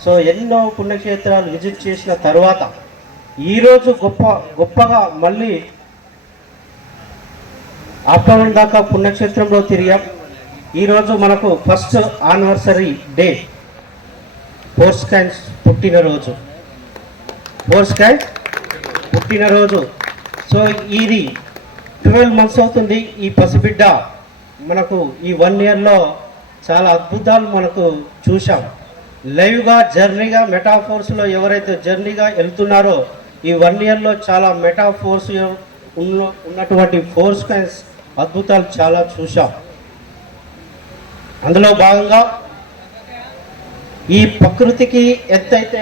సో ఎన్నో పుణ్యక్షేత్రాలు విజిట్ చేసిన తర్వాత ఈరోజు గొప్పగా మళ్ళీ ఆఫ్టర్నూన్ దాకా పుణ్యక్షేత్రంలో తిరిగాం. ఈరోజు మనకు ఫస్ట్ యానివర్సరీ డే, ఫోర్స్కాన్ పుట్టినరోజు. సో ఇది 12 months అవుతుంది. ఈ పసిబిడ్డ మనకు ఈ 1 yearలో చాలా అద్భుతాలు మనకు చూసాం. లైవ్గా జర్నీగా మెటాఫోర్స్లో ఎవరైతే జర్నీగా వెళ్తున్నారో ఈ 1 yearలో చాలా మెటాఫోర్స్ ఉన్నటువంటి ఫోర్స్కాన్స్ అద్భుతాలు చాలా చూసాం. అందులో భాగంగా ఈ ప్రకృతికి ఎంతైతే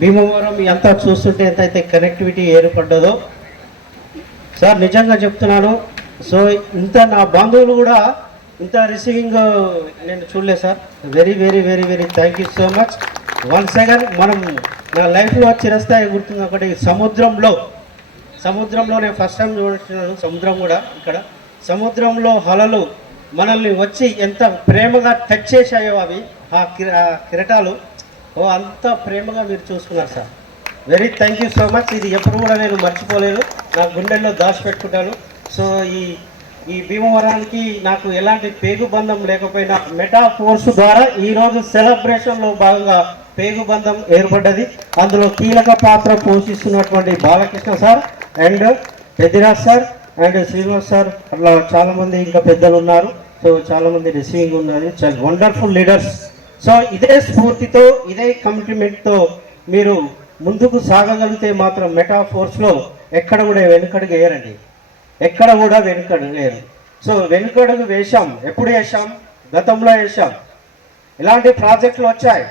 భీమవరం అంతా చూస్తుంటే ఎంతైతే కనెక్టివిటీ ఏర్పడ్డదో సార్ నిజంగా చెప్తున్నాను. సో ఇంత నా బంధువులు కూడా ఇంత రిసీవింగ్ నేను చూడలేదు sir. Very very very very thank you so much. Once again మనం నా లైఫ్లో చిరస్థాయి గుర్తుంది ఒకటి, సముద్రంలో నేను ఫస్ట్ టైం చూస్తున్నాను. సముద్రం కూడా ఇక్కడ సముద్రంలో అలలు మనల్ని వచ్చి ఎంత ప్రేమగా టచ్ చేశాయో అవి ఆ కిరటాలు, అంత ప్రేమగా మీరు చూసుకున్నారు sir. Very thank you so much. ఇది ఎప్పుడు కూడా నేను మర్చిపోలేను, నా గుండెల్లో దాచిపెట్టుకుంటాను. సో ఈ భీమవరానికి నాకు ఎలాంటి పేగుబంధం లేకపోయినా మెటాఫోర్స్ ద్వారా ఈరోజు సెలబ్రేషన్లో భాగంగా పేగుబంధం ఏర్పడ్డది. అందులో కీలక పాత్ర పోషిస్తున్నటువంటి Balakrishna sir and Peddiraj sir and Srinivas sir, అట్లా చాలామంది ఇంకా పెద్దలు ఉన్నారు. సో చాలామంది రిసీవింగ్ ఉన్నారు. చాలా వండర్ఫుల్ లీడర్స్. సో ఇదే స్ఫూర్తితో ఇదే కమిట్మెంట్తో మీరు ముందుకు సాగగలిగితే మాత్రం మెటాఫోర్స్లో ఎక్కడ కూడా వెనుకడుగు వేయరండి, ఎక్కడ కూడా వెనుకడుగు వేయరు. సో వెనుకడుగు వేశాం. ఎప్పుడు వేసాం? గతంలో వేసాం. ఇలాంటి ప్రాజెక్టులు వచ్చాయి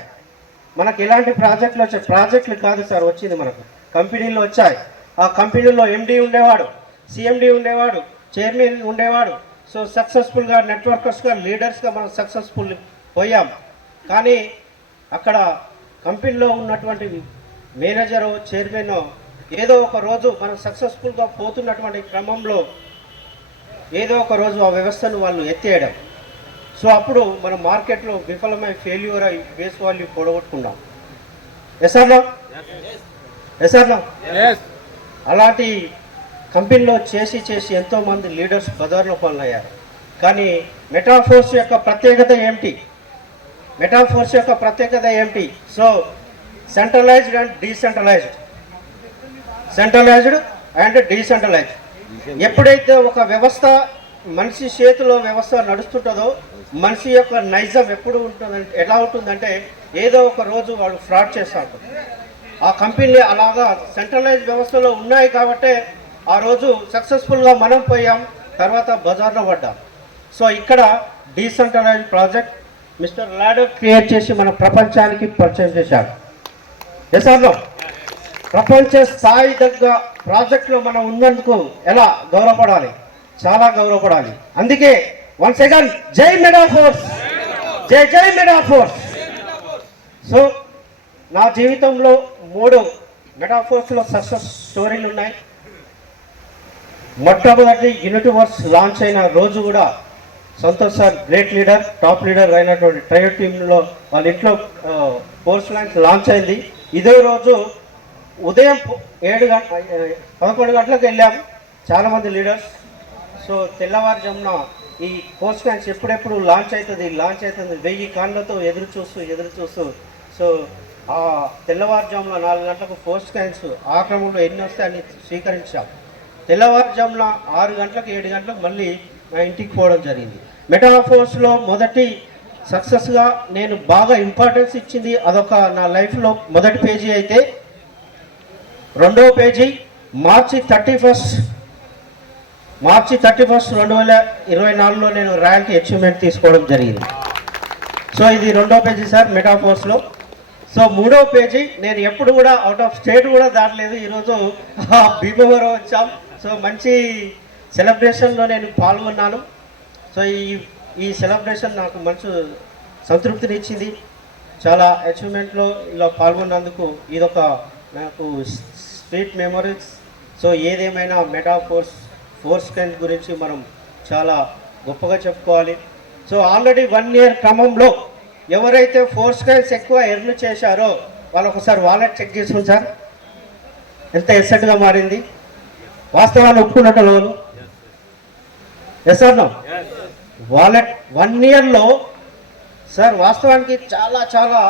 మనకి. ఇలాంటి ప్రాజెక్టులు వచ్చాయి. ప్రాజెక్టులు కాదు సార్ వచ్చింది మనకు, కంపెనీలు వచ్చాయి. ఆ కంపెనీలో ఎండి ఉండేవాడు, సిఎండి ఉండేవాడు, చైర్మన్ ఉండేవాడు. సో సక్సెస్ఫుల్గా నెట్వర్కర్స్గా, లీడర్స్గా మనం సక్సెస్ఫుల్ పోయాం. కానీ అక్కడ కంపెనీలో ఉన్నటువంటి మేనేజరు, చైర్మన్ ఏదో ఒక రోజు మనం సక్సెస్ఫుల్గా పోతున్నటువంటి క్రమంలో ఏదో ఒక రోజు ఆ వ్యవస్థను వాళ్ళు ఎత్తేయడం. సో అప్పుడు మనం మార్కెట్లో విఫలమై ఫెయిల్యూర్ అయి బేస్ వాల్యూ పొడగొట్టుకున్నాం. ఎస్ఆర్నా ఎస్ఆర్నా అలాంటి కంపెనీలో చేసి ఎంతోమంది లీడర్స్ బజార్లో పనులయ్యారు. కానీ మెటాఫోర్స్ యొక్క ప్రత్యేకత ఏమిటి? మెటాఫోర్స్ యొక్క ప్రత్యేకత ఏమిటి? So centralised and decentralised, centralised and decentralised. ఎప్పుడైతే ఒక వ్యవస్థ మనిషి చేతిలో వ్యవస్థ నడుస్తుంటుందో మనిషి యొక్క నైజం ఎప్పుడు ఉంటుందంటే ఎలా ఉంటుందంటే ఏదో ఒక రోజు వాడు ఫ్రాడ్ చేస్తూ ఉంటాడు. ఆ కంపెనీ అలాగా సెంట్రలైజ్ వ్యవస్థలో ఉన్నాయి కాబట్టి ఆ రోజు సక్సెస్ఫుల్గా మనం పోయాం, తర్వాత బజార్లో పడ్డాం. సో ఇక్కడ decentralise project mister ladder create చేసి మన ప్రపంచానికి పరిచయం చేశాడు. ఎస్ఆర్లో ప్రపంచ స్థాయి దగ్గర ప్రాజెక్టులో మనం ఉన్నందుకు ఎలా గౌరవపడాలి? చాలా గౌరవపడాలి. అందుకే వన్స్ అగైన్ జై మెటాఫోర్స్, జై జై మెటాఫోర్స్. సో నా జీవితంలో 3 మెటాఫోర్స్లో సక్సెస్ స్టోరీలు ఉన్నాయి. మొట్టమొదటి యూనివర్స్ లాంచ్ అయిన రోజు కూడా Santosh sir great leader, top leader అయినటువంటి ట్రయల్ టీంలో వాళ్ళ ఇంట్లో ఫోర్స్ లాంచ్ అయింది. ఇదే రోజు ఉదయం 11 గంటలకు వెళ్ళాము చాలామంది లీడర్స్. సో తెల్లవారుజామున ఈ కోర్స్ క్యాన్స్ ఎప్పుడెప్పుడు లాంచ్ అవుతుంది 1000 కాళ్ళతో ఎదురు చూస్తూ సో ఆ తెల్లవారుజామున 4 గంటలకు పోస్ట్ క్యాన్స్ ఆ క్రమంలో ఎన్ని వస్తే అన్ని స్వీకరించాం. తెల్లవారుజామున 6 గంటలకు 7 గంటలకు మళ్ళీ మా ఇంటికి పోవడం జరిగింది. మెటాఫోర్స్లో మొదటి సక్సెస్గా నేను బాగా ఇంపార్టెన్స్ ఇచ్చింది అదొక నా లైఫ్లో మొదటి పేజీ అయితే, రెండవ పేజీ మార్చి 31, 2024లో నేను ర్యాంక్ అచీవ్మెంట్ తీసుకోవడం జరిగింది. సో ఇది రెండో పేజీ సార్ మెటాఫోర్స్లో. సో మూడవ పేజీ నేను ఎప్పుడు కూడా అవుట్ ఆఫ్ స్టేట్ కూడా దాటలేదు. ఈరోజు భీమవరం వచ్చాం. సో మంచి సెలబ్రేషన్లో నేను పాల్గొన్నాను. సో ఈ సెలబ్రేషన్ నాకు మంచి సంతృప్తిని ఇచ్చింది. చాలా అచీవ్మెంట్లో ఇలా పాల్గొన్నందుకు ఇదొక నాకు స్వీట్ మెమరీస్. సో ఏదేమైనా ఫోర్స్ క్యాన్స్ గురించి మనం చాలా గొప్పగా చెప్పుకోవాలి. సో ఆల్రెడీ 1 ఇయర్ క్రమంలో ఎవరైతే ఫోర్స్ క్యాన్స్ ఎక్కువ ఎర్న్ చేశారో వాళ్ళు ఒకసారి వాలెట్ చెక్ చేసుకోండి సార్, ఎంత ఎసెట్గా మారింది. వాస్తవాన్ని ఒప్పుకున్నట్టు లోను ఎస్ సార్ నో వాలెట్ 1 ఇయర్లో సార్ వాస్తవానికి చాలా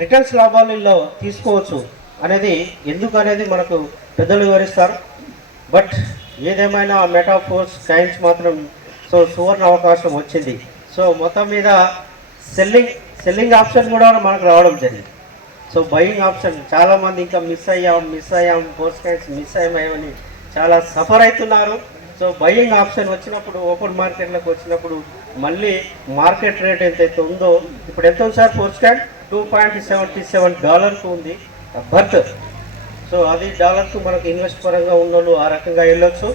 రిటర్న్స్ లాభాలలో తీసుకోవచ్చు అనేది ఎందుకు అనేది మనకు పెద్దలు వివరిస్తారు. బట్ ఏదేమైనా మెటాఫోర్స్ కైన్స్ మాత్రం సో సువర్ణ అవకాశం వచ్చింది. సో మొత్తం మీద సెల్లింగ్ ఆప్షన్ కూడా మనకు రావడం జరిగింది. సో బయింగ్ ఆప్షన్ చాలామంది ఇంకా మిస్ అయ్యాం ఫోర్స్ కైన్స్ మిస్ అయ్యామని చాలా సఫర్ అవుతున్నారు. సో బయింగ్ ఆప్షన్ వచ్చినప్పుడు ఓపెన్ మార్కెట్లోకి వచ్చినప్పుడు మళ్ళీ మార్కెట్ రేట్ ఎంతైతే ఉందో ఇప్పుడు ఎంత ఉంది సార్? ఫోర్స్ క్యాన్ $2.77 ఉంది బర్త్. సో అది డాలర్కు మనకు ఇన్వెస్ట్ పరంగా ఉన్నోళ్ళు ఆ రకంగా వెళ్ళొచ్చు.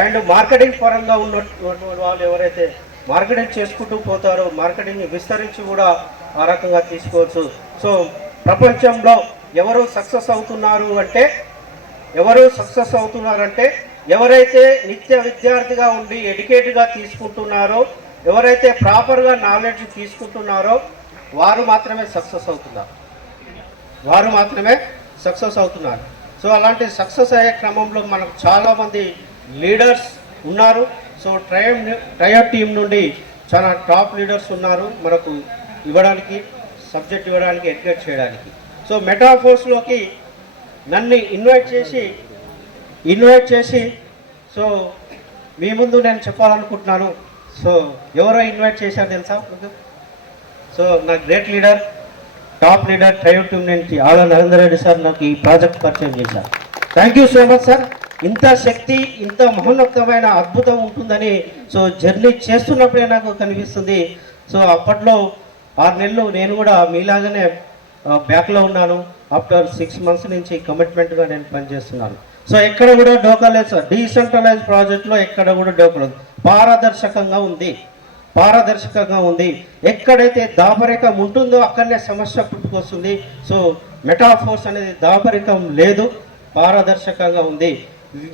అండ్ మార్కెటింగ్ పరంగా ఉన్నటువంటి వాళ్ళు ఎవరైతే మార్కెటింగ్ చేసుకుంటూ పోతారో మార్కెటింగ్ విస్తరించి కూడా ఆ రకంగా తీసుకోవచ్చు. సో ప్రపంచంలో ఎవరు సక్సెస్ అవుతున్నారంటే ఎవరైతే నిత్య విద్యార్థిగా ఉండి ఎడ్యుకేటెడ్గా తీసుకుంటున్నారో, ఎవరైతే ప్రాపర్గా నాలెడ్జ్ తీసుకుంటున్నారో వారు మాత్రమే సక్సెస్ అవుతున్నారు. సో అలాంటి సక్సెస్ అయ్యే క్రమంలో మనకు చాలామంది లీడర్స్ ఉన్నారు. సో ట్రయల్ టీం నుండి చాలా టాప్ లీడర్స్ ఉన్నారు మనకు ఇవ్వడానికి, సబ్జెక్ట్ ఇవ్వడానికి, ఎడ్యుకేట్ చేయడానికి. సో మెటాఫోర్స్లోకి నన్ను ఇన్వైట్ చేసి సో మీ ముందు నేను చెప్పాలనుకుంటున్నాను. సో ఎవరో ఇన్వైట్ చేశారు తెలుసా? సో నా great leader, top leader trial team నుంచి ఆళ్ళ నరేందర్ రెడ్డి సార్ నాకు ఈ ప్రాజెక్ట్ పరిచయం చేశారు. Thank you so much sir. ఇంత శక్తి, ఇంత మహోన్నతమైన అద్భుతం ఉంటుందని సో జర్నీ చేస్తున్నప్పుడే నాకు కనిపిస్తుంది. సో అప్పట్లో 6 నెలలు నేను కూడా మీలాగానే బ్యాక్లో ఉన్నాను. ఆఫ్టర్ 6 మంత్స్ నుంచి కమిట్మెంట్గా నేను పనిచేస్తున్నాను. సో ఎక్కడ కూడా డోకా లేదు సార్. డీసెంట్రలైజ్ ప్రాజెక్ట్లో ఎక్కడ కూడా డోకా లేదు. పారదర్శకంగా ఉంది. ఎక్కడైతే దాపరికం ఉంటుందో అక్కడనే సమస్య పుట్టుకొస్తుంది. సో మెటాఫోర్స్ అనేది దాపరికం లేదు, పారదర్శకంగా ఉంది.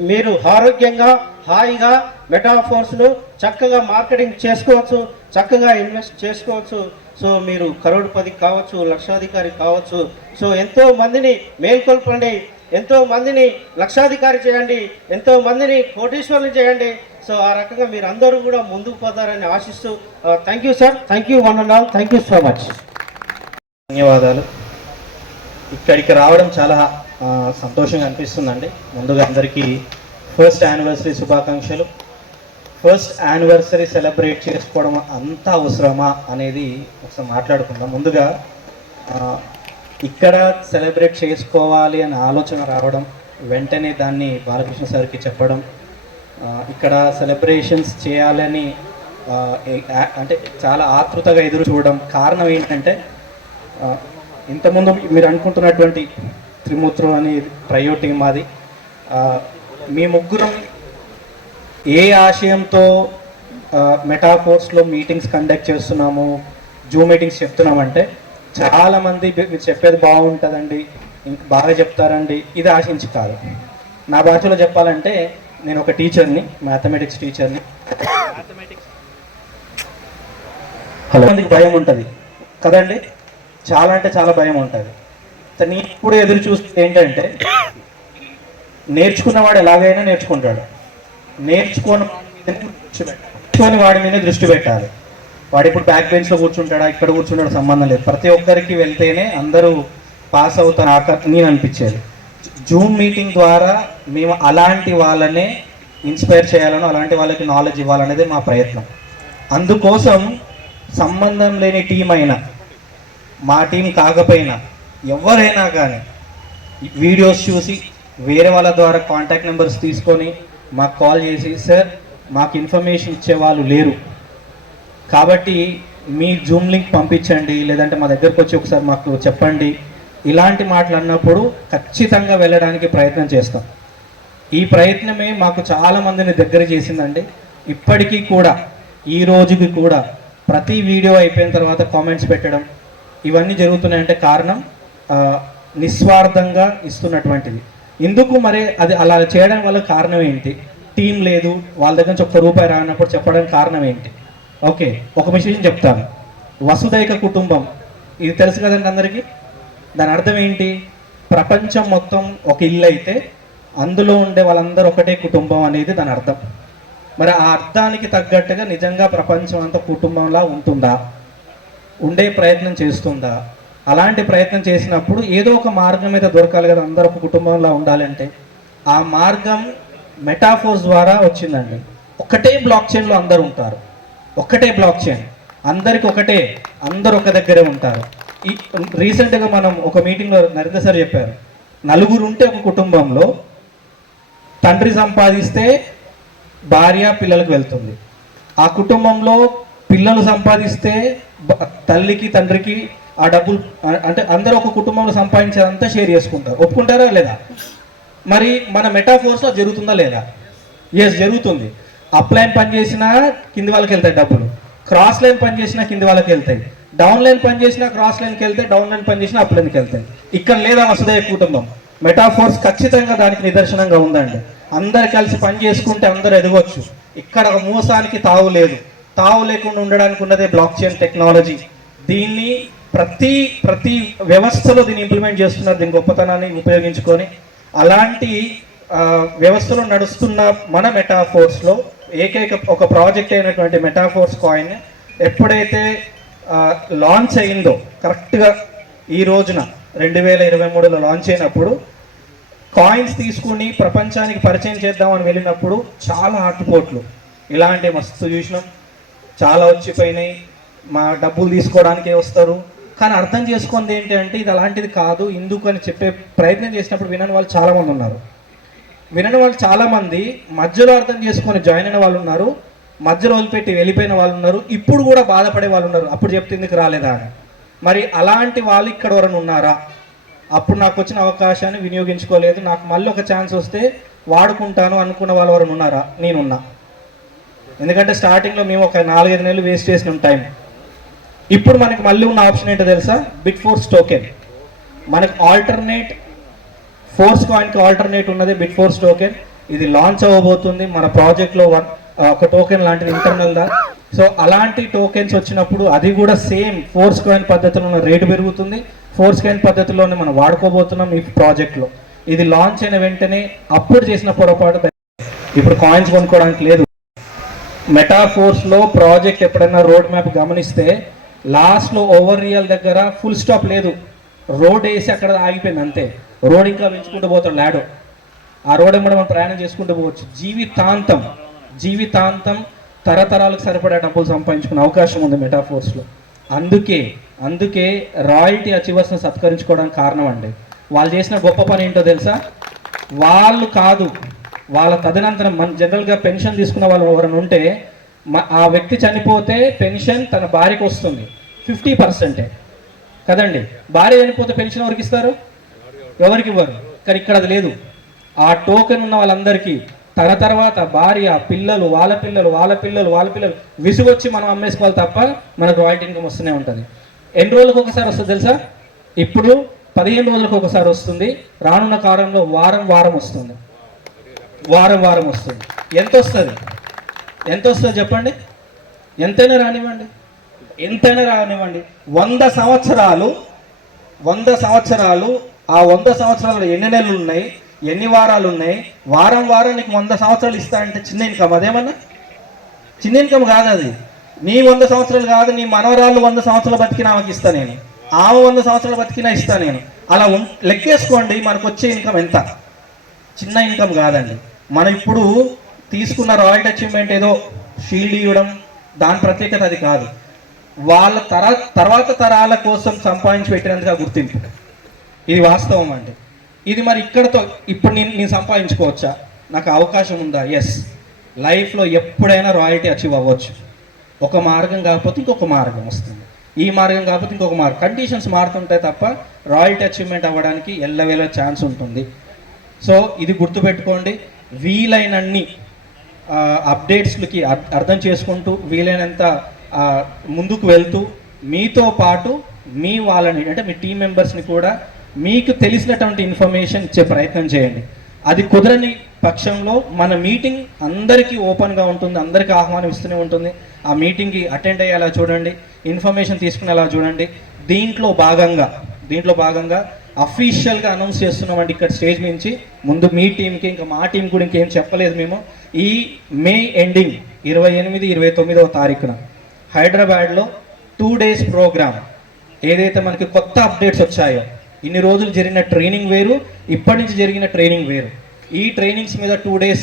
మీరు ఆరోగ్యంగా హాయిగా మెటాఫోర్స్ను చక్కగా మార్కెటింగ్ చేసుకోవచ్చు, చక్కగా ఇన్వెస్ట్ చేసుకోవచ్చు. సో మీరు కరోడ్పతి కావచ్చు, లక్షాధికారి కావచ్చు. సో ఎంతో మందిని మేల్కొల్పండి, ఎంతో మందిని లక్షాధికారి చేయండి, ఎంతో మందిని కోటీశ్వరులు చేయండి. సో ఆ రకంగా మీరు అందరూ కూడా ముందుకు పోతారని ఆశిస్తూ thank you sir, thank you one and all, thank you so much. ధన్యవాదాలు. ఇక్కడికి రావడం చాలా సంతోషంగా అనిపిస్తుందండి. ముందుగా అందరికీ ఫస్ట్ యానివర్సరీ శుభాకాంక్షలు. ఫస్ట్ యానివర్సరీ సెలబ్రేట్ చేసుకోవడం అంత అవసరమా అనేది ఒకసారి మాట్లాడుకుందాం. ముందుగా ఇక్కడ సెలబ్రేట్ చేసుకోవాలి అనే ఆలోచన రావడం, వెంటనే దాన్ని బాలకృష్ణ సార్కి చెప్పడం, ఇక్కడ సెలబ్రేషన్స్ చేయాలని అంటే చాలా ఆతృతగా ఎదురు చూడడం కారణం ఏంటంటే, ఇంతకుముందు మీరు అనుకుంటున్నటువంటి త్రిమూర్తులు అని ట్రయో టీం మాది. మీ ముగ్గురం ఏ ఆశయంతో మెటాఫోర్స్లో మీటింగ్స్ కండక్ట్ చేస్తున్నాము, జూమ్ మీటింగ్స్ చెప్తున్నామంటే, చాలామంది మీరు చెప్పేది బాగుంటుందండి, ఇంక బాగా చెప్తారండి, ఇది ఆశించి కాదు. నా భాషలో చెప్పాలంటే నేను ఒక టీచర్ని, మ్యాథమెటిక్స్ టీచర్ని. మందికి భయం ఉంటుంది కదండి, చాలా అంటే చాలా భయం ఉంటుంది. నేను ఇప్పుడు ఎదురు చూస్తే ఏంటంటే, నేర్చుకున్నవాడు ఎలాగైనా నేర్చుకుంటాడు, నేర్చుకొని వాడి మీద దృష్టి పెట్టాలి. వాడు ఇప్పుడు బ్యాక్ బెంచ్లో కూర్చుంటాడా, ఇక్కడ కూర్చుంటాడు సంబంధం లేదు. ప్రతి ఒక్కరికి వెళ్తేనే అందరూ పాస్ అవుతారు నేను అనిపించేది. జూమ్ మీటింగ్ ద్వారా మేము అలాంటి వాళ్ళనే ఇన్స్పైర్ చేయాలను, అలాంటి వాళ్ళకి నాలెడ్జ్ ఇవ్వాలనేది మా ప్రయత్నం. అందుకోసం సంబంధం లేని టీం అయినా, మా టీం కాకపోయినా, ఎవరైనా కానీ వీడియోస్ చూసి వేరే వాళ్ళ ద్వారా కాంటాక్ట్ నెంబర్స్ తీసుకొని మాకు కాల్ చేసి, సార్ మాకు ఇన్ఫర్మేషన్ ఇచ్చేవాళ్ళు లేరు కాబట్టి మీ జూమ్ లింక్ పంపించండి, లేదంటే మా దగ్గరకు వచ్చి ఒకసారి మాకు చెప్పండి, ఇలాంటి మాటలు అన్నప్పుడు ఖచ్చితంగా వెళ్ళడానికి ప్రయత్నం చేస్తాం. ఈ ప్రయత్నమే మాకు చాలామందిని దగ్గర చేసిందండి. ఇప్పటికీ కూడా, ఈ రోజుకి కూడా ప్రతి వీడియో అయిపోయిన తర్వాత కామెంట్స్ పెట్టడం, ఇవన్నీ జరుగుతున్నాయంటే కారణం నిస్వార్థంగా ఇస్తున్నటువంటిది. ఎందుకు మరి అది అలా చేయడం వల్ల కారణం ఏంటి? టీం లేదు, వాళ్ళ దగ్గర నుంచి ₹1 రానప్పుడు చెప్పడానికి కారణం ఏంటి? ఓకే, ఒక విషయం చెప్తాను. వసుదైక కుటుంబం, ఇది తెలుసు కదండి అందరికీ. దాని అర్థం ఏంటి? ప్రపంచం మొత్తం ఒక ఇల్లు అయితే అందులో ఉండే వాళ్ళందరూ ఒకటే కుటుంబం అనేది దాని అర్థం. మరి ఆ అర్థానికి తగ్గట్టుగా నిజంగా ప్రపంచం అంతా కుటుంబంలా ఉంటుందా, ఉండే ప్రయత్నం చేస్తుందా? అలాంటి ప్రయత్నం చేసినప్పుడు ఏదో ఒక మార్గం మీద దొరకాలి కదా, అందరూ ఒక కుటుంబంలా ఉండాలంటే. ఆ మార్గం మెటాఫోర్స్ ద్వారా వచ్చిందండి. ఒకటే బ్లాక్ చైన్లో అందరు ఉంటారు, ఒకటే బ్లాక్ చైన్, అందరికి ఒకటే, అందరు ఒక దగ్గరే ఉంటారు. ఈ రీసెంట్గా మనం ఒక మీటింగ్లో నరేంద్ర సార్ చెప్పారు, 4 ఉంటే ఒక కుటుంబంలో తండ్రి సంపాదిస్తే భార్య పిల్లలకు వెళ్తుంది, ఆ కుటుంబంలో పిల్లలు సంపాదిస్తే తల్లికి తండ్రికి ఆ డబ్బులు, అంటే అందరూ ఒక కుటుంబంలో సంపాదించేదంతా షేర్ చేసుకుంటారు. ఒప్పుకుంటారా లేదా? మరి మన మెటాఫోర్స్లో జరుగుతుందా లేదా? ఎస్, జరుగుతుంది. అప్ లైన్ పని చేసినా కింది వాళ్ళకి వెళ్తాయి డబ్బులు, క్రాస్ లైన్ పని చేసినా కింది వాళ్ళకి వెళ్తాయి, డౌన్ లైన్ పని చేసినా క్రాస్ లైన్కి వెళ్తాయి, డౌన్ లైన్ పని చేసినా అప్ లైన్కి వెళ్తాయి. ఇక్కడ లేదా వసుదైక కుటుంబం? మెటాఫోర్స్ ఖచ్చితంగా దానికి నిదర్శనంగా ఉందండి. అందరు కలిసి పని చేసుకుంటే అందరు ఎదగొచ్చు. ఇక్కడ మోసానికి తావు లేదు. తావు లేకుండా ఉండడానికి ఉన్నదే బ్లాక్ చైన్ టెక్నాలజీ. దీన్ని ప్రతి వ్యవస్థలో దీన్ని ఇంప్లిమెంట్ చేస్తున్నారు, దీని గొప్పతనాన్ని ఉపయోగించుకొని. అలాంటి వ్యవస్థలో నడుస్తున్న మన మెటాఫోర్స్లో ఏకైక ఒక ప్రాజెక్ట్ అయినటువంటి మెటాఫోర్స్ కాయిన్ ఎప్పుడైతే లాంచ్ అయిందో, కరెక్ట్గా ఈ రోజున 2023లో లాంచ్ అయినప్పుడు, కాయిన్స్ తీసుకుని ప్రపంచానికి పరిచయం చేద్దామని వెళ్ళినప్పుడు చాలా ఆటుపోట్లు, ఇలాంటి మస్తు చూసినాం, చాలా వచ్చిపోయినాయి, మా డబ్బులు తీసుకోవడానికే వస్తారు. కానీ అర్థం చేసుకుంది ఏంటి అంటే, ఇది అలాంటిది కాదు, ఎందుకు అని చెప్పే ప్రయత్నం చేసినప్పుడు వినని వాళ్ళు చాలామంది ఉన్నారు. వినని వాళ్ళు చాలామంది మధ్యలో అర్థం చేసుకొని జాయిన్ అయిన వాళ్ళు ఉన్నారు, మధ్యలో వదిలిపెట్టి వెళ్ళిపోయిన వాళ్ళు ఉన్నారు, ఇప్పుడు కూడా బాధపడే వాళ్ళు ఉన్నారు, అప్పుడు చెప్తే ఎందుకు రాలేదా అని. మరి అలాంటి వాళ్ళు ఇక్కడ ఎవరైనా ఉన్నారా? అప్పుడు నాకు వచ్చిన అవకాశాన్ని వినియోగించుకోలేదు, నాకు మళ్ళీ ఒక ఛాన్స్ వస్తే వాడుకుంటాను అనుకున్న వాళ్ళు ఎవరైనా ఉన్నారా? నేనున్నా. ఎందుకంటే స్టార్టింగ్లో మేము ఒక 4-5 నెలలు వేస్ట్ చేసిన టైం. ఇప్పుడు మనకి మళ్ళీ ఉన్న ఆప్షన్ ఏంటో తెలుసా? Bit force token. మనకి ఆల్టర్నేట్ ఫోర్స్ కాయిన్కి ఆల్టర్నేట్ ఉన్నది బిట్ ఫోర్స్ టోకెన్. ఇది లాంచ్ అవ్వబోతుంది మన ప్రాజెక్ట్లో. ఒక టోకెన్ లాంటిది ఇంటర్నల్గా. సో అలాంటి టోకెన్స్ వచ్చినప్పుడు అది కూడా సేమ్ ఫోర్స్ కాయిన్ పద్ధతిలో ఉన్న రేటు పెరుగుతుంది. ఫోర్స్ కాయిన్ పద్ధతిలోనే మనం వాడుకోబోతున్నాం ఈ ప్రాజెక్ట్లో. ఇది లాంచ్ అయిన వెంటనే అప్పుడు చేసిన పొరపాటు ఇప్పుడు కాయిన్స్ కొనుక్కోవడానికి లేదు. మెటాఫోర్స్లో ప్రాజెక్ట్ ఎప్పుడైనా రోడ్ మ్యాప్ గమనిస్తే లాస్ట్లో ఓవర్ రియల్ దగ్గర ఫుల్ స్టాప్ లేదు, రోడ్ వేసి అక్కడ ఆగిపోయింది అంతే. రోడ్ ఇంకా పెంచుకుంటూ పోతాడు లాడో, ఆ రోడ్ ఏమన్నా మనం ప్రయాణం చేసుకుంటూ పోవచ్చు. జీవితాంతం తరతరాలకు సరిపడా డబ్బులు సంపాదించుకునే అవకాశం ఉంది మెటాఫోర్స్లో. అందుకే రాయల్టీ అచీవర్స్ని సత్కరించుకోవడానికి కారణం అండి. వాళ్ళు చేసిన గొప్ప పని ఏంటో తెలుసా? వాళ్ళు కాదు, వాళ్ళ తదనంతరం మన జనరల్గా పెన్షన్ తీసుకున్న వాళ్ళు ఎవరైనా ఉంటే ఆ వ్యక్తి చనిపోతే పెన్షన్ తన భార్యకు వస్తుంది 50% కదండి. భార్య చనిపోతే పెన్షన్ ఎవరికి ఇస్తారు? ఎవరికి ఇవ్వరు. కానీ ఇక్కడ అది లేదు. ఆ టోకెన్ ఉన్న వాళ్ళందరికీ తన తర్వాత భార్య, పిల్లలు, వాళ్ళ పిల్లలు విసుగొచ్చి మనం అమ్మేసుకోవాలి తప్ప మనకు రాయల్టీ ఇన్కమ్ వస్తూనే ఉంటుంది. ఎన్ని రోజులకు ఒకసారి వస్తుంది తెలుసా? ఇప్పుడు 15 రోజులకు ఒకసారి వస్తుంది. రానున్న కాలంలో వారం వస్తుంది. ఎంత వస్తుంది చెప్పండి? ఎంతైనా రానివ్వండి. 100 సంవత్సరాలు ఆ 100 సంవత్సరాలు ఎన్ని నెలలు ఉన్నాయి, ఎన్ని వారాలు ఉన్నాయి? వారం నీకు 100 సంవత్సరాలు ఇస్తా అంటే చిన్న ఇన్కమ్ అదేమన్నా? చిన్న ఇన్కమ్ కాదు అది. నీ 100 సంవత్సరాలు కాదు, నీ మనవరాళ్ళు 100 సంవత్సరాలు బతికినా ఆమెకి ఇస్తా నేను, ఆమె 100 సంవత్సరాలు బతికినా ఇస్తా నేను. అలా లెక్కేసుకోండి మనకు వచ్చే ఇన్కమ్ ఎంత. చిన్న ఇన్కమ్ కాదండి. మనం ఇప్పుడు తీసుకున్న రాయల్టీ అచీవ్మెంట్ ఏదో షీల్డ్ ఇవ్వడం, దాని ప్రత్యేకత అది కాదు. వాళ్ళ తర్వాత తరాల కోసం సంపాదించి పెట్టినందుగా గుర్తింపు. ఇది వాస్తవం అండి. ఇది మరి ఇక్కడతో ఇప్పుడు నేను సంపాదించుకోవచ్చా? నాకు అవకాశం ఉందా? ఎస్. లైఫ్లో ఎప్పుడైనా రాయల్టీ అచీవ్ అవ్వచ్చు. ఒక మార్గం కాకపోతే ఇంకొక మార్గం వస్తుంది, ఈ మార్గం కాకపోతే ఇంకొక మార్గం. కండిషన్స్ మారుతుంటాయి తప్ప రాయల్టీ అచీవ్మెంట్ అవ్వడానికి ఎల్లవేళ ఛాన్స్ ఉంటుంది. సో ఇది గుర్తుపెట్టుకోండి. వీలైనన్ని అప్డేట్స్లకి అర్థం చేసుకుంటూ వీలైనంత ముందుకు వెళ్తూ మీతో పాటు మీ వాళ్ళని అంటే మీ టీం మెంబర్స్ని కూడా మీకు తెలిసినటువంటి ఇన్ఫర్మేషన్ ఇచ్చే ప్రయత్నం చేయండి. అది కుదరని పక్షంలో మన మీటింగ్ అందరికీ ఓపెన్గా ఉంటుంది, అందరికీ ఆహ్వానం ఇస్తూనే ఉంటుంది. ఆ మీటింగ్కి అటెండ్ అయ్యేలా చూడండి, ఇన్ఫర్మేషన్ తీసుకునేలా చూడండి. దీంట్లో భాగంగా అఫీషియల్గా అనౌన్స్ చేస్తున్నామండి ఇక్కడ స్టేజ్ నుంచి. ముందు మీ టీంకి, ఇంకా మా టీం కూడా ఇంకేం చెప్పలేదు మేము. ఈ మే ఎండింగ్ 28-29వ తారీఖున హైదరాబాద్లో 2 days ప్రోగ్రామ్, ఏదైతే మనకి కొత్త అప్డేట్స్ వచ్చాయో, ఇన్ని రోజులు జరిగిన ట్రైనింగ్ వేరు, ఇప్పటి నుంచి జరిగిన ట్రైనింగ్ వేరు. ఈ ట్రైనింగ్స్ మీద 2 days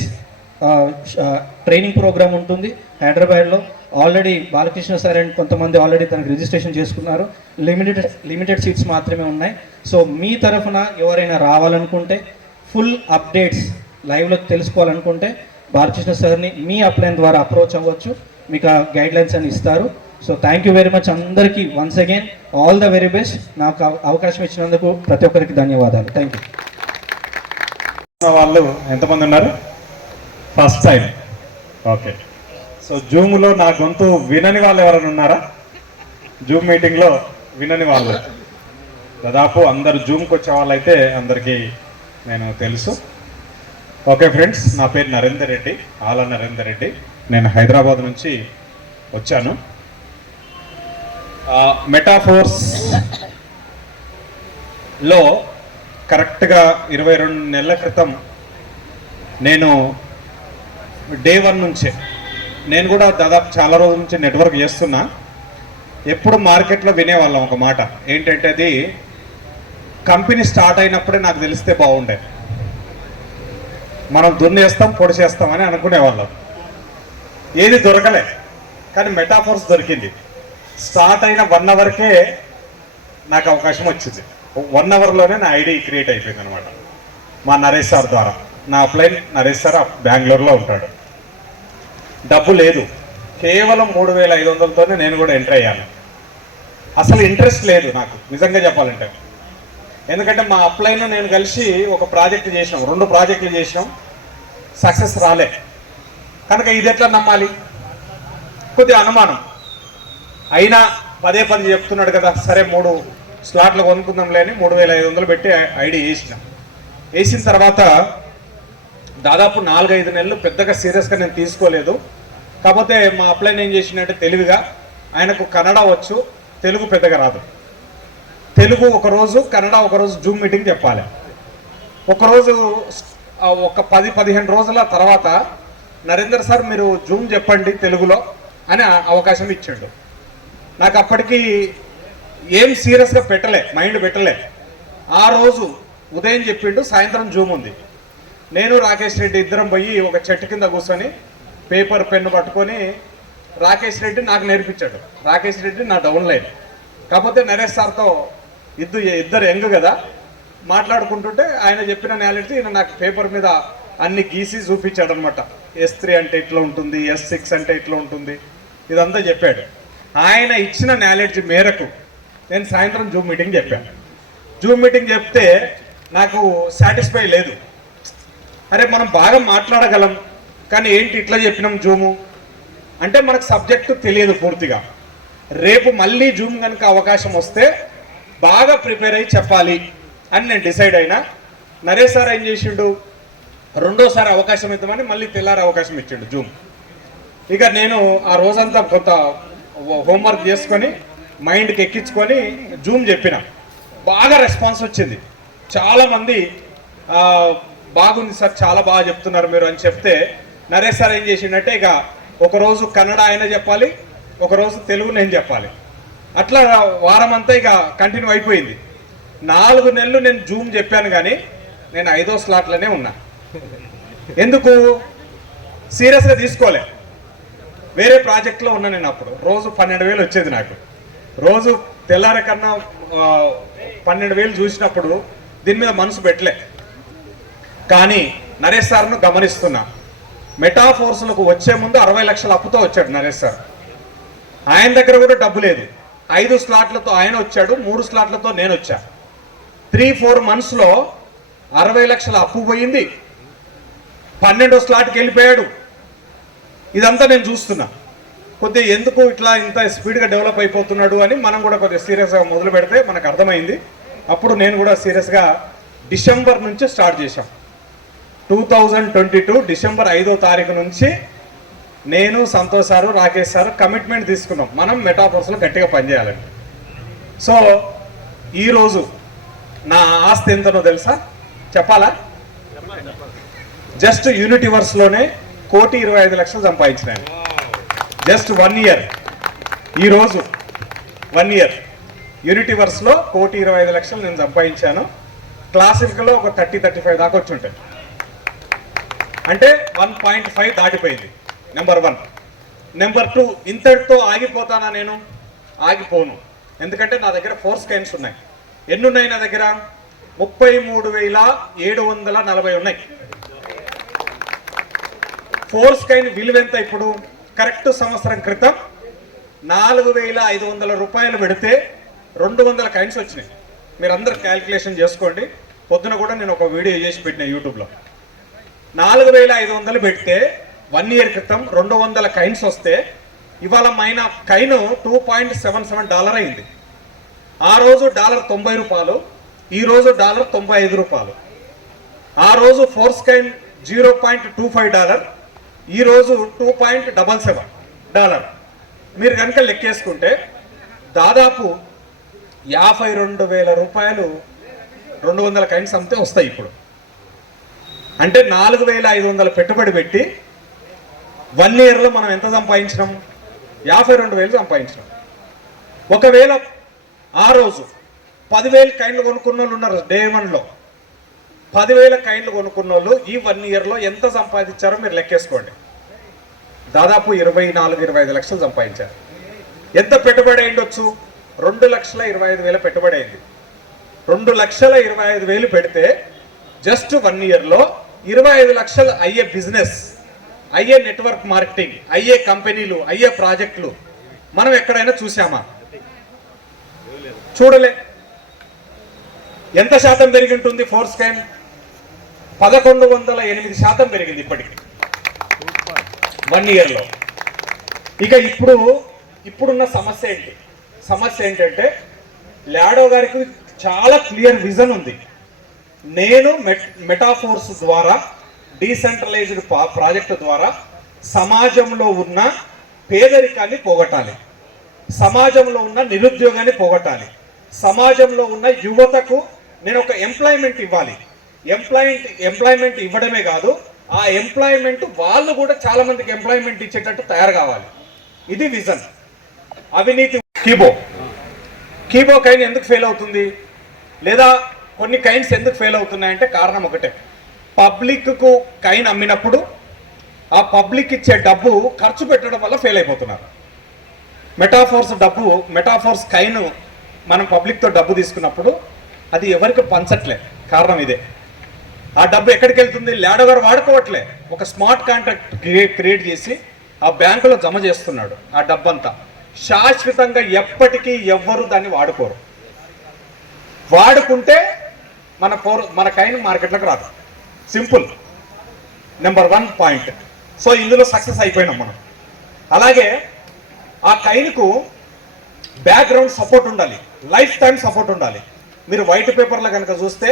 ట్రైనింగ్ ప్రోగ్రామ్ ఉంటుంది హైదరాబాద్లో. ఆల్రెడీ బాలకృష్ణ సార్ అండ్ కొంతమంది ఆల్రెడీ తనకు రిజిస్ట్రేషన్ చేసుకున్నారు. లిమిటెడ్ సీట్స్ మాత్రమే ఉన్నాయి. సో మీ తరఫున ఎవరైనా రావాలనుకుంటే, ఫుల్ అప్డేట్స్ లైవ్లో తెలుసుకోవాలనుకుంటే బాలకృష్ణ సార్ని మీ అప్లైన్ ద్వారా అప్రోచ్ అవ్వచ్చు. మీకు ఆ గైడ్లైన్స్ అని ఇస్తారు. So thank you very much అందరికీ. Once again all the very best. నాకు అవకాశం ఇచ్చినందుకు ప్రతి ఒక్కరికి ధన్యవాదాలు. Thank you. వాళ్ళు ఎంతమంది ఉన్నారు? First time. ఓకే. సో జూమ్లో నా గొంతు వినని వాళ్ళు ఎవరైనా ఉన్నారా? జూమ్ మీటింగ్లో వినని వాళ్ళు దాదాపు అందరు జూమ్కి వచ్చే వాళ్ళైతే అందరికీ నేను తెలుసు. ఓకే ఫ్రెండ్స్, నా పేరు నరేందర్ రెడ్డి, ఆల నరేందర్ రెడ్డి. నేను హైదరాబాద్ నుంచి వచ్చాను. మెటాఫోర్స్లో కరెక్ట్గా 22 నెలల క్రితం నేను డే 1 నుంచే, నేను కూడా దాదాపు చాలా రోజుల నుంచి నెట్వర్క్ చేస్తున్నా. ఎప్పుడు మార్కెట్లో వినేవాళ్ళం ఒక మాట ఏంటంటే, అది కంపెనీ స్టార్ట్ అయినప్పుడే నాకు తెలిస్తే బాగుండేది, మనం దున్నేస్తాం పొడి చేస్తాం అని అనుకునేవాళ్ళం. ఏది దొరకలే, కానీ మెటాఫోర్స్ దొరికింది. స్టార్ట్ అయిన 1 అవర్కే నాకు అవకాశం వచ్చింది. 1 అవర్లోనే నా ఐడి క్రియేట్ అయిపోయింది అనమాట, మా నరేష్ సార్ ద్వారా. నా అప్లైన్ నరేష్ సార్ బెంగళూరులో ఉంటాడు. డబ్బు లేదు, కేవలం 3,500తోనే నేను కూడా ఎంటర్ అయ్యాను. అసలు ఇంట్రెస్ట్ లేదు నాకు నిజంగా చెప్పాలంటే. ఎందుకంటే మా అప్లైన్ నేను కలిసి ఒక ప్రాజెక్ట్ చేసినాం, 2 ప్రాజెక్టులు చేసినాం, సక్సెస్ రాలే. కనుక ఇది ఎట్లా నమ్మాలి, కొద్దిగా అనుమానం. అయినా పదే చెప్తున్నాడు కదా, సరే 3 స్లాట్లు కొనుక్కుందాంలే అని 3,500 పెట్టి ఐడి వేసిన తర్వాత దాదాపు 4-5 నెలలు పెద్దగా సీరియస్గా నేను తీసుకోలేదు. కాకపోతే మా అప్లైన్ ఏం చేసిందంటే తెలివిగా, ఆయనకు కన్నడ వచ్చు, తెలుగు పెద్దగా రాదు. తెలుగు ఒకరోజు, కన్నడ ఒకరోజు జూమ్ మీటింగ్ చెప్పాలి. ఒకరోజు ఒక 10-15 రోజుల తర్వాత నరేందర్ సార్ మీరు జూమ్ చెప్పండి తెలుగులో అని అవకాశం ఇచ్చాడు. నాకు అప్పటికి ఏం సీరియస్గా మైండ్ పెట్టలే. ఆ రోజు ఉదయం చెప్పిండు, సాయంత్రం జూమ్ ఉంది. నేను రాకేష్ రెడ్డి ఇద్దరం పోయి ఒక చెట్టు కింద కూర్చొని పేపర్ పెన్ను పట్టుకొని రాకేష్ రెడ్డి నాకు నేర్పించాడు. రాకేష్ రెడ్డి నా డౌన్ లైన్. కాకపోతే నరేష్ సార్తో ఇద్దరు యంగ్ కదా, మాట్లాడుకుంటుంటే ఆయన చెప్పిన నాలెడ్జ్ ఈయన నాకు పేపర్ మీద అన్ని గీసి చూపించాడు అనమాట. S3 అంటే ఇట్లా ఉంటుంది, S6 అంటే ఇట్లా ఉంటుంది, ఇదంతా చెప్పాడు. ఆయన ఇచ్చిన నాలెడ్జ్ మేరకు నేను సాయంత్రం జూమ్ మీటింగ్ చెప్పాను. జూమ్ మీటింగ్ చెప్తే నాకు సాటిస్ఫై లేదు. అరే మనం బాగా మాట్లాడగలం, కానీ ఏంటి ఇట్లా చెప్పినాం జూము అంటే మనకు సబ్జెక్టు తెలియదు పూర్తిగా. రేపు మళ్ళీ జూమ్ కనుక అవకాశం వస్తే బాగా ప్రిపేర్ అయ్యి చెప్పాలి అని నేను డిసైడ్ అయినా. నరేష్ సార్ ఏం చేసిండు, 2వ అవకాశం ఇద్దామని మళ్ళీ తెల్లారి అవకాశం ఇచ్చిండు జూమ్. ఇక నేను ఆ రోజంతా కొంత హోంవర్క్ చేసుకొని మైండ్కి ఎక్కించుకొని జూమ్ చెప్పిన. బాగా రెస్పాన్స్ వచ్చింది. చాలామంది బాగుంది సార్, చాలా బాగా చెప్తున్నారు మీరు అని చెప్తే నరేష్ సార్ ఏం చేసిండంటే ఇక ఒకరోజు కన్నడ ఆయన చెప్పాలి, ఒకరోజు తెలుగు నేను చెప్పాలి. అట్లా వారం అంతా ఇక కంటిన్యూ అయిపోయింది. 4 నెలలు నేను జూమ్ చెప్పాను, కానీ నేను 5వ స్లాట్లోనే ఉన్నా. ఎందుకు సీరియస్గా తీసుకోలే. వేరే ప్రాజెక్ట్లో ఉన్నా నేను. అప్పుడు రోజు 12,000 వచ్చేది నాకు. రోజు తెల్లారి కన్నా 12,000 చూసినప్పుడు దీని మీద మనసు పెట్టలే. కానీ నరేష్ సార్ను గమనిస్తున్నా. మెటాఫోర్స్లకు వచ్చే ముందు 60 లక్షల అప్పుతో వచ్చాడు నరేష్ సార్. ఆయన దగ్గర కూడా డబ్బు లేదు. 5 స్లాట్లతో ఆయన వచ్చాడు, 3 స్లాట్లతో నేను వచ్చా. 3-4 మంత్స్లో 60 లక్షల అప్పు పోయింది, 12వ స్లాట్కి వెళ్ళిపోయాడు. ఇదంతా నేను చూస్తున్నా. కొద్దిగా ఎందుకు ఇట్లా ఇంత స్పీడ్గా డెవలప్ అయిపోతున్నాడు అని మనం కూడా కొద్దిగా సీరియస్గా మొదలు పెడితే మనకు అర్థమైంది. అప్పుడు నేను కూడా సీరియస్గా డిసెంబర్ నుంచి స్టార్ట్ చేశాం. 2022 డిసెంబర్ 5వ తారీఖు నుంచి నేను, Santosh sir, Rakesh sir commitment తీసుకున్నాం, మనం మెటాఫోర్స్లో గట్టిగా పనిచేయాలని. సో ఈరోజు నా ఆస్తి ఎంతనో తెలుసా, చెప్పాలా? జస్ట్ యూనిటీవర్స్లోనే 1,25,00,000 సంపాదించినాను. Just 1 year. ఈరోజు 1 ఇయర్ యూనిటీవర్స్లో 1,25,00,000 నేను సంపాదించాను. క్లాసికల్లో ఒక 30-35 దాకా వచ్చి ఉంటాయి. అంటే 1.5 దాటిపోయింది. నెంబర్ 1. నెంబర్ 2, ఇంతటితో ఆగిపోతానా నేను? ఆగిపోను. ఎందుకంటే నా దగ్గర 4 స్కైన్స్ ఉన్నాయి. ఎన్ని ఉన్నాయి నా దగ్గర? 33,740 ఉన్నాయి. 4 స్కైన్ విలువ ఎంత ఇప్పుడు? కరెక్ట్ సంవత్సరం క్రితం 4,500 రూపాయలు పెడితే 200 కాయిన్స్ వచ్చినాయి. మీరు అందరు క్యాల్కులేషన్ చేసుకోండి. పొద్దున కూడా నేను ఒక వీడియో చేసి పెట్టిన యూట్యూబ్లో. 4,500 పెడితే 1 ఇయర్ క్రితం 200 కాయిన్స్ వస్తే ఇవాళ మైన కాయిన్ $2.77 అయింది. ఆ రోజు $90, ఈ రోజు $95. ఆ రోజు 4 స్కైన్ $0.25, ఈ రోజు $2.77. మీరు కనుక లెక్కేసుకుంటే దాదాపు 52,000 రూపాయలు 200 కాయిన్స్ అంతే వస్తాయి ఇప్పుడు. అంటే 4,500 పెట్టుబడి పెట్టి 1 ఇయర్లో మనం ఎంత సంపాదించినాం? 52,000 సంపాదించినాం. ఒకవేళ ఆ రోజు 10,000 కాయిన్లు కొనుక్కున్న వాళ్ళు ఉన్నారు. డే 1లో 10,000 కాయిన్లు కొనుక్కున్న వాళ్ళు ఈ 1 ఇయర్లో ఎంత సంపాదించారో మీరు లెక్కేసుకోండి. దాదాపు 24-25 లక్షలు సంపాదించారు. ఎంత పెట్టుబడి అయిండొచ్చు? 2,25,000 పెట్టుబడి అయింది. 2,25,000 పెడితే జస్ట్ 1 ఇయర్లో 25 లక్షలు అయ్యే బిజినెస్, అయ్యే నెట్వర్క్ మార్కెటింగ్, అయ్యే కంపెనీలు, అయ్యే ప్రాజెక్టులు మనం ఎక్కడైనా చూసామా? చూడలే. ఎంత శాతం పెరిగి ఉంటుంది ఫోర్స్ స్కాన్? 1108% పెరిగింది ఇప్పటికి 1 ఇయర్లో. ఇక ఇప్పుడున్న సమస్య ఏంటి? సమస్య ఏంటంటే లాడో గారికి చాలా క్లియర్ విజన్ ఉంది. నేను మెటాఫోర్స్ ద్వారా, డీసెంట్రలైజ్డ్ ప్రాజెక్టు ద్వారా సమాజంలో ఉన్న పేదరికాన్ని పోగొట్టాలి, సమాజంలో ఉన్న నిరుద్యోగాన్ని పోగొట్టాలి, సమాజంలో ఉన్న యువతకు నేను ఒక ఎంప్లాయ్మెంట్ ఇవ్వాలి. ఎంప్లాయ్మెంట్ ఇవ్వడమే కాదు, ఆ ఎంప్లాయ్మెంట్ వాళ్ళు కూడా చాలా మందికి ఎంప్లాయ్మెంట్ ఇచ్చేటట్టు తయారు కావాలి. ఇది విజన్. అవినీతి. కీబో కైన్ ఎందుకు ఫెయిల్ అవుతుంది, లేదా కొన్ని కైన్స్ ఎందుకు ఫెయిల్ అవుతున్నాయంటే కారణం ఒకటే. పబ్లిక్కు కైన్ అమ్మినప్పుడు ఆ పబ్లిక్ ఇచ్చే డబ్బు ఖర్చు పెట్టడం వల్ల ఫెయిల్ అయిపోతున్నారు. మెటాఫోర్స్ కైన్ మనం పబ్లిక్తో డబ్బు తీసుకున్నప్పుడు అది ఎవరికి పంచట్లే. కారణం ఇదే. ఆ డబ్బు ఎక్కడికి వెళ్తుంది? లాడో గారు వాడుకోవట్లే. ఒక స్మార్ట్ కాంట్రాక్ట్ క్రియేట్ చేసి ఆ బ్యాంకులో జమ చేస్తున్నాడు. ఆ డబ్బంతా శాశ్వతంగా ఎప్పటికీ ఎవ్వరు దాన్ని వాడుకోరు. వాడుకుంటే మన కైన్ మార్కెట్లోకి రాదు. సింపుల్. Number 1 point. సో ఇందులో సక్సెస్ అయిపోయినాం మనం. అలాగే ఆ కైన్కు బ్యాక్గ్రౌండ్ సపోర్ట్ ఉండాలి, లైఫ్ టైం సపోర్ట్ ఉండాలి. మీరు వైట్ పేపర్లో కనుక చూస్తే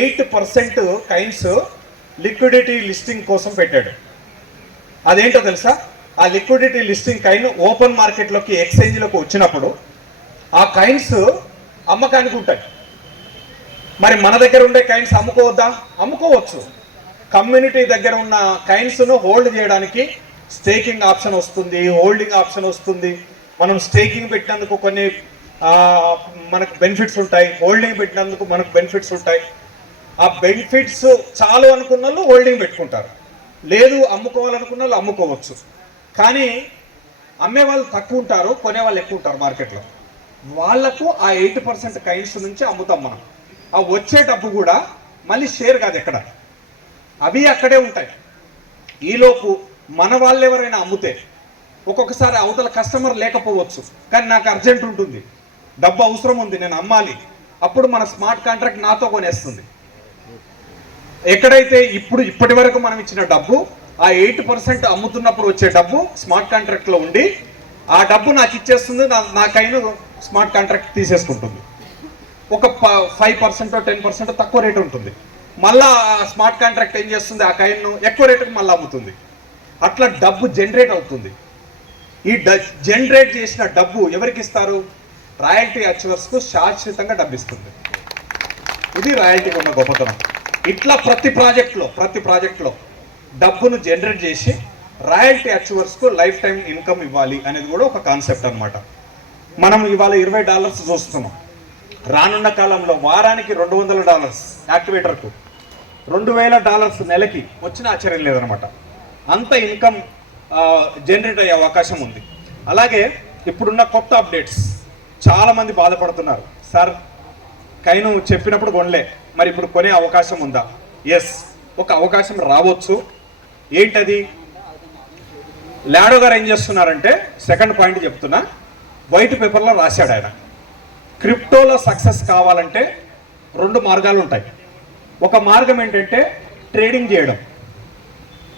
8% కైన్స్ లిక్విడిటీ లిస్టింగ్ కోసం పెట్టాడు. అదేంటో తెలుసా? ఆ లిక్విడిటీ లిస్టింగ్ కైన్ ఓపెన్ మార్కెట్లోకి, ఎక్స్చేంజ్లోకి వచ్చినప్పుడు ఆ కైన్స్ అమ్మకానికి ఉంటాయి. మరి మన దగ్గర ఉండే కైన్స్ అమ్ముకోవద్దా? అమ్ముకోవచ్చు. కమ్యూనిటీ దగ్గర ఉన్న కైన్స్ను హోల్డ్ చేయడానికి స్టేకింగ్ ఆప్షన్ వస్తుంది, హోల్డింగ్ ఆప్షన్ వస్తుంది. మనం స్టేకింగ్ పెట్టినందుకు కొన్ని మనకు బెనిఫిట్స్ ఉంటాయి, హోల్డింగ్ పెట్టినందుకు మనకు బెనిఫిట్స్ ఉంటాయి. ఆ బెనిఫిట్స్ చాలు అనుకున్న వాళ్ళు హోల్డింగ్ పెట్టుకుంటారు, లేదు అమ్ముకోవాలనుకున్న వాళ్ళు అమ్ముకోవచ్చు. కానీ అమ్మే వాళ్ళు తక్కువ ఉంటారు, కొనే వాళ్ళు ఎక్కువ ఉంటారు మార్కెట్లో. వాళ్లకు ఆ 8% కైన్స్ నుంచి అమ్ముతాం మనం. ఆ వచ్చే డబ్బు కూడా మళ్ళీ షేర్ కాదు, ఎక్కడ అవి అక్కడే ఉంటాయి. ఈలోపు మన వాళ్ళు ఎవరైనా అమ్ముతే ఒక్కొక్కసారి అవతల కస్టమర్ లేకపోవచ్చు, కానీ నాకు అర్జెంట్ ఉంటుంది, డబ్బు అవసరం ఉంది, నేను అమ్మాలి. అప్పుడు మన స్మార్ట్ కాంట్రాక్ట్ నాతో కొనేస్తుంది. ఎక్కడైతే ఇప్పటి వరకు మనం ఇచ్చిన డబ్బు, ఆ 8% అమ్ముతున్నప్పుడు వచ్చే డబ్బు స్మార్ట్ కాంట్రాక్ట్లో ఉండి ఆ డబ్బు నాకు ఇచ్చేస్తుంది, నాకైనా స్మార్ట్ కాంట్రాక్ట్ తీసేసుకుంటుంది. ఒక 5% 10% తక్కువ రేటు ఉంటుంది. మళ్ళా స్మార్ట్ కాంట్రాక్ట్ ఏం చేస్తుంది? ఆ కైన్ను ఎక్కువ రేటుకు మళ్ళీ అమ్ముతుంది. అట్లా డబ్బు జనరేట్ అవుతుంది. ఈ జనరేట్ చేసిన డబ్బు ఎవరికి ఇస్తారు? రాయల్టీ అచ్యూవర్స్కు శాశ్వతంగా డబ్బు ఇస్తుంది. ఇది రాయల్టీకి ఉన్న గొప్పతనం. ఇట్లా ప్రతి ప్రాజెక్ట్లో డబ్బును జనరేట్ చేసి రాయల్టీ అచ్యూవర్స్కు లైఫ్ టైం ఇన్కమ్ ఇవ్వాలి అనేది కూడా ఒక కాన్సెప్ట్ అనమాట. మనం ఇవాళ $20 చూస్తున్నాం. రానున్న కాలంలో వారానికి $200 యాక్టివేటర్కు, $2000 నెలకి వచ్చిన ఆశ్చర్యం లేదనమాట. అంత ఇన్కమ్ జనరేట్ అయ్యే అవకాశం ఉంది. అలాగే ఇప్పుడున్న కొత్త అప్డేట్స్, చాలామంది బాధపడుతున్నారు, సార్ కైను చెప్పినప్పుడు కొనలే, మరి ఇప్పుడు కొనే అవకాశం ఉందా? ఎస్, ఒక అవకాశం రావచ్చు. ఏంటది? లాడో గారు ఏం చేస్తున్నారంటే, సెకండ్ పాయింట్ చెప్తున్నా, వైట్ పేపర్లో రాశాడు ఆయన. క్రిప్టోలో సక్సెస్ కావాలంటే 2 మార్గాలు ఉంటాయి. ఒక మార్గం ఏంటంటే ట్రేడింగ్ చేయడం.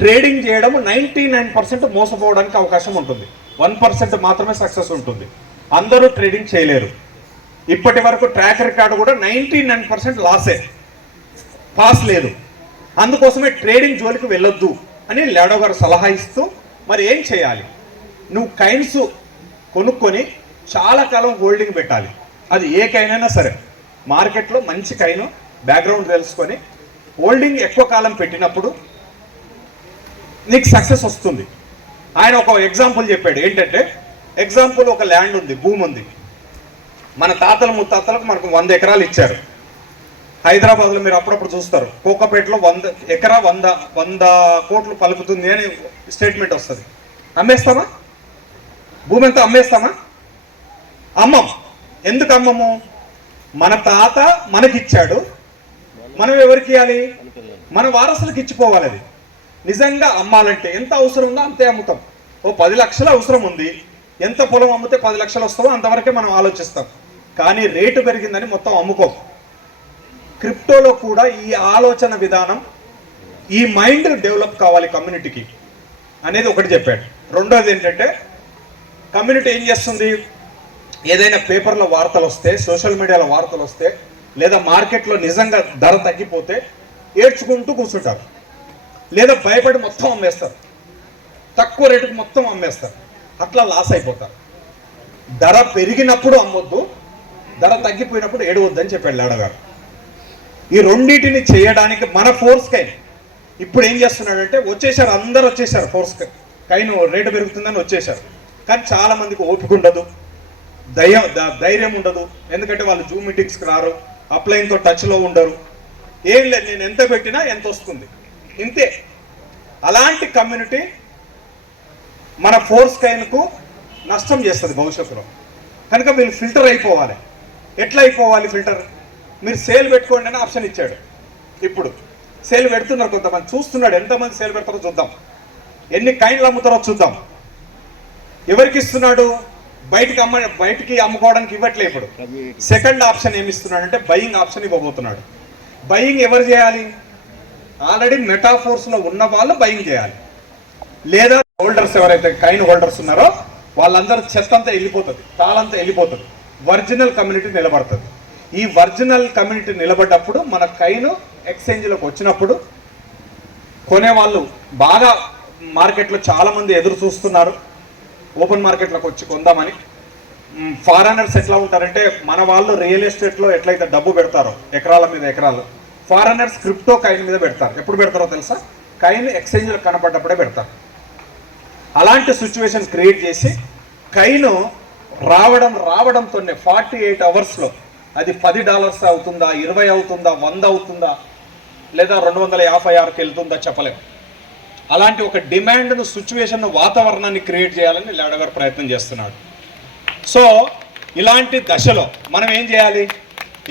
99% మోసపోవడానికి అవకాశం ఉంటుంది, 1% మాత్రమే సక్సెస్ ఉంటుంది. అందరూ ట్రేడింగ్ చేయలేరు. ఇప్పటి వరకు ట్రాక్ రికార్డు కూడా 99% లాసే, పాస్ లేదు. అందుకోసమే ట్రేడింగ్ జోలికి వెళ్ళొద్దు అని లాడో గారు సలహా ఇస్తూ, మరి ఏం చేయాలి? నువ్వు కైన్స్ కొనుక్కొని చాలా కాలం హోల్డింగ్ పెట్టాలి. అది ఏ కైనైనా సరే, మార్కెట్లో మంచి కైను బ్యాక్గ్రౌండ్ తెలుసుకొని హోల్డింగ్ ఎక్కువ కాలం పెట్టినప్పుడు నీకు సక్సెస్ వస్తుంది. ఆయన ఒక ఎగ్జాంపుల్ చెప్పాడు. ఏంటంటే, ఎగ్జాంపుల్ ఒక ల్యాండ్ ఉంది, భూమి ఉంది. మన తాతల ముత్తాతలకు మనకు 100 ఎకరాలు ఇచ్చారు. హైదరాబాద్లో మీరు అప్పుడప్పుడు చూస్తారు, కోకపేటలో 100 ఎకరా 100 కోట్లు పలుకుతుంది అని స్టేట్మెంట్ వస్తుంది. అమ్మేస్తామా? భూమి అంతా అమ్మేస్తామా? అమ్మం. ఎందుకు అమ్మము? మన తాత మనకిచ్చాడు, మనం ఎవరికి ఇవ్వాలి? మన వారసులకు ఇచ్చిపోవాలి. అది నిజంగా అమ్మాలంటే ఎంత అవసరం ఉందో అంతే అమ్ముతాం. ఓ 10 లక్షలు అవసరం ఉంది, ఎంత పొలం అమ్మితే 10 లక్షలు వస్తామో అంతవరకే మనం ఆలోచిస్తాం. కానీ రేటు పెరిగిందని మొత్తం అమ్ముకోం. క్రిప్టోలో కూడా ఈ ఆలోచన విధానం, ఈ మైండ్ డెవలప్ కావాలి కమ్యూనిటీకి అనేది ఒకటి చెప్పాడు. రెండోది ఏంటంటే కమ్యూనిటీ ఏం చేస్తుంది, ఏదైనా పేపర్లో వార్తలు వస్తే, సోషల్ మీడియాలో వార్తలు వస్తే, లేదా మార్కెట్లో నిజంగా ధర తగ్గిపోతే ఏడ్చుకుంటూ కూర్చుంటారు, లేదా భయపడి మొత్తం అమ్మేస్తారు, తక్కువ రేటుకు మొత్తం అమ్మేస్తారు. అట్లా లాస్ అయిపోతారు. ధర పెరిగినప్పుడు అమ్మొద్దు, ధర తగ్గిపోయినప్పుడు ఏడవద్దని చెప్పాడు లాడగారు. ఈ రెండింటిని చేయడానికి మన ఫోర్స్ కైన్ ఇప్పుడు ఏం చేస్తున్నాడంటే వచ్చేసారు, అందరు వచ్చేసారు. ఫోర్స్ కైన్ రేటు పెరుగుతుందని వచ్చేసారు. కానీ చాలా మందికి ఓపిక ఉండదు, ధైర్యం ఉండదు. ఎందుకంటే వాళ్ళు జూమ్ మీటింగ్స్కి రారు, అప్లైన్తో టచ్లో ఉండరు. ఏం లేదు, నేను ఎంత పెట్టినా ఎంత వస్తుంది, ఇంతే. అలాంటి కమ్యూనిటీ మన ఫోర్స్ కైన్కు నష్టం చేస్తుంది భవిష్యత్తులో. కనుక వీళ్ళు ఫిల్టర్ అయిపోవాలి. ఎట్లా అయిపోవాలి ఫిల్టర్? మీరు సేల్ పెట్టుకోండి అని ఆప్షన్ ఇచ్చాడు. ఇప్పుడు సేల్ పెడుతున్నారు, కొంతమంది చూస్తున్నాడు. ఎంతమంది సేల్ పెడతారో చూద్దాం, ఎన్ని కైన్లు అమ్ముతారో చూద్దాం. ఎవరికి ఇస్తున్నాడు? బయటికి అమ్ముకోవడానికి ఇవ్వట్లే. ఇప్పుడు సెకండ్ ఆప్షన్ ఏమి ఇస్తున్నాడు అంటే బయింగ్ ఆప్షన్ ఇవ్వబోతున్నాడు. బయింగ్ ఎవరు చేయాలి? ఆల్రెడీ మెటాఫోర్స్లో ఉన్న వాళ్ళు బయింగ్ చేయాలి. లేదా హోల్డర్స్ ఎవరైతే కైన్ హోల్డర్స్ ఉన్నారో వాళ్ళందరూ చెత్త అంతా వెళ్ళిపోతుంది, తాళంతా వెళ్ళిపోతుంది, ఒరిజినల్ కమ్యూనిటీ నిలబడుతుంది. ఈ ఒరిజినల్ కమ్యూనిటీ నిలబడ్డప్పుడు మన కైన్ ఎక్స్చేంజ్లోకి వచ్చినప్పుడు కొనేవాళ్ళు బాగా మార్కెట్లో చాలామంది ఎదురు చూస్తున్నారు ఓపెన్ మార్కెట్లోకి వచ్చి కొందామని. ఫారెనర్స్ ఎట్లా ఉంటారంటే మన వాళ్ళు రియల్ ఎస్టేట్లో ఎట్లయితే డబ్బు పెడతారో ఎకరాల మీద ఎకరాలు, ఫారెనర్స్ క్రిప్టో కైన్ మీద పెడతారు. ఎప్పుడు పెడతారో తెలుసా? కైన్ ఎక్స్చేంజ్లో కనపడ్డప్పుడే పెడతారు. అలాంటి సిచ్యువేషన్ క్రియేట్ చేసి కైన్ రావడంతోనే 48 అవర్స్లో అది $10 అవుతుందా, 20 అవుతుందా, 100 అవుతుందా, లేదా 256కి వెళ్తుందా చెప్పలేము. అలాంటి ఒక డిమాండ్ను, సిచ్యువేషన్, వాతావరణాన్ని క్రియేట్ చేయాలని లాడో గారు ప్రయత్నం చేస్తున్నాడు. సో ఇలాంటి దశలో మనం ఏం చేయాలి?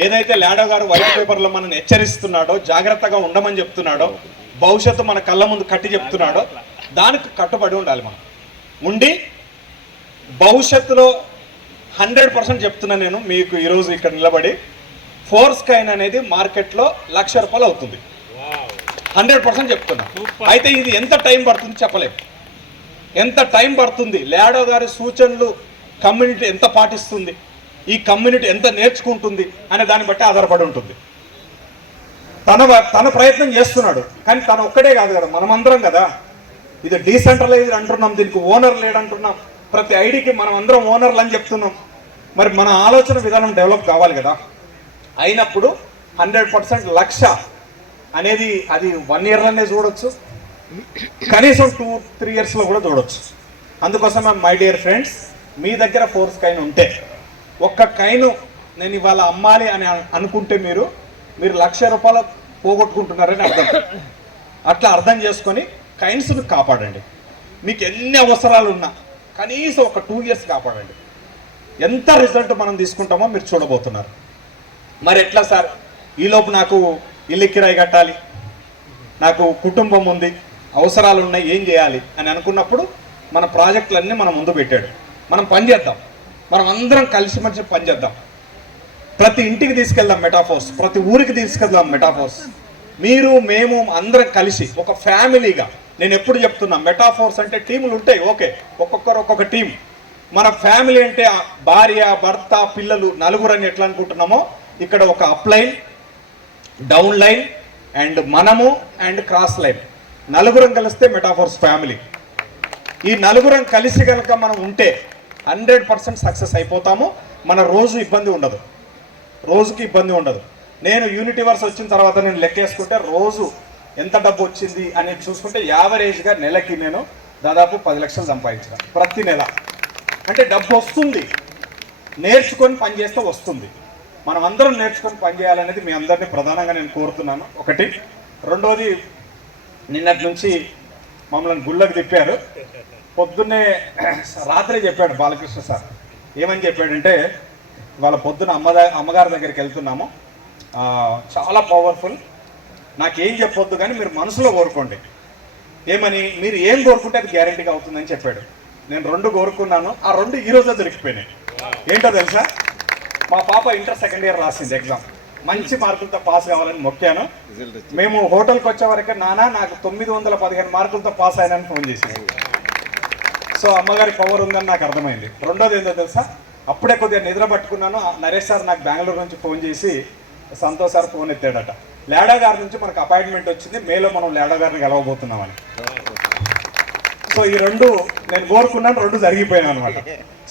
ఏదైతే లాడో గారు వైట్ పేపర్లో మనల్ని హెచ్చరిస్తున్నాడో, జాగ్రత్తగా ఉండమని చెప్తున్నాడో, భవిష్యత్తు మన కళ్ళ ముందు కట్టి చెప్తున్నాడో దానికి కట్టుబడి ఉండాలి. మనం ఉండి భవిష్యత్తులో 100% చెప్తున్నా నేను మీకు ఈరోజు ఇక్కడ నిలబడి, ఫోర్స్ కైన్ అనేది మార్కెట్లో ₹1,00,000 అవుతుంది. 100% చెప్తున్నా. అయితే ఇది ఎంత టైం పడుతుంది చెప్పలేము. ఎంత టైం పడుతుంది, లాడో గారి సూచనలు కమ్యూనిటీ ఎంత పాటిస్తుంది, ఈ కమ్యూనిటీ ఎంత నేర్చుకుంటుంది అనే దాన్ని బట్టి ఆధారపడి ఉంటుంది. తన ప్రయత్నం చేస్తున్నాడు, కానీ తను ఒక్కడే కాదు కదా, మనమందరం కదా. ఇది డీసెంట్రలైజ్డ్ అంటున్నాం, దీనికి ఓనర్ లేడంటున్నాం, ప్రతి ఐడికి మనం అందరం ఓనర్లు అని చెప్తున్నాం. మరి మన ఆలోచన విధానం డెవలప్ కావాలి కదా. అయినప్పుడు 100% లక్ష అనేది అది 1 ఇయర్లోనే చూడొచ్చు, కనీసం 2-3 ఇయర్స్లో కూడా చూడొచ్చు. అందుకోసం మై డియర్ ఫ్రెండ్స్, మీ దగ్గర ఫోర్స్ కైన్ ఉంటే, ఒక్క కైను నేను ఇవాళ అమ్మాలి అని అనుకుంటే మీరు ₹1,00,000 పోగొట్టుకుంటున్నారని అర్థం. అట్లా అర్థం చేసుకొని కైన్స్ను కాపాడండి. మీకు ఎన్ని అవసరాలు ఉన్నా కనీసం ఒక 2 ఇయర్స్ కాపాడండి. ఎంత రిజల్ట్ మనం తీసుకుంటామో మీరు చూడబోతున్నారు. మరి ఎట్లా సార్, ఈలోపు నాకు ఇల్లు కిరాయి కట్టాలి, నాకు కుటుంబం ఉంది, అవసరాలు ఉన్నాయి, ఏం చేయాలి అని అనుకున్నప్పుడు మన ప్రాజెక్టులన్నీ మనం ముందు పెట్టాడు. మనం పని చేద్దాం, మనం అందరం కలిసిమెలిసి పని చేద్దాం. ప్రతి ఇంటికి తీసుకెళ్దాం మెటాఫోర్స్, ప్రతి ఊరికి తీసుకెళ్దాం మెటాఫోర్స్. మీరు మేము అందరం కలిసి ఒక ఫ్యామిలీగా, నేను ఎప్పుడు చెప్తున్నా మెటాఫోర్స్ అంటే టీములు ఉంటాయి, ఓకే, ఒక్కొక్కరు ఒక్కొక్క టీం. మన ఫ్యామిలీ అంటే భార్య, భర్త, పిల్లలు, నలుగురు అని ఎట్లా అనుకుంటున్నామో ఇక్కడ ఒక up line, down line and మనము అండ్ క్రాస్ లైన్, నలుగురం కలిస్తే మెటాఫోర్స్ ఫ్యామిలీ. ఈ నలుగురం కలిసి కనుక మనం ఉంటే 100% సక్సెస్ అయిపోతాము. మన రోజుకి ఇబ్బంది ఉండదు. నేను యూనిటీవర్స్ వచ్చిన తర్వాత నేను లెక్కేసుకుంటే రోజు ఎంత డబ్బు వచ్చింది అనేది చూసుకుంటే యావరేజ్గా నెలకి నేను దాదాపు 10 లక్షలు సంపాదించిన ప్రతి నెల. అంటే డబ్బు వస్తుంది, నేర్చుకొని పని చేస్తే వస్తుంది. మనం అందరం నేర్చుకొని పని చేయాలనేది మీ అందరినీ ప్రధానంగా నేను కోరుతున్నాను. ఒకటి. రెండోది, నిన్నటి నుంచి మమ్మల్ని గుళ్ళకి తిప్పారు. పొద్దున్నే రాత్రి చెప్పాడు బాలకృష్ణ సార్. ఏమని చెప్పాడంటే, వాళ్ళ పొద్దున అమ్మగారి దగ్గరికి వెళ్తున్నాము, చాలా పవర్ఫుల్ నాకేం చెప్పొద్దు కానీ మీరు మనసులో కోరుకోండి. ఏమని? మీరు ఏం కోరుకుంటే అది గ్యారెంటీగా అవుతుందని చెప్పాడు. నేను 2 కోరుకున్నాను, ఆ 2 ఈ రోజే దొరికిపోయినాయి. ఏంటో తెలుసా? మా పాప ఇంటర్ సెకండ్ ఇయర్ రాసింది ఎగ్జామ్, మంచి మార్కులతో పాస్ కావాలని మొక్కాను. మేము హోటల్కి వచ్చే వరకే నాన్న నాకు 915 మార్కులతో పాస్ అయినని ఫోన్ చేసింది. సో అమ్మగారి పవర్ ఉందని నాకు అర్థమైంది. రెండోది ఏంటో తెలుసా? అప్పుడే కొద్దిగా నిద్ర పట్టుకున్నాను. నరేష్ సార్ నాకు బెంగళూరు నుంచి ఫోన్ చేసి సంతోష్ సార్ ఫోన్ ఎత్తాడట. లేడా గారి నుంచి మనకు అపాయింట్మెంట్ వచ్చింది, మేలో మనం లేడా గారిని గెలవబోతున్నామని. సో ఈ 2 నేను కోరుకున్నాను, 2 జరిగిపోయాను అనమాట.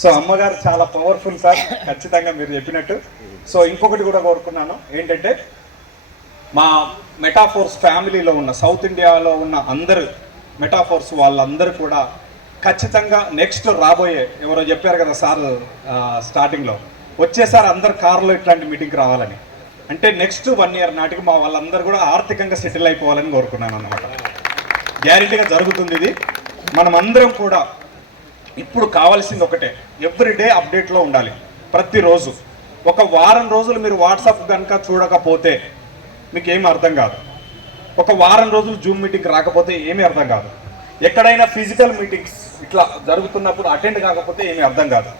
సో అమ్మగారు చాలా పవర్ఫుల్ సార్, ఖచ్చితంగా మీరు చెప్పినట్టు. సో ఇంకొకటి కూడా కోరుకున్నాను, ఏంటంటే మా మెటాఫోర్స్ ఫ్యామిలీలో ఉన్న సౌత్ ఇండియాలో ఉన్న అందరు మెటాఫోర్స్ వాళ్ళందరూ కూడా ఖచ్చితంగా నెక్స్ట్ రాబోయే, ఎవరో చెప్పారు కదా సార్ స్టార్టింగ్లో, వచ్చేసారి అందరు కారులో ఇట్లాంటి మీటింగ్కి రావాలని. అంటే నెక్స్ట్ 1 ఇయర్ నాటికి మా వాళ్ళందరూ కూడా ఆర్థికంగా సెటిల్ అయిపోవాలని కోరుకున్నాను అన్నమాట. గ్యారెంటీగా జరుగుతుంది ఇది. మనం అందరం కూడా ఇప్పుడు కావాల్సింది ఒకటే, ఎవ్రీడే అప్డేట్లో ఉండాలి. ప్రతిరోజు ఒక వారం రోజులు మీరు వాట్సాప్ కనుక చూడకపోతే మీకు ఏమీ అర్థం కాదు. ఒక వారం రోజులు జూమ్ మీటింగ్ రాకపోతే ఏమీ అర్థం కాదు. ఎక్కడైనా ఫిజికల్ మీటింగ్స్ ఇట్లా జరుగుతున్నప్పుడు అటెండ్ కాకపోతే ఏమీ అర్థం కాదు.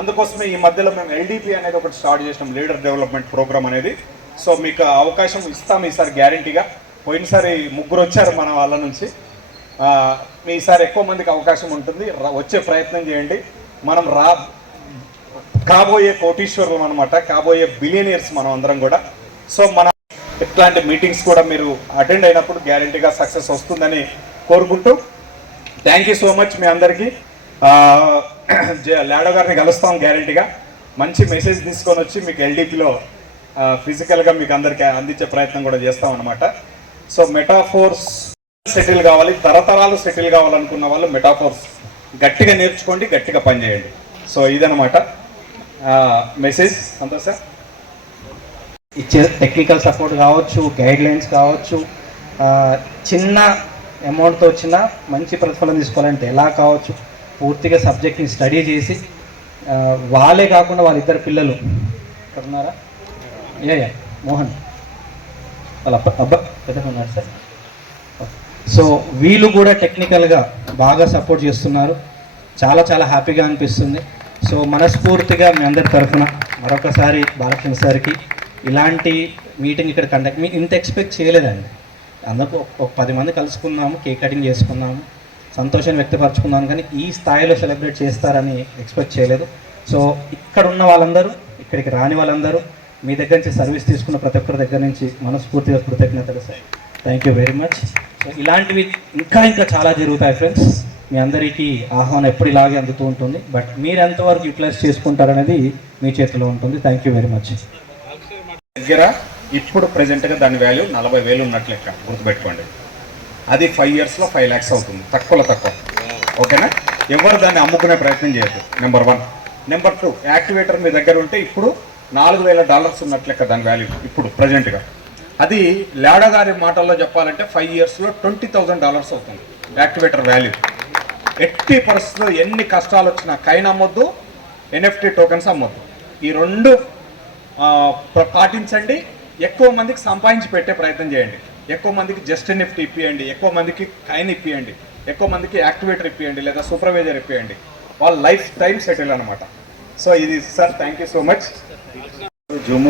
అందుకోసమే ఈ మధ్యలో మేము LDP అనేది ఒకటి స్టార్ట్ చేసినాం, లీడర్ డెవలప్మెంట్ ప్రోగ్రామ్ అనేది. సో మీకు అవకాశం ఇస్తాం ఈసారి గ్యారెంటీగా. పోయినసారి 3 వచ్చారు మన వాళ్ళ నుంచి, ఈసారి ఎక్కువ మందికి అవకాశం ఉంటుంది. వచ్చే ప్రయత్నం చేయండి. మనం కాబోయే కోటీశ్వరులు అనమాట, కాబోయే బిలియనియర్స్ మనం అందరం కూడా. సో మన ఇట్లాంటి మీటింగ్స్ కూడా మీరు అటెండ్ అయినప్పుడు గ్యారెంటీగా సక్సెస్ వస్తుందని కోరుకుంటూ, థ్యాంక్ యూ సో మచ్ మీ అందరికీ. లేడో గారిని కలుస్తాం గ్యారెంటీగా. మంచి మెసేజ్ తీసుకొని వచ్చి మీకు LDPలో ఫిజికల్గా మీకు అందరికీ అందించే ప్రయత్నం కూడా చేస్తాం అనమాట. సో మెటాఫోర్స్ సెటిల్ కావాలి, తరతరాలు సెటిల్ కావాలనుకున్న వాళ్ళు మెటాఫోర్స్ గట్టిగా నేర్చుకోండి, గట్టిగా పనిచేయండి. సో ఇదనమాట మెసేజ్. సంతోష్ సార్ ఇచ్చే టెక్నికల్ సపోర్ట్ కావచ్చు, గైడ్ లైన్స్ కావచ్చు, చిన్న అమౌంట్తో వచ్చిన మంచి ప్రతిఫలం తీసుకోవాలంటే ఎలా కావచ్చు, పూర్తిగా సబ్జెక్ట్ని స్టడీ చేసి వాళ్ళే కాకుండా వాళ్ళిద్దరు పిల్లలు ఇక్కడ ఉన్నారా, మోహన్ వాళ్ళ అబ్బా పెద్దగా ఉన్నారు సార్. సో వీళ్ళు కూడా టెక్నికల్గా బాగా సపోర్ట్ చేస్తున్నారు. చాలా చాలా హ్యాపీగా అనిపిస్తుంది. సో మనస్ఫూర్తిగా మీ అందరి తరఫున మరొకసారి బాలకృష్ణ సార్కి ఇలాంటి మీటింగ్ ఇక్కడ కండక్ట్ ఇంత ఎక్స్పెక్ట్ చేయలేదండి. అందరూ ఒక 10 మంది కలుసుకున్నాము, కేక్ కటింగ్ చేసుకున్నాము, సంతోషాన్ని వ్యక్తపరచుకున్నాను, కానీ ఈ స్థాయిలో సెలబ్రేట్ చేస్తారని ఎక్స్పెక్ట్ చేయలేదు. సో ఇక్కడ ఉన్న వాళ్ళందరూ, ఇక్కడికి రాని వాళ్ళందరూ, మీ దగ్గర నుంచి సర్వీస్ తీసుకున్న ప్రతి ఒక్కరి దగ్గర నుంచి మనస్ఫూర్తిగా కృతజ్ఞతలు sir. Thank you very much. So ఇలాంటివి ఇంకా చాలా జరుగుతాయి ఫ్రెండ్స్. మీ అందరికీ ఆహ్వానం ఎప్పుడు ఇలాగే అందుతూ ఉంటుంది. బట్ మీరు ఎంతవరకు యూటిలైజ్ చేసుకుంటారనేది మీ చేతిలో ఉంటుంది. Thank you very much. దగ్గర ఇప్పుడు ప్రజెంట్గా దాని వాల్యూ 40,000 ఉన్నట్లు లెక్క, గుర్తుపెట్టుకోండి. అది 5 ఇయర్స్లో 5 lakhs అవుతుంది, తక్కువ. ఓకేనా? ఎవరు దాన్ని అమ్ముకునే ప్రయత్నం చేయొద్దు. నెంబర్ 1. నెంబర్ 2, యాక్టివేటర్ మీ దగ్గర ఉంటే ఇప్పుడు $4,000 ఉన్నట్లు లెక్క దాని వాల్యూ ఇప్పుడు ప్రజెంట్గా. అది లేడా గారి మాటల్లో చెప్పాలంటే 5 ఇయర్స్లో $20,000 అవుతుంది యాక్టివేటర్ వాల్యూ. ఎట్టి పరిస్థితుల్లో ఎన్ని కష్టాలు వచ్చినా కైన్ అమ్మొద్దు, NFT టోకెన్స్ అమ్మొద్దు. ఈ 2 పాటించండి. ఎక్కువ మందికి సంపాదించి పెట్టే ప్రయత్నం చేయండి. ఎక్కువ మందికి జస్ట్ NFT ఇప్పియండి, ఎక్కువ మందికి కైన్ ఇప్పియండి, ఎక్కువ మందికి యాక్టివేటర్ ఇప్పియండి, లేదా సూపర్వైజర్ ఇప్పియండి. వాళ్ళ లైఫ్ టైం సెటిల్ అనమాట. సో ఇది sir, thank you so much.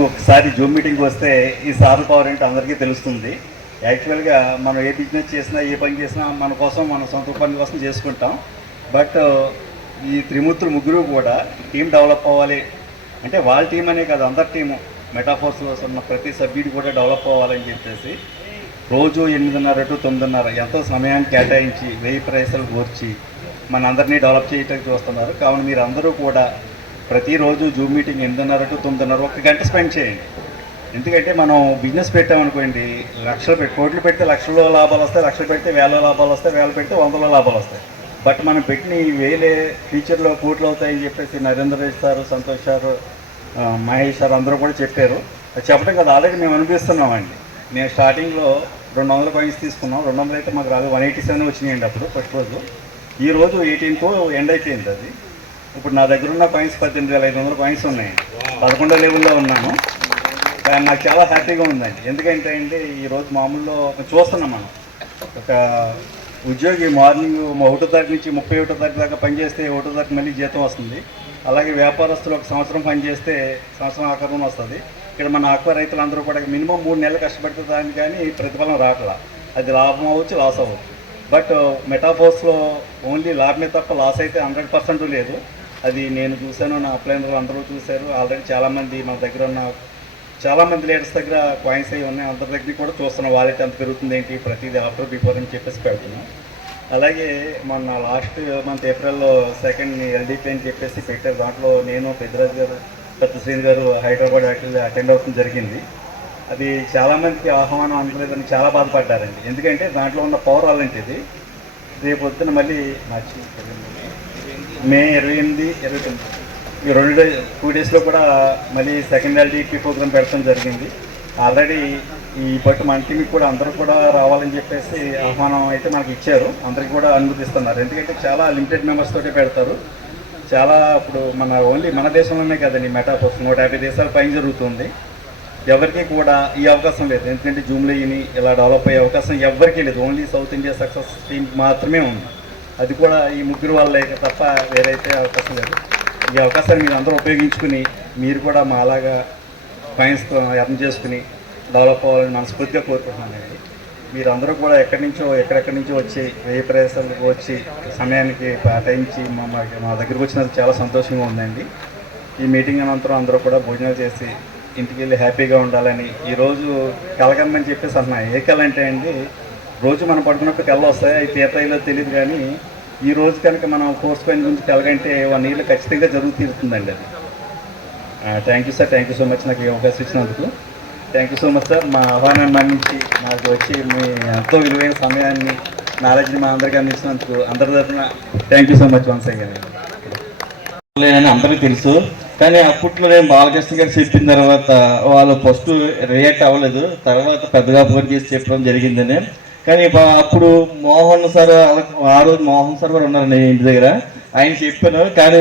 ఒకసారి జూమ్ మీటింగ్కి వస్తే ఈ సార్ పవర్ ఏంటో అందరికీ తెలుస్తుంది. యాక్చువల్గా మనం ఏ బిజినెస్ చేసినా, ఏ పని చేసినా మన కోసం, మన సొంత పని కోసం చేసుకుంటాం. బట్ ఈ త్రిమూర్తులు ముగ్గురు కూడా టీం డెవలప్ అవ్వాలి అంటే, వాళ్ళ టీం అనే కాదు, అందరి టీము మెటాఫోర్స్లో ఉన్న ప్రతి సభ్యుడు కూడా డెవలప్ అవ్వాలని చెప్పేసి రోజు 8:30 to 9:30 ఎంతో సమయాన్ని కేటాయించి 1000 పైసలు కూర్చి మన అందరినీ డెవలప్ చేయడానికి చూస్తున్నారు. కావున మీరు అందరూ కూడా ప్రతిరోజు జూమ్ మీటింగ్ 8:30 to 9:30 1 గంట స్పెండ్ చేయండి. ఎందుకంటే మనం బిజినెస్ పెట్టామనుకోండి, కోట్లు పెడితే లక్షల్లో లాభాలు వస్తాయి, లక్షలు పెడితే 1000 లాభాలు వస్తాయి, 1000 పెడితే 100లో లాభాలు వస్తాయి. బట్ మనం పెట్టిన ఈ 1000 ఫ్యూచర్లో కోట్లు అవుతాయని చెప్పేసి Narendra Reddy sir, Santosh sir, Mahesh sir అందరూ కూడా చెప్పారు. అది చెప్పడం కదా, ఆల్రెడీ మేము అనిపిస్తున్నామండి. నేను స్టార్టింగ్లో 200 కాయిన్స్ తీసుకున్నాం. 200 అయితే మాకు రాదు, 187 వచ్చినాయండి అప్పుడు ఫస్ట్ రోజు. ఈరోజు 18తో ఎండ్ అయిపోయింది అది. ఇప్పుడు నా దగ్గర ఉన్న కాయిన్స్ 18,500 కాయిన్స్ ఉన్నాయి. 11వ లెవెల్లో ఉన్నాను. నాకు చాలా హ్యాపీగా ఉందండి. ఎందుకంటే అండి ఈరోజు మామూలులో చూస్తున్నాం మనం, ఒక ఉద్యోగి మార్నింగ్ 1వ తారీఖు నుంచి 31వ తారీఖు దాకా పనిచేస్తే 1వ తారీఖు మళ్ళీ జీతం వస్తుంది. అలాగే వ్యాపారస్తులు ఒక సంవత్సరం పనిచేస్తే సంవత్సరం ఆఖరణ వస్తుంది. ఇక్కడ మన ఆక్వా రైతులందరూ కూడా మినిమం 3 నెలలు కష్టపడితే దాన్ని కానీ ప్రతిఫలం రావట్లా. అది లాభం అవ్వచ్చు, లాస్ అవ్వచ్చు. బట్ మెటాఫోర్స్లో ఓన్లీ లాభమే తప్ప లాస్ అయితే 100% లేదు. అది నేను చూశాను, నా అప్లైనర్లు అందరూ చూశారు. ఆల్రెడీ చాలామంది మన దగ్గర ఉన్న చాలామంది లీడర్స్ దగ్గర కాయిన్స్ అవి ఉన్నాయి. అందరి దగ్గర కూడా చూస్తున్నాం వాలెట్ ఎంత పెరుగుతుంది ఏంటి, ప్రతిదీ ఆఫ్టర్ బిఫోర్ అని చెప్పేసి పెడుతున్నాం. అలాగే మొన్న లాస్ట్ మంత్ ఏప్రిల్లో 2nd ఎల్డీపీ అని చెప్పేసి పెట్టారు. దాంట్లో నేను, పెద్దరాజు గారు, శ్రీని గారు హైదరాబాద్ అటెండ్ అవుతుంది జరిగింది. అది చాలామందికి ఆహ్వానం అందలేదని చాలా బాధపడ్డారండి. ఎందుకంటే దాంట్లో ఉన్న పవర్ అలాంటిది. రేపు పొద్దున మళ్ళీ మే 28, 29 ఈ 2 డేస్లో కూడా మళ్ళీ 2nd ఎల్డీపీ ప్రోగ్రామ్ పెట్టడం జరిగింది. ఆల్రెడీ ఈ బట్టి మన టీంకి కూడా అందరూ కూడా రావాలని చెప్పేసి ఆహ్వానం అయితే మనకి ఇచ్చారు. అందరికీ కూడా అనుమతిస్తున్నారు. ఎందుకంటే చాలా లిమిటెడ్ మెంబర్స్ తోటే పెడతారు. చాలా ఇప్పుడు ఓన్లీ మన దేశంలోనే కదండి మెటాఫోర్స్ 150 దేశాల పైన జరుగుతుంది. ఎవరికి కూడా ఈ అవకాశం లేదు. ఎందుకంటే జూమ్లో ఇలా డెవలప్ అయ్యే అవకాశం ఎవరికీ లేదు. Only south India success team మాత్రమే ఉంది. అది కూడా ఈ 3 వాళ్ళే తప్ప వేరైతే అవకాశం లేదు. ఈ అవకాశాన్ని మీరు అందరూ ఉపయోగించుకుని మీరు కూడా మాలాగా కాయిన్స్తో ఎర్న్ చేసుకుని డెవలప్ అవ్వాలని మనస్ఫూర్తిగా కోరుకుంటున్నానండి. మీరందరూ కూడా ఎక్కడెక్కడి నుంచో వచ్చి ఏ ప్రదేశాలకు వచ్చి సమయానికి పాటించి మా దగ్గరకు వచ్చినందుకు చాలా సంతోషంగా ఉందండి. ఈ మీటింగ్ అనంతరం అందరూ కూడా భోజనాలు చేసి ఇంటికి వెళ్ళి హ్యాపీగా ఉండాలని ఈరోజు కలగమ్మని చెప్పేసి అంటున్నాను. ఏ కళ అంటే అండి, రోజు మనం పడుకున్నప్పుడు కళ్ళు వస్తాయి, అవి తీర్థాయిలో తెలియదు. కానీ ఈ రోజు కనుక మనం కోర్స్ కాయిన్ గురించి కలగంటే 1 ఇయర్లో ఖచ్చితంగా తీరుతుందండి అది. Thank you sir, thank you so much నాకు ఈ అవకాశం ఇచ్చినందుకు. Thank you so much sir. మా ఆహ్వానాన్ని మన్నించి నాకు వచ్చి మీ ఎంతో విలువైన సమయాన్ని, నాలెడ్జ్ని మా అందరికీ అందించినందుకు అందరి తరఫున thank you so much once again. లేదని అందరికీ తెలుసు, కానీ అప్పట్లో నేను బాలకృష్ణ గారు చెప్పిన తర్వాత వాళ్ళు ఫస్ట్ రియాక్ట్ అవ్వలేదు. తర్వాత పెద్దగా ఫోన్ చేసి చెప్పడం జరిగిందని. కానీ అప్పుడు మోహన్ సార్, ఆ రోజు మోహన్ సార్ కూడా ఉన్నారండి ఇంటి దగ్గర, ఆయన చెప్పాను. కానీ